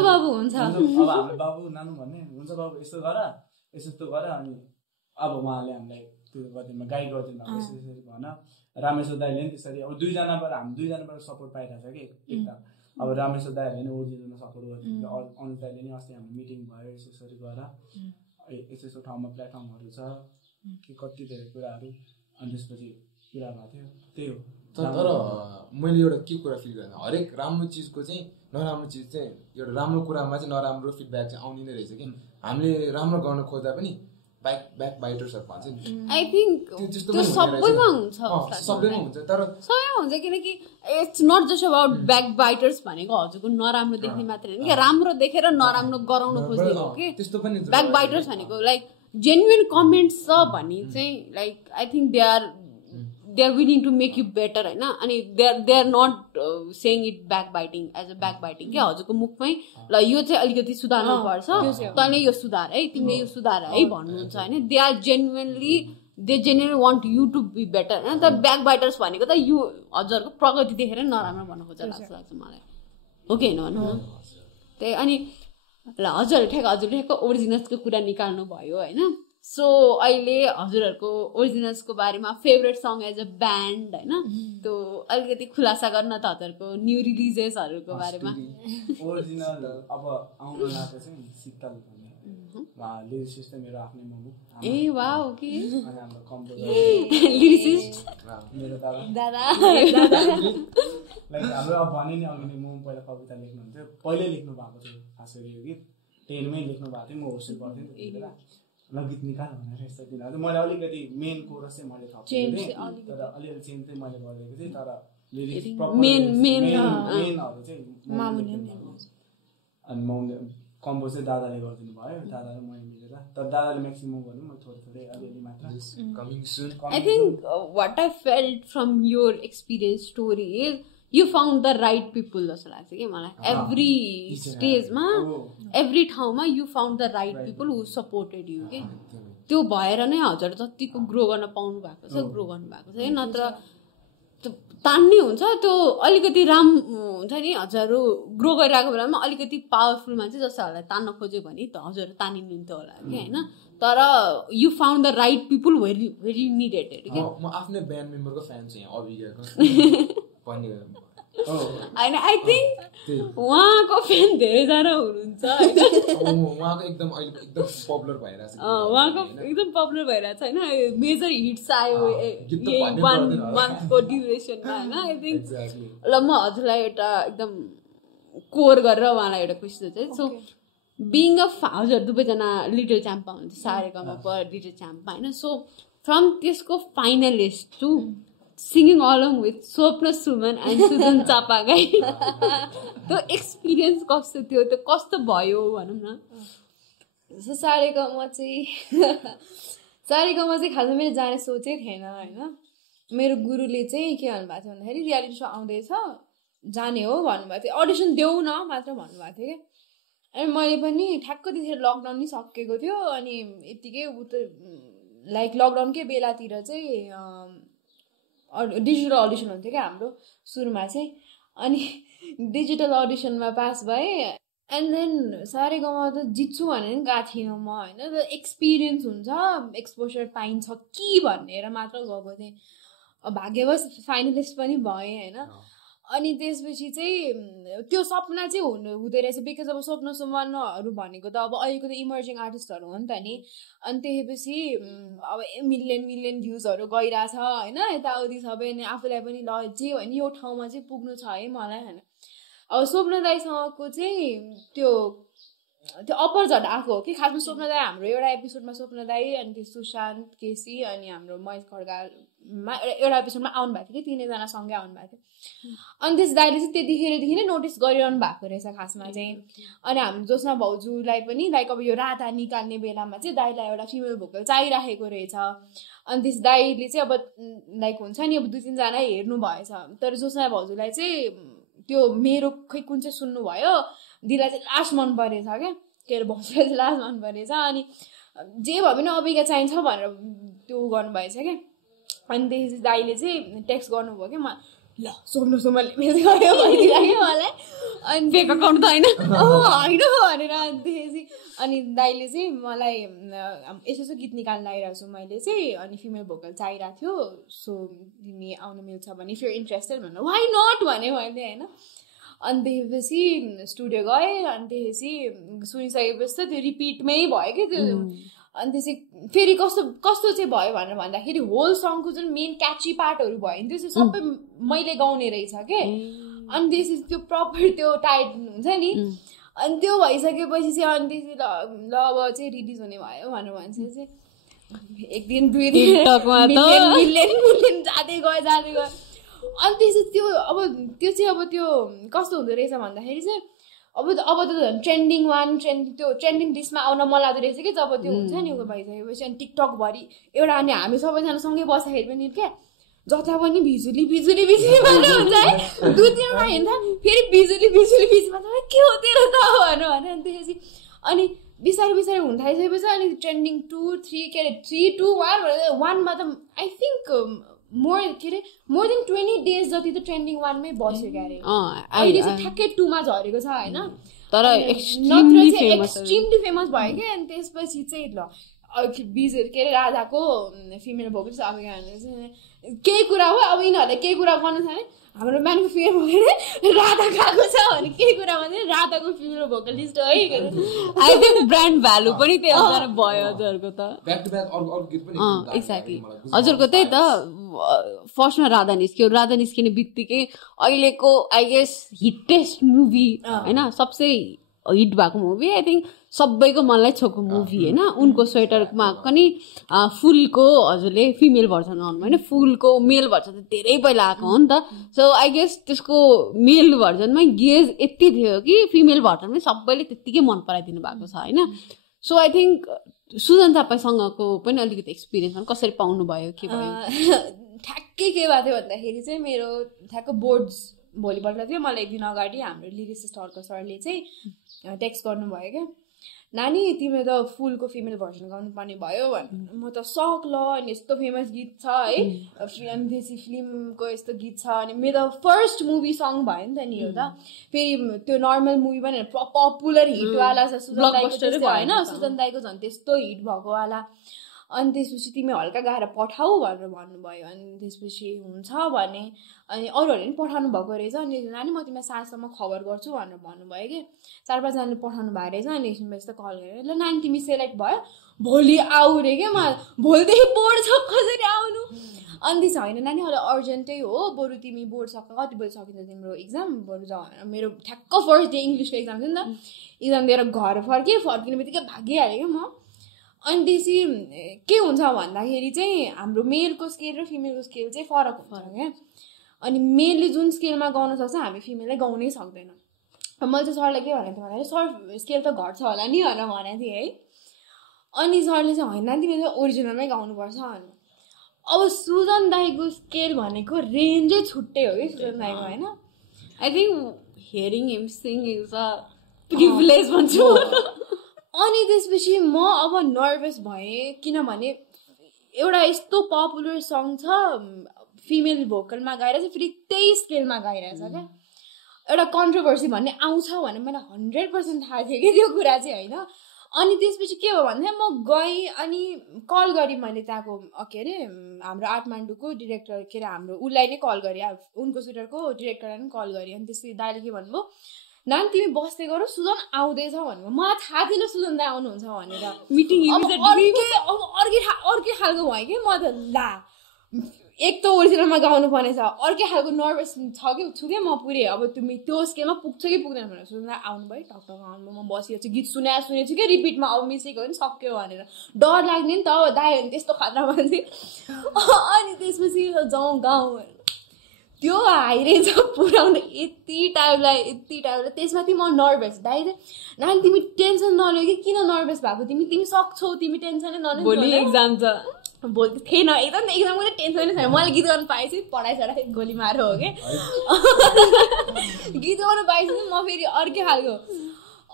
बाबु हुन्छ अब हाम्रो बाबु नानु भन्ने हुन्छ बाबु यस्तो गर यस्तो गर अनि अब उहाँले हामीलाई त्यो गरिदिनु गाइड गरिदिनु भएको यसरी भन रामेश्वर दाइले पनि त्यसरी अब हामी दुईजनाबाट सपोर्ट पाइरहेको छ कि एकदम अब रामेश्वर दाइहरूले नि ओरिजिनलमा सपोर्ट गरिदिनु अनुज दाइले नि अस्ति हाम्रो मिटिङ भयो यसरी गर यस्तो ठाउँमा प्लेटफर्महरू छ के कति धेरै कुराहरू अनि त्यसपछि कुरा भएको थियो त्यही हो तर मैले एउटा के कुरा फिल गरेँ हरेक राम्रो चिजको चाहिँ नराम्रो चिज चाहिँ एउटा राम्रो कुरामा चाहिँ नराम्रो फिडब्याक चाहिँ आउने नै रहेछ कि हामीले राम्रो गर्न खोज्दा पनि ब्याक बाइटर्सहरू भन्छ नि आई थिङ्क त्यो सबैमा हुन्छ सबैमा हुन्छ तर सबैमा हुन्छ किनकि it's not just about back biters भनेको हजुरको नराम्रो देख्ने मात्रै होइन कि राम्रो देखेर नराम्रो गराउन खोज्ने हो कि त्यस्तो पनि ब्याक बाइटर्स भनेको लाइक जेन्युन कमेन्ट्स छ भने चाहिँ like I think they are willing to make you better होइन अनि they are not saying it back biting as a back biting क्या हजुरको मुखमै ल यो चाहिँ अलिकति सुधार्नु पर्छ तैँले यो सुधार है तिमीले यो सुधार है भन्नुहुन्छ होइन they are genuinely want you to be better होइन तर ब्याक बाइटर्स भनेको त यो हजुरहरूको प्रगति देखेर नराम्रो भन्नु खोज्छ लाग्छ मलाई हो कि होइन भन्नु न त्यही अनि ल हजुरहरूले ठ्याक्क ओरिजिनल्सको कुरा निकाल्नु भयो होइन सो अहिले हजुरहरूको ओरिजिनल्सको बारेमा favourite song as a band होइन त्यो अलिकति खुलासा गर्न त हजुरहरूको न्यू रिलिजेसहरूको बारेमा ओरिजिनल अब आउन लागेको चाहिँ शीतल भन्ने लिरिसिस्ट चाहिँ मेरो आफ्नै मम्मी ए वाउ के अनि हाम्रो कम्पोजर लिरिसिस्ट मेरो दादा लाइक हाम्रो अब भने नि अघि नै म पहिला कविता लेख्नुहुन्थ्यो पहिल्यै लेख्नु भएको थियो खास गरी यो गीत 10मै लेख्नु भएको थियो म होस्टेल पढ्थेँ नि त्यति बेला ल गीत निकाल भनेर यस्तो दिनु मैले अलिकति मेन कोरस चाहिँ मैले थपेको थिएँ तर अलिअलि चेन्ज चाहिँ मैले गरिदिएको थिएँ तर लिरिक्स मेनहरू चाहिँ अनि म कम्पोज चाहिँ दादाले गरिदिनु भयो दादा र मैले मिलेर तर दादाले म्याक्सिमम गर्नु म थोरै अलिअलि मात्र I think what I felt from your experience story is you found the right people जस्तो लाग्छ कि मलाई एभ्री स्टेजमा एभ्री ठाउँमा you found the right people who supported you के त्यो भएर नै हजुर जतिको ग्रो गर्न पाउनु भएको छ ग्रो गर्नुभएको छ नत्र तान्ने हुन्छ त्यो अलिकति हुन्छ नि हजुरहरू ग्रो गरिरहेको बेलामा अलिकति पावरफुल मान्छे जस्तोहरूलाई तान्न खोज्यो भने त हजुरहरू तानिन्थ्यो होला कि होइन तर you found the right people very needed म आफ्नै ब्यान्ड मेम्बरको फ्यान चाहिँ अभिज्ञको होइन आई थिङ्क उहाँको फ्यान धेरैजना हुनुहुन्छ होइन उहाँको एकदम अहिले एकदम पपुलर भइरहेछ उहाँको एकदम पपुलर भइरहेछ होइन मेजर हिट्स आयो वान मन्थको ड्युरेसनमा होइन आई थिङ्क ल म हजुरलाई एउटा एकदम कोर गरेर उहाँलाई एउटा क्वेसन चाहिँ सो बिङ अ हजुर दुवैजना लिटल च्याम्पा हुन्छ सारेगामा लिटल च्याम्पा होइन सो फ्रम त्यसको finalist to singing along with Swapna Suman and Sujan Chapagai. त्यो एक्सपिरियन्स कस्तो थियो, त्यो कस्तो भयो भनौँ न. सारेगामा चाहिँ खासमा मेरो जाने सोचै थिएन होइन. मेरो गुरुले चाहिँ के भन्नुभएको थियो भन्दाखेरि रियालिटी सो आउँदैछ जाने हो भन्नुभएको थियो, अडिसन देऊ न मात्र भन्नुभएको थियो क्या. अनि मैले पनि ठ्याक्क त्यतिखेर लकडाउन नै सकिएको थियो. अनि यत्तिकै लाइक लकडाउनकै बेलातिर चाहिँ डिजिटल अडिसन हुन्थ्यो क्या हाम्रो सुरुमा चाहिँ. अनि डिजिटल अडिसनमा पास भएँ. एन्ड देन सारेगामा त जित्छु भनेर नि गएको थिइनँ म होइन. एक्सपिरियन्स हुन्छ, एक्सपोजर पाइन्छ कि भनेर मात्र गएको थिएँ. भाग्यवश फाइनलिस्ट पनि भएँ होइन. अनि त्यसपछि चाहिँ त्यो सपना चाहिँ हुँदो रहेछ बिकज अब स्वप्न सुमनहरू भनेको त अब अहिलेको त इमर्जिङ आर्टिस्टहरू हो नि त नि. अनि त्यसपछि अब मिलियन भ्युजहरू गइरहेछ होइन यताउति सबै. अनि आफूलाई पनि ल जे होइन यो ठाउँमा चाहिँ पुग्नु छ है मलाई होइन. अब स्वप्न दाईसँगको चाहिँ त्यो अप्पर झट आएको हो कि खासमा. स्वप्न दाई हाम्रो एउटा एपिसोडमा स्वप्न दाई अनि त्यो सुशान्त केसी अनि हाम्रो महेश खड्कामा एउटा एपिसोडमा आउनु भएको थियो कि 3जना सँगै आउनु भएको थियो. अनि त्यस दाइले चाहिँ त्यतिखेरदेखि नै नोटिस गरिरहनु भएको रहेछ खासमा चाहिँ. अनि हाम्रो जोस्ना भाउजूलाई पनि लाइक अब यो राधा निकाल्ने बेलामा चाहिँ दाइलाई एउटा फिमेल भोकल चाहिराखेको रहेछ. अनि त्यस दाइले चाहिँ अब लाइक हुन्छ नि अब 2-3जना हेर्नु भएछ. तर जोस्ना भाउजूलाई चाहिँ त्यो मेरो खै कुन चाहिँ सुन्नुभयो दिदीलाई चाहिँ लास्ट मन परेछ क्या. के अरे भाउजूलाई चाहिँ लास्ट मन परेछ. अनि जे भए पनि अबिका चाहिन्छ भनेर त्यो गर्नुभएछ क्या. अनि त्यसपछि दाइले चाहिँ टेक्स्ट गर्नुभयो क्या ल सोध्नु सुमनले मेसेज गर्यो भनिदिइराख्यो मलाई. अनि फेक अकाउन्ट त होइन होइन भनेर. अनि त्यसपछि अनि दाइले चाहिँ मलाई यसो गीत निकाल्न आइरहेको छु मैले चाहिँ अनि फिमेल भोकल चाहिरहेको थियो सो तिमी आउनु मिल्छ भने इफ यु इन्ट्रेस्टेड भन्नु वाइ नट भने मैले होइन. अनि त्यसपछि स्टुडियो गएँ. अनि त्यसपछि सुनिसकेपछि त त्यो रिपिटमै भयो कि त्यो. अनि त्यसै फेरि कस्तो चाहिँ भयो भनेर भन्दाखेरि होल सङको जुन मेन क्याची पार्टहरू भयो नि त्यो चाहिँ सबै मैले गाउने रहेछ के. अनि त्यसपछि त्यो प्रपर त्यो टाइट हुन्छ नि. अनि त्यो भइसकेपछि चाहिँ अनि त्यसपछि ल अब चाहिँ रिलिज हुने भयो भनेर भन्छ चाहिँ 1 दिन 2 दिन मिलियन जाँदै गयो. अनि त्यसपछि त्यो चाहिँ अब त्यो कस्तो हुँदो रहेछ भन्दाखेरि चाहिँ अब त ट्रेन्डिङ ट्रेन्डिङ लिस्टमा आउन मन लाग्दो रहेछ कि जब त्यो हुन्छ नि भइसकेपछि. अनि टिकटकभरि एउटा अनि हामी सबैजना सँगै बस्दाखेरि पनि क्या जता पनि भिजुली मात्र हुन्छ है. 2-3मा हिँड्छ फेरि भिजुली मात्र के हो तेरो त भन्नु भने. अनि त्यसपछि अनि बिस्तारै हुन थालिसकेपछि अनि ट्रेन्डिङ 2, 3 के अरे 3, 2, 1मा त I think more than 20 days जति त ट्रेन्डिङ 1मै बस्यो क्या अरे. अहिले चाहिँ ठ्याक्कै 2मा झरेको छ होइन. तर एक्सट्रिमली फेमस भयो क्या. अनि त्यसपछि चाहिँ ल के अरे राधाको फिमेल भोकल अब केही कुरा हो अब यिनीहरूले केही कुरा गर्नु छ भने हाम्रो म्यानको फिमेल भोकल राधा गएको छ भने केही कुरा भन्दैन राधाको फिमेल भोकलिस्ट है. आई थिङ्क ब्रान्ड भ्यालु पनि त्यही अनुसार भयो हजुरको त. एक्ज्याक्टली हजुरको त्यही त फर्स्टमा राधा निस्किने बित्तिकै अहिलेको आई गेस हिटेस्ट मुभी होइन सबसे हिट भएको मुभी आई थिङ्क सबैको मनलाई छोएको मुभी होइन. उनको स्वेटरमा पनि फुलको हजुरले फिमेल भर्जन आउनु होइन फुलको मेल भर्जन त धेरै पहिला आएको हो नि त. सो आई गेस त्यसको मेल भर्जनमै गेज यति थियो कि फिमेल भर्जनमै सबैले त्यत्तिकै मन पराइदिनु भएको छ होइन. सो आई थिङ्क सुजन थापासँगको पनि अलिकति एक्सपिरियन्समा कसरी पाउनु भयो के भयो? ठ्याक्कै के भएको थियो भन्दाखेरि चाहिँ मेरो ठ्याक्क बोर्ड्स भोलिपल्ट थियो. मलाई 1 दिन अगाडि हाम्रो लिरिसिस्ट अर्को सरले चाहिँ टेक्स्ट गर्नुभयो क्या नानी तिमीले त फुलको फिमेल भर्जन गाउनुपर्ने भयो भने. म त सक ल अनि यस्तो फेमस गीत छ है अनि देशी फिल्मको यस्तो गीत छ अनि मेरो फर्स्ट मुभी सङ भयो नि त नि हो त. फेरि त्यो नर्मल मुभी पनि पपुलर हिटवाला छ सुजन दाईको होइन सुजन दाईको झन् त्यस्तो हिट भएकोवाला. अनि त्यसपछि तिमी हल्का गाएर पठाऊ भनेर भन्नुभयो. अनि त्यसपछि हुन्छ भने अनि अरूहरूले पनि पठाउनु भएको रहेछ. अनि नानी म तिमीलाई साँझसम्म खबर गर्छु भनेर भन्नुभयो कि 4-5जनाले पठाउनु भएको रहेछ. अनि एकछिनपछि त कल गरेर ल नानी तिमी सेलेक्ट भयो भोलि आऊ रे क्या. भोलिदेखि बोर्ड छ कसरी आउनु. अनि त्यसो होइन नानी अहिले अर्जेन्टै हो बरु तिमी बोर्ड सकेर कति बजी सकिन्छ तिम्रो इक्जाम बरु जाऊ भनेर. मेरो ठ्याक्क फर्स्ट डे इङ्ग्लिसको इक्जाम थियो नि त. इक्जाम दिएर घर फर्किने बित्तिकै भागिहालेँ क्या म. अनि त्यसपछि के हुन्छ भन्दाखेरि चाहिँ हाम्रो मेलको स्केल र फिमेलको स्केल चाहिँ फरक हुन्छ क्या अनि मेलले जुन स्केलमा गाउन सक्छ हामी फिमेलले गाउनै सक्दैन मैले चाहिँ सरलाई के भनेको थिएँ भन्दाखेरि सर स्केल त घट्छ होला नि भनेर भनेको थिएँ है अनि सरले चाहिँ होइन तिमीले चाहिँ ओरिजिनलमै गाउनुपर्छ भने अब सुजन दाईको स्केल भनेको रेन्जै छुट्टै हो कि सुजन दाईको होइन I think hearing him sing is a privilege भन्छु अनि त्यसपछि म अब नर्भस भएँ किनभने एउटा यस्तो पपुलर सङ छ फिमेल भोकलमा गाएर चाहिँ फेरि त्यही स्केलमा गाइरहेछ क्या एउटा कन्ट्रोभर्सी भन्ने आउँछ भने मलाई 100% थाहा थियो कि त्यो कुरा चाहिँ होइन अनि त्यसपछि के हो भन्दा म गएँ अनि कल गरेँ मैले त्यहाँको के अरे हाम्रो आठमाडौँको डिरेक्टर के अरे हाम्रो उसलाई नै कल गरेँ उनको सुटरको डिरेक्टरलाई पनि कल गरेँ अनि त्यसपछि दाइले के भन्नुभयो नानी तिमी बस्दै गर सुजन आउँदैछ भन्नुभयो मलाई थाहा थिएन सुजन दाइ आउनुहुन्छ भनेर मिटिङ अर्कै खालको भयो कि म त ला एक त ओरिजिनलमा गाउनु पर्ने छ अर्कै खालको नर्भस छ कि छु क्या म पुरै अब त्यो स्केलमा पुग्छ कि पुग्दैन भनेर सुन्दा आउनुभयो टक्क आउनुभयो म बसिरहेको छु गीत सुनेको छु क्या रिपिटमा अब मिसेको पनि सक्यो भनेर डर लाग्ने नि त अब दाइ भने त्यस्तो खतरा मान्छे अनि त्यसपछि जाउँ गाउँ त्यो हाइरेन्ज पुऱ्याउनु यति टाइमलाई त्यसमाथि म नर्भस दाइ चाहिँ नानी तिमी टेन्सन नलियो कि किन नर्भस भएको तिमी सक्छौ तिमी टेन्सनै नलियो भोलि एक्जाम छ बोल्दै थिएन एकदम एक्जामको चाहिँ टेन्सनै छैन मैले गीत गाउनु पाएपछि पढाइ सढाइ गोली मार हो क्या गीत गाउनु पाएपछि म फेरि अर्कै खालको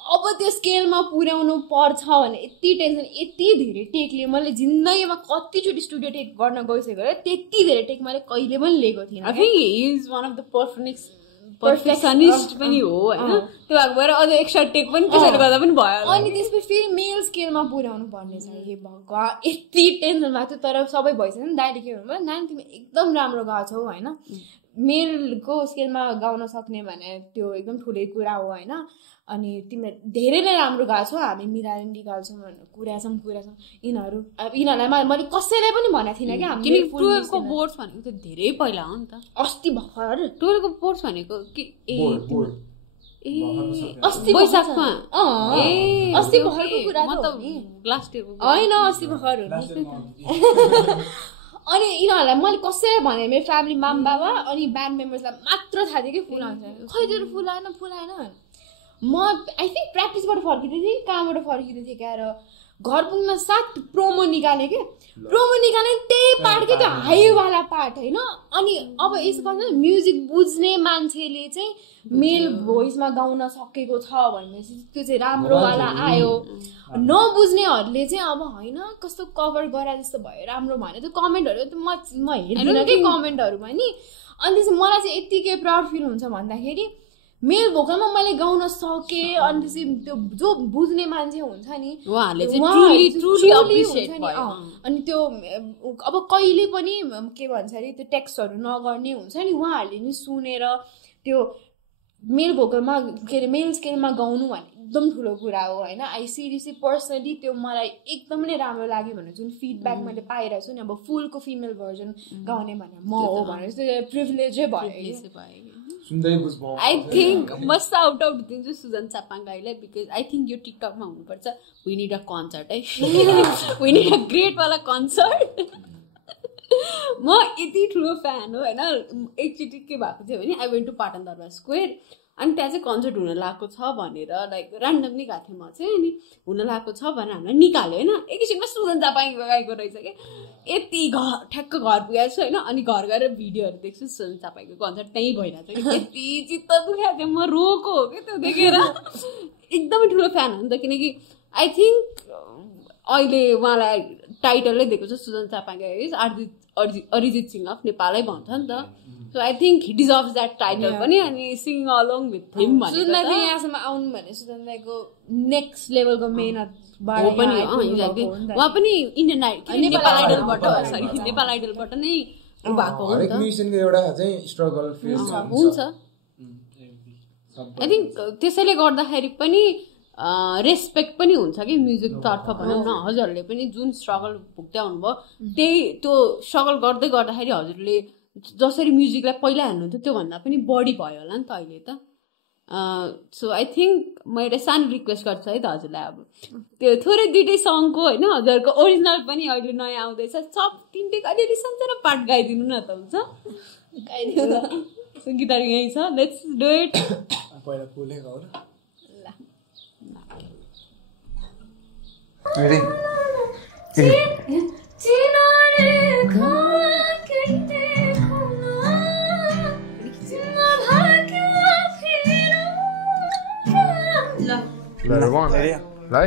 अब त्यो स्केलमा पुर्याउनु पर्छ भने यति टेन्सन यति धेरै टेकले मैले जिन्दगीमा कतिचोटि स्टुडियो टेक गर्न गइसकेको त्यति धेरै टेक मैले कहिले पनि लिएको थिइनँ I think he is one of the perfectionist पनि हो होइन त्यो भएको भएर अझ एक्स्ट्रा टेक पनि त्यसैले गर्दा पनि भयो अनि त्यसपछि फेरि मेल स्केलमा पुर्याउनु पर्ने छ हे भगवान् यति टेन्सन भएको थियो तर सबै भइसक्यो नि दाइले के भन्नुभयो नानी तिमी एकदम राम्रो गाएको छौ होइन मेलको स्केलमा गाउन सक्ने भने त्यो एकदम ठुलै कुरा हो होइन अनि तिमीले धेरै नै राम्रो गाएको छौ हामी मिलाएर निकाल्छौँ भनेर कुराछौँ यिनीहरूलाई मैले कसैलाई पनि भनेको थिइनँ क्या किनकि 12 को बोर्ड्स भनेको त धेरै पहिला हो नि त अस्ति भर्खर 12 को बोर्ड्स भनेको अस्ति वैशाखमा अस्ति भर्खरको कुरा लास्ट इयर होइन अस्ति भर्खर अनि यिनीहरूलाई मैले कसैलाई भने मेरो फ्यामिली माम बाबा अनि ब्यान्ड मेम्बर्सलाई मात्र थाहा थियो कि फुल आउँछ खै त्यो फुल आएन म आई थिङ्क प्र्याक्टिसबाट फर्किँदै थिएँ कहाँबाट फर्किँदै थिएँ क्या र घर पुग्न साथ प्रोमो निकालेँ क्या प्रोमो निकालेँ त्यही पार्ट क्या त्यो हाईवाला पार्ट होइन अनि अब यसो गर्छ म्युजिक बुझ्ने मान्छेले चाहिँ मेल भोइसमा गाउन सकेको छ भनेपछि त्यो चाहिँ राम्रोवाला आयो नबुझ्नेहरूले चाहिँ अब होइन कस्तो कभर गरे जस्तो भयो राम्रो भन्यो त्यो कमेन्टहरू त म हेर्दिनँ कि कमेन्टहरू पनि अनि त्यसपछि मलाई चाहिँ यत्तिकै प्राउड फिल हुन्छ भन्दाखेरि मेल भोकलमा मैले गाउन सकेँ अनि त्यसपछि त्यो जो बुझ्ने मान्छे हुन्छ नि अनि त्यो अब कहिले पनि के भन्छ अरे त्यो टेक्स्टहरू नगर्ने हुन्छ नि उहाँहरूले नि सुनेर त्यो मेल भोकलमा के अरे मेल स्केलमा गाउनु भने एकदम ठुलो कुरा हो होइन आई सिरियसली पर्सनली त्यो मलाई एकदम नै राम्रो लाग्यो भनेर जुन फिडब्याक मैले पाइरहेको छु नि अब फुलको फिमेल भर्जन गाउने भने म हो भनेर चाहिँ प्रिभिलेजै भयो आई थिङ्क म साउट आउट दिन्छु सुजन चापाङ्गाईलाई बिकज आई थिङ्क यो टिकटकमा हुनुपर्छ वी निड अ कन्सर्ट है वी निड अ ग्रेटवाला कन्सर्ट म यति ठुलो फ्यान हो होइन एकचोटि के भएको थियो भने I went to Patan Durbar square अनि त्यहाँ चाहिँ कन्सर्ट हुन लागेको छ भनेर लाइक ऱ्यान्डमली गएको थिएँ म चाहिँ अनि हुन लागेको छ भनेर हामीलाई निकाल्यो होइन एकैछिनमा सुजन चापाङ्गी गाएको रहेछ क्या यति ठ्याक्क घर पुगेको छु होइन अनि घर गएर भिडियोहरू देख्छु सुजन चापाङ्गीको कन्सर्ट त्यहीँ भइरहेको छ कि यति चित्त दुखेको थियो म रोको हो कि त्यो देखेर एकदमै ठुलो फ्यान हो नि त किनकि आई थिङ्क अहिले उहाँलाई टाइटलै दिएको छ सुजन चापाङ्गी इज अरिजित सिंह अफ नेपालै भन्छ नि त so I think he deserves that title पनि अनि सिङ अलङ विथ हिम सुजन दाइ पनि यहाँसम्म आउनु भने सुजन दाइको नेक्स्ट लेभलको मेहनत उहाँ पनि इन्डियन नेपाल आइडलबाट नै भएको हो नि त एउटा चाहिँ स्ट्रगल फेस हुन्छ आई थिङ्क त्यसैले गर्दाखेरि पनि रेस्पेक्ट पनि हुन्छ कि म्युजिकतर्फ भनौँ न हजुरहरूले पनि जुन स्ट्रगल भुक्दै आउनुभयो त्यही त्यो स्ट्रगल गर्दै गर्दाखेरि हजुरले जसरी म्युजिकलाई पहिला हेर्नुहुन्थ्यो त्योभन्दा पनि बढी भयो होला नि त अहिले त सो आई थिङ्क म एउटा सानो रिक्वेस्ट गर्छु है त हजुरलाई अब त्यो थोरै 2टै सङको होइन हजुरहरूको ओरिजिनल पनि अहिले नयाँ आउँदैछ सब 3टै अलिअलि सानो पार्ट गाइदिनु न त हुन्छ गाइदिनु न गिटार यहीँ छ लेट्स डु इट पहिला फुले गाउ ल है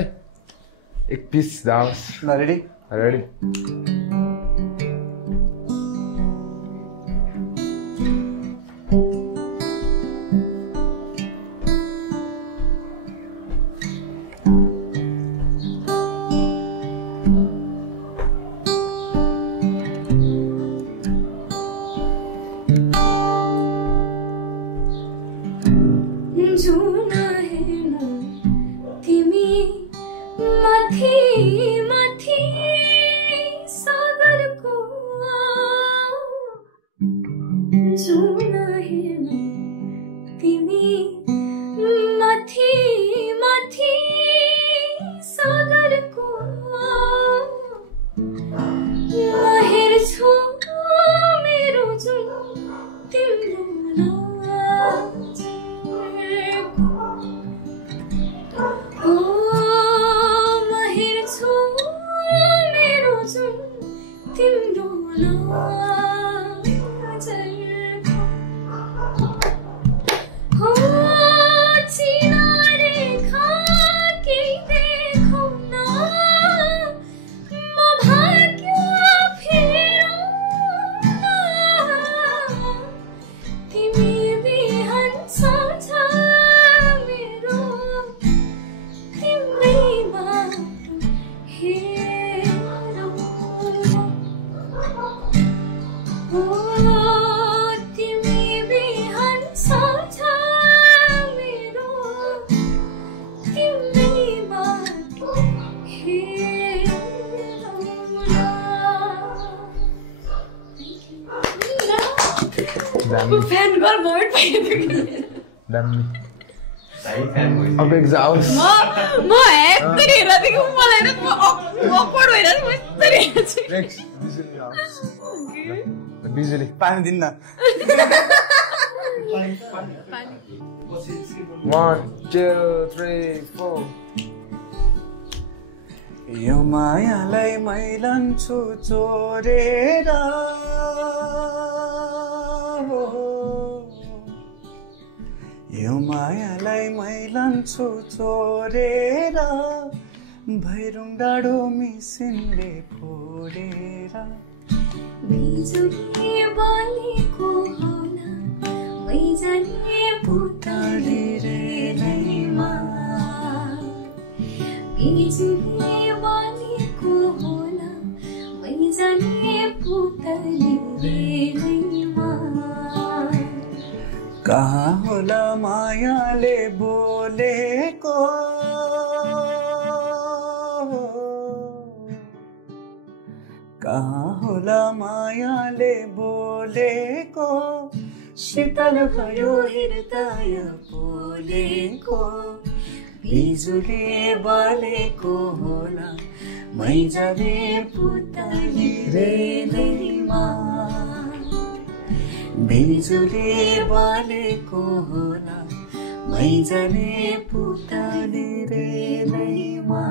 एक पिस जाओस् ल रेडी रेडी फ्यान गर मोमेन्ट पाइदियो दामी अब एक जाओस् म यस्तरी हेर्दादेखि मलाई म अक्वर्ड भइरहेको म यस्तरी हेर्छु बिजुली पानी दिन्न 1 2 3 4 यो मायालाई मैलन्छु चोरेर यो मायालाई मैलन्छु चोरेर भैरुङ डाँडो मिसिनले फोडेर बिजुली बलेको होला मैजाने पुतली रेलैमा बिजुली बलेको होला मैजाने पुतली रेलैमा कहाँ होला मायाले बोलेको कहाँ होला मायाले बोलेको शीतल भयो हृदय बोलेको बिजुली बलेको होला मैजाले पुतली रेलैमा बिजुली बलेको होला मैजाले पुतली रेलैमा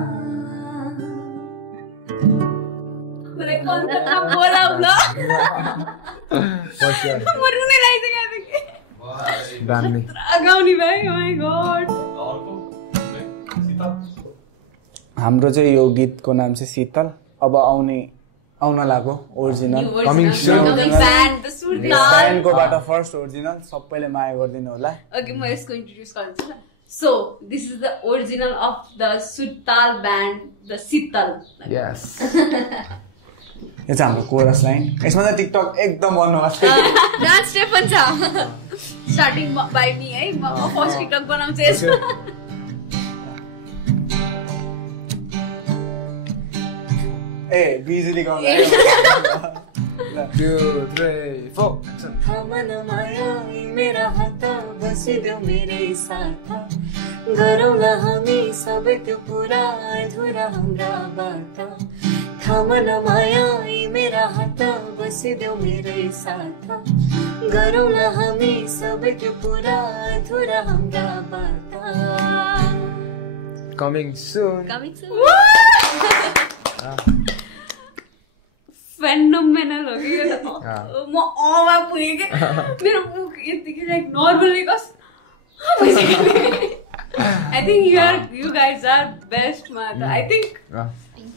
हाम्रो चाहिँ यो गीतको नाम चाहिँ शीतल अब आउन लाग्यो ओरिजिनल कमिङ सून ब्यान्डकोबाट फर्स्ट ओरिजिनल सबैले माया गरिदिनु होला ओके म यसको इन्ट्रोड्युस गर्छु ल so this is the original of the Sutal band the Sheetal यस यो चाहिँ हाम्रो कोरस लाइन यसमा चाहिँ टिकटक एकदम बन्नुहोस् डान्स स्टेप पनि छ स्टार्टिङ बाइ मी है म फर्स्ट टिकटक बनाउँछु यसमा ए बिजुली गाउनु 2 3 4 थमन माया मेरा हात बसिदेऊ मेरै साथ गरौँला हामी सबै त्यो पुरा अधुरा हाम्रा बात थामन माया यी मेरा हात बसिदेऊ मेरै साथ गरौँला हामी सबै त्यो पुरा अधुरा हाम्रा बात Coming soon. फेनोमेनल हो कि म अमा पुगेँ कि मेरो मुख यतिकै like normally I think you guys are best man. I think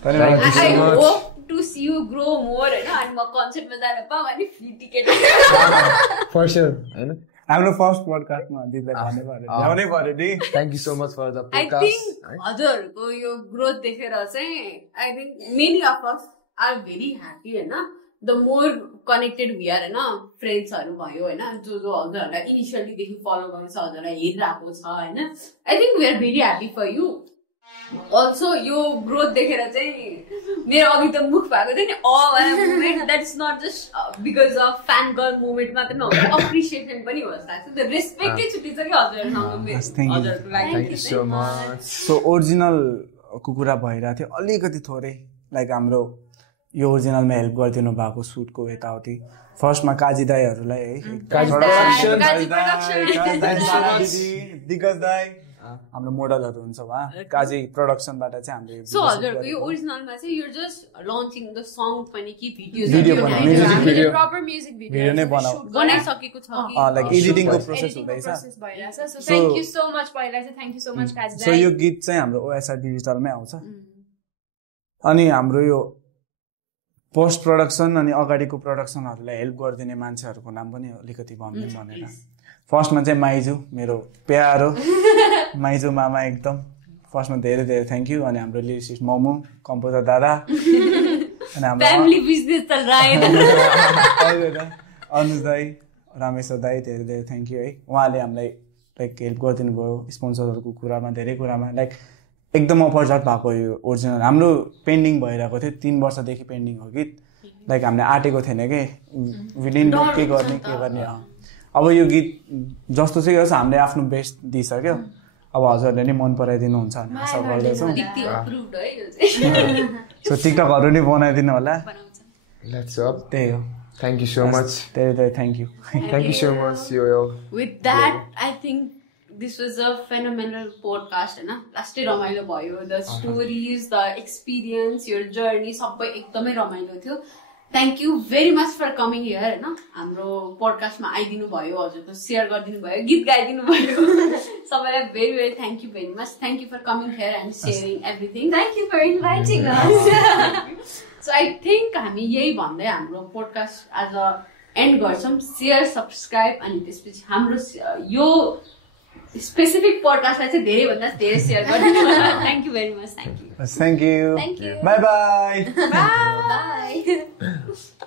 I hope to see you grow more and म कन्सर्टमा जान पाऊँ अनि फ्री टिकट For sure. हैन हाम्रो फर्स्ट पोडकास्टमा दिदीलाई भन्ने भयो ल्याउनै पर्यो नि Thank you so much for the I podcast. think हजुरहरूको यो ग्रोथ देखेर चाहिँ I think many of us are very happy हैन the more connected we are हैन फ्रेन्ड्सहरू भयो हैन जो हजुरहरूलाई इनिशियली देखि फलो गर्छ हजुरलाई हेरिरहेको छ हैन I think we are very happy for you. Also यो ग्रोथ देखेर चाहिँ मेरो अघि त मुख भएको थियो नि moment that is not just because of fan girl moment मात्र नहुँदा अप्रिसिएसन पनि हो जस्तो लाग्छ रेस्पेक्टै छुट्टिन्छ कि हजुरहरूको लागि Thank you so much. So original कुरा भइरहेको थियो अलिकति थोरै लाइक हाम्रो यो ओरिजिनलमा हेल्प गरिदिनु भएको सुटको यताउति फर्स्टमा काजी दाईहरूलाई दिग्गज दाई हाम्रो मोडलहरू हुन्छ उहाँ काजी प्रोडक्सनबाट चाहिँ हामीले सो हजुरको यो ओरिजिनलमा चाहिँ you just launching the song पनि कि भिडियो प्रपर म्युजिक भिडियो नै बनाइसकेको छ कि लाइक एडिटिङको प्रोसेस हुँदैछ भइरहेछ so thank you so much पहिला चाहिँ thank you so much Kaji so यो गीत चाहिँ हाम्रो OSR डिजिटलमै आउँछ अनि हाम्रो यो पोस्ट प्रोडक्सन अनि अगाडिको प्रोडक्सनहरूलाई हेल्प गरिदिने मान्छेहरूको नाम पनि अलिकति भनिदिउँ भनेर फर्स्टमा चाहिँ माइजू मेरो प्यारो माइजू मामा एकदम फर्स्टमा धेरै धेरै थ्याङ्क यू अनि हाम्रो लिरिसिस्ट मोमो कम्पोजर दादा अनि हाम्रो फ्यामिली बिजनेस चल रहा है अनुज दाई रामेश्वर दाई धेरै धेरै थ्याङ्क यू है उहाँले हामीलाई लाइक हेल्प गरिदिनु भयो स्पोन्सरहरूको कुरामा धेरै कुरामा लाइक एकदम अपरझट भएको यो ओरिजिनल हाम्रो पेन्डिङ भइरहेको थियो 3 वर्षदेखि पेन्डिङ हो गीत लाइक हामीले आँटेको थिएन कि विदिन के गर्ने अब यो गीत जस्तो चाहिँ होस् हामीले आफ्नो बेस्ट दिइसक्यो अब हजुरहरूले नि मन पराइदिनु हुन्छ भन्ने आशा गर्दछौँ सो टिकटकहरू नि बनाइदिनु होला Let's up. त्यही हो Thank you so much. धेरै धेरै thank you Thank you so much, Yoel. With that, I think this was a phenomenal podcast हैन लास्टै रमाइलो भयो the stories, the experience, your journey सबै एकदमै रमाइलो थियो. Thank you very much for coming here हैन हाम्रो पोडकास्टमा आइदिनु भयो हजुरको शेयर गरिदिनु भयो गीत गाइदिनु भयो सबैलाई very very thank you very much. Thank you for coming here and sharing everything. Thank you for inviting us. So I think हामी यही भन्दै हाम्रो पोडकास्ट आज एन्ड गर्छौँ शेयर सब्सक्राइब अनि त्यसपछि हाम्रो यो स्पेसिफिक पोडकास्टलाई चाहिँ धेरैभन्दा धेरै शेयर गरिदिनु होला. Thank you very much. Thank you. Thank you. Thank you. Bye bye. Bye.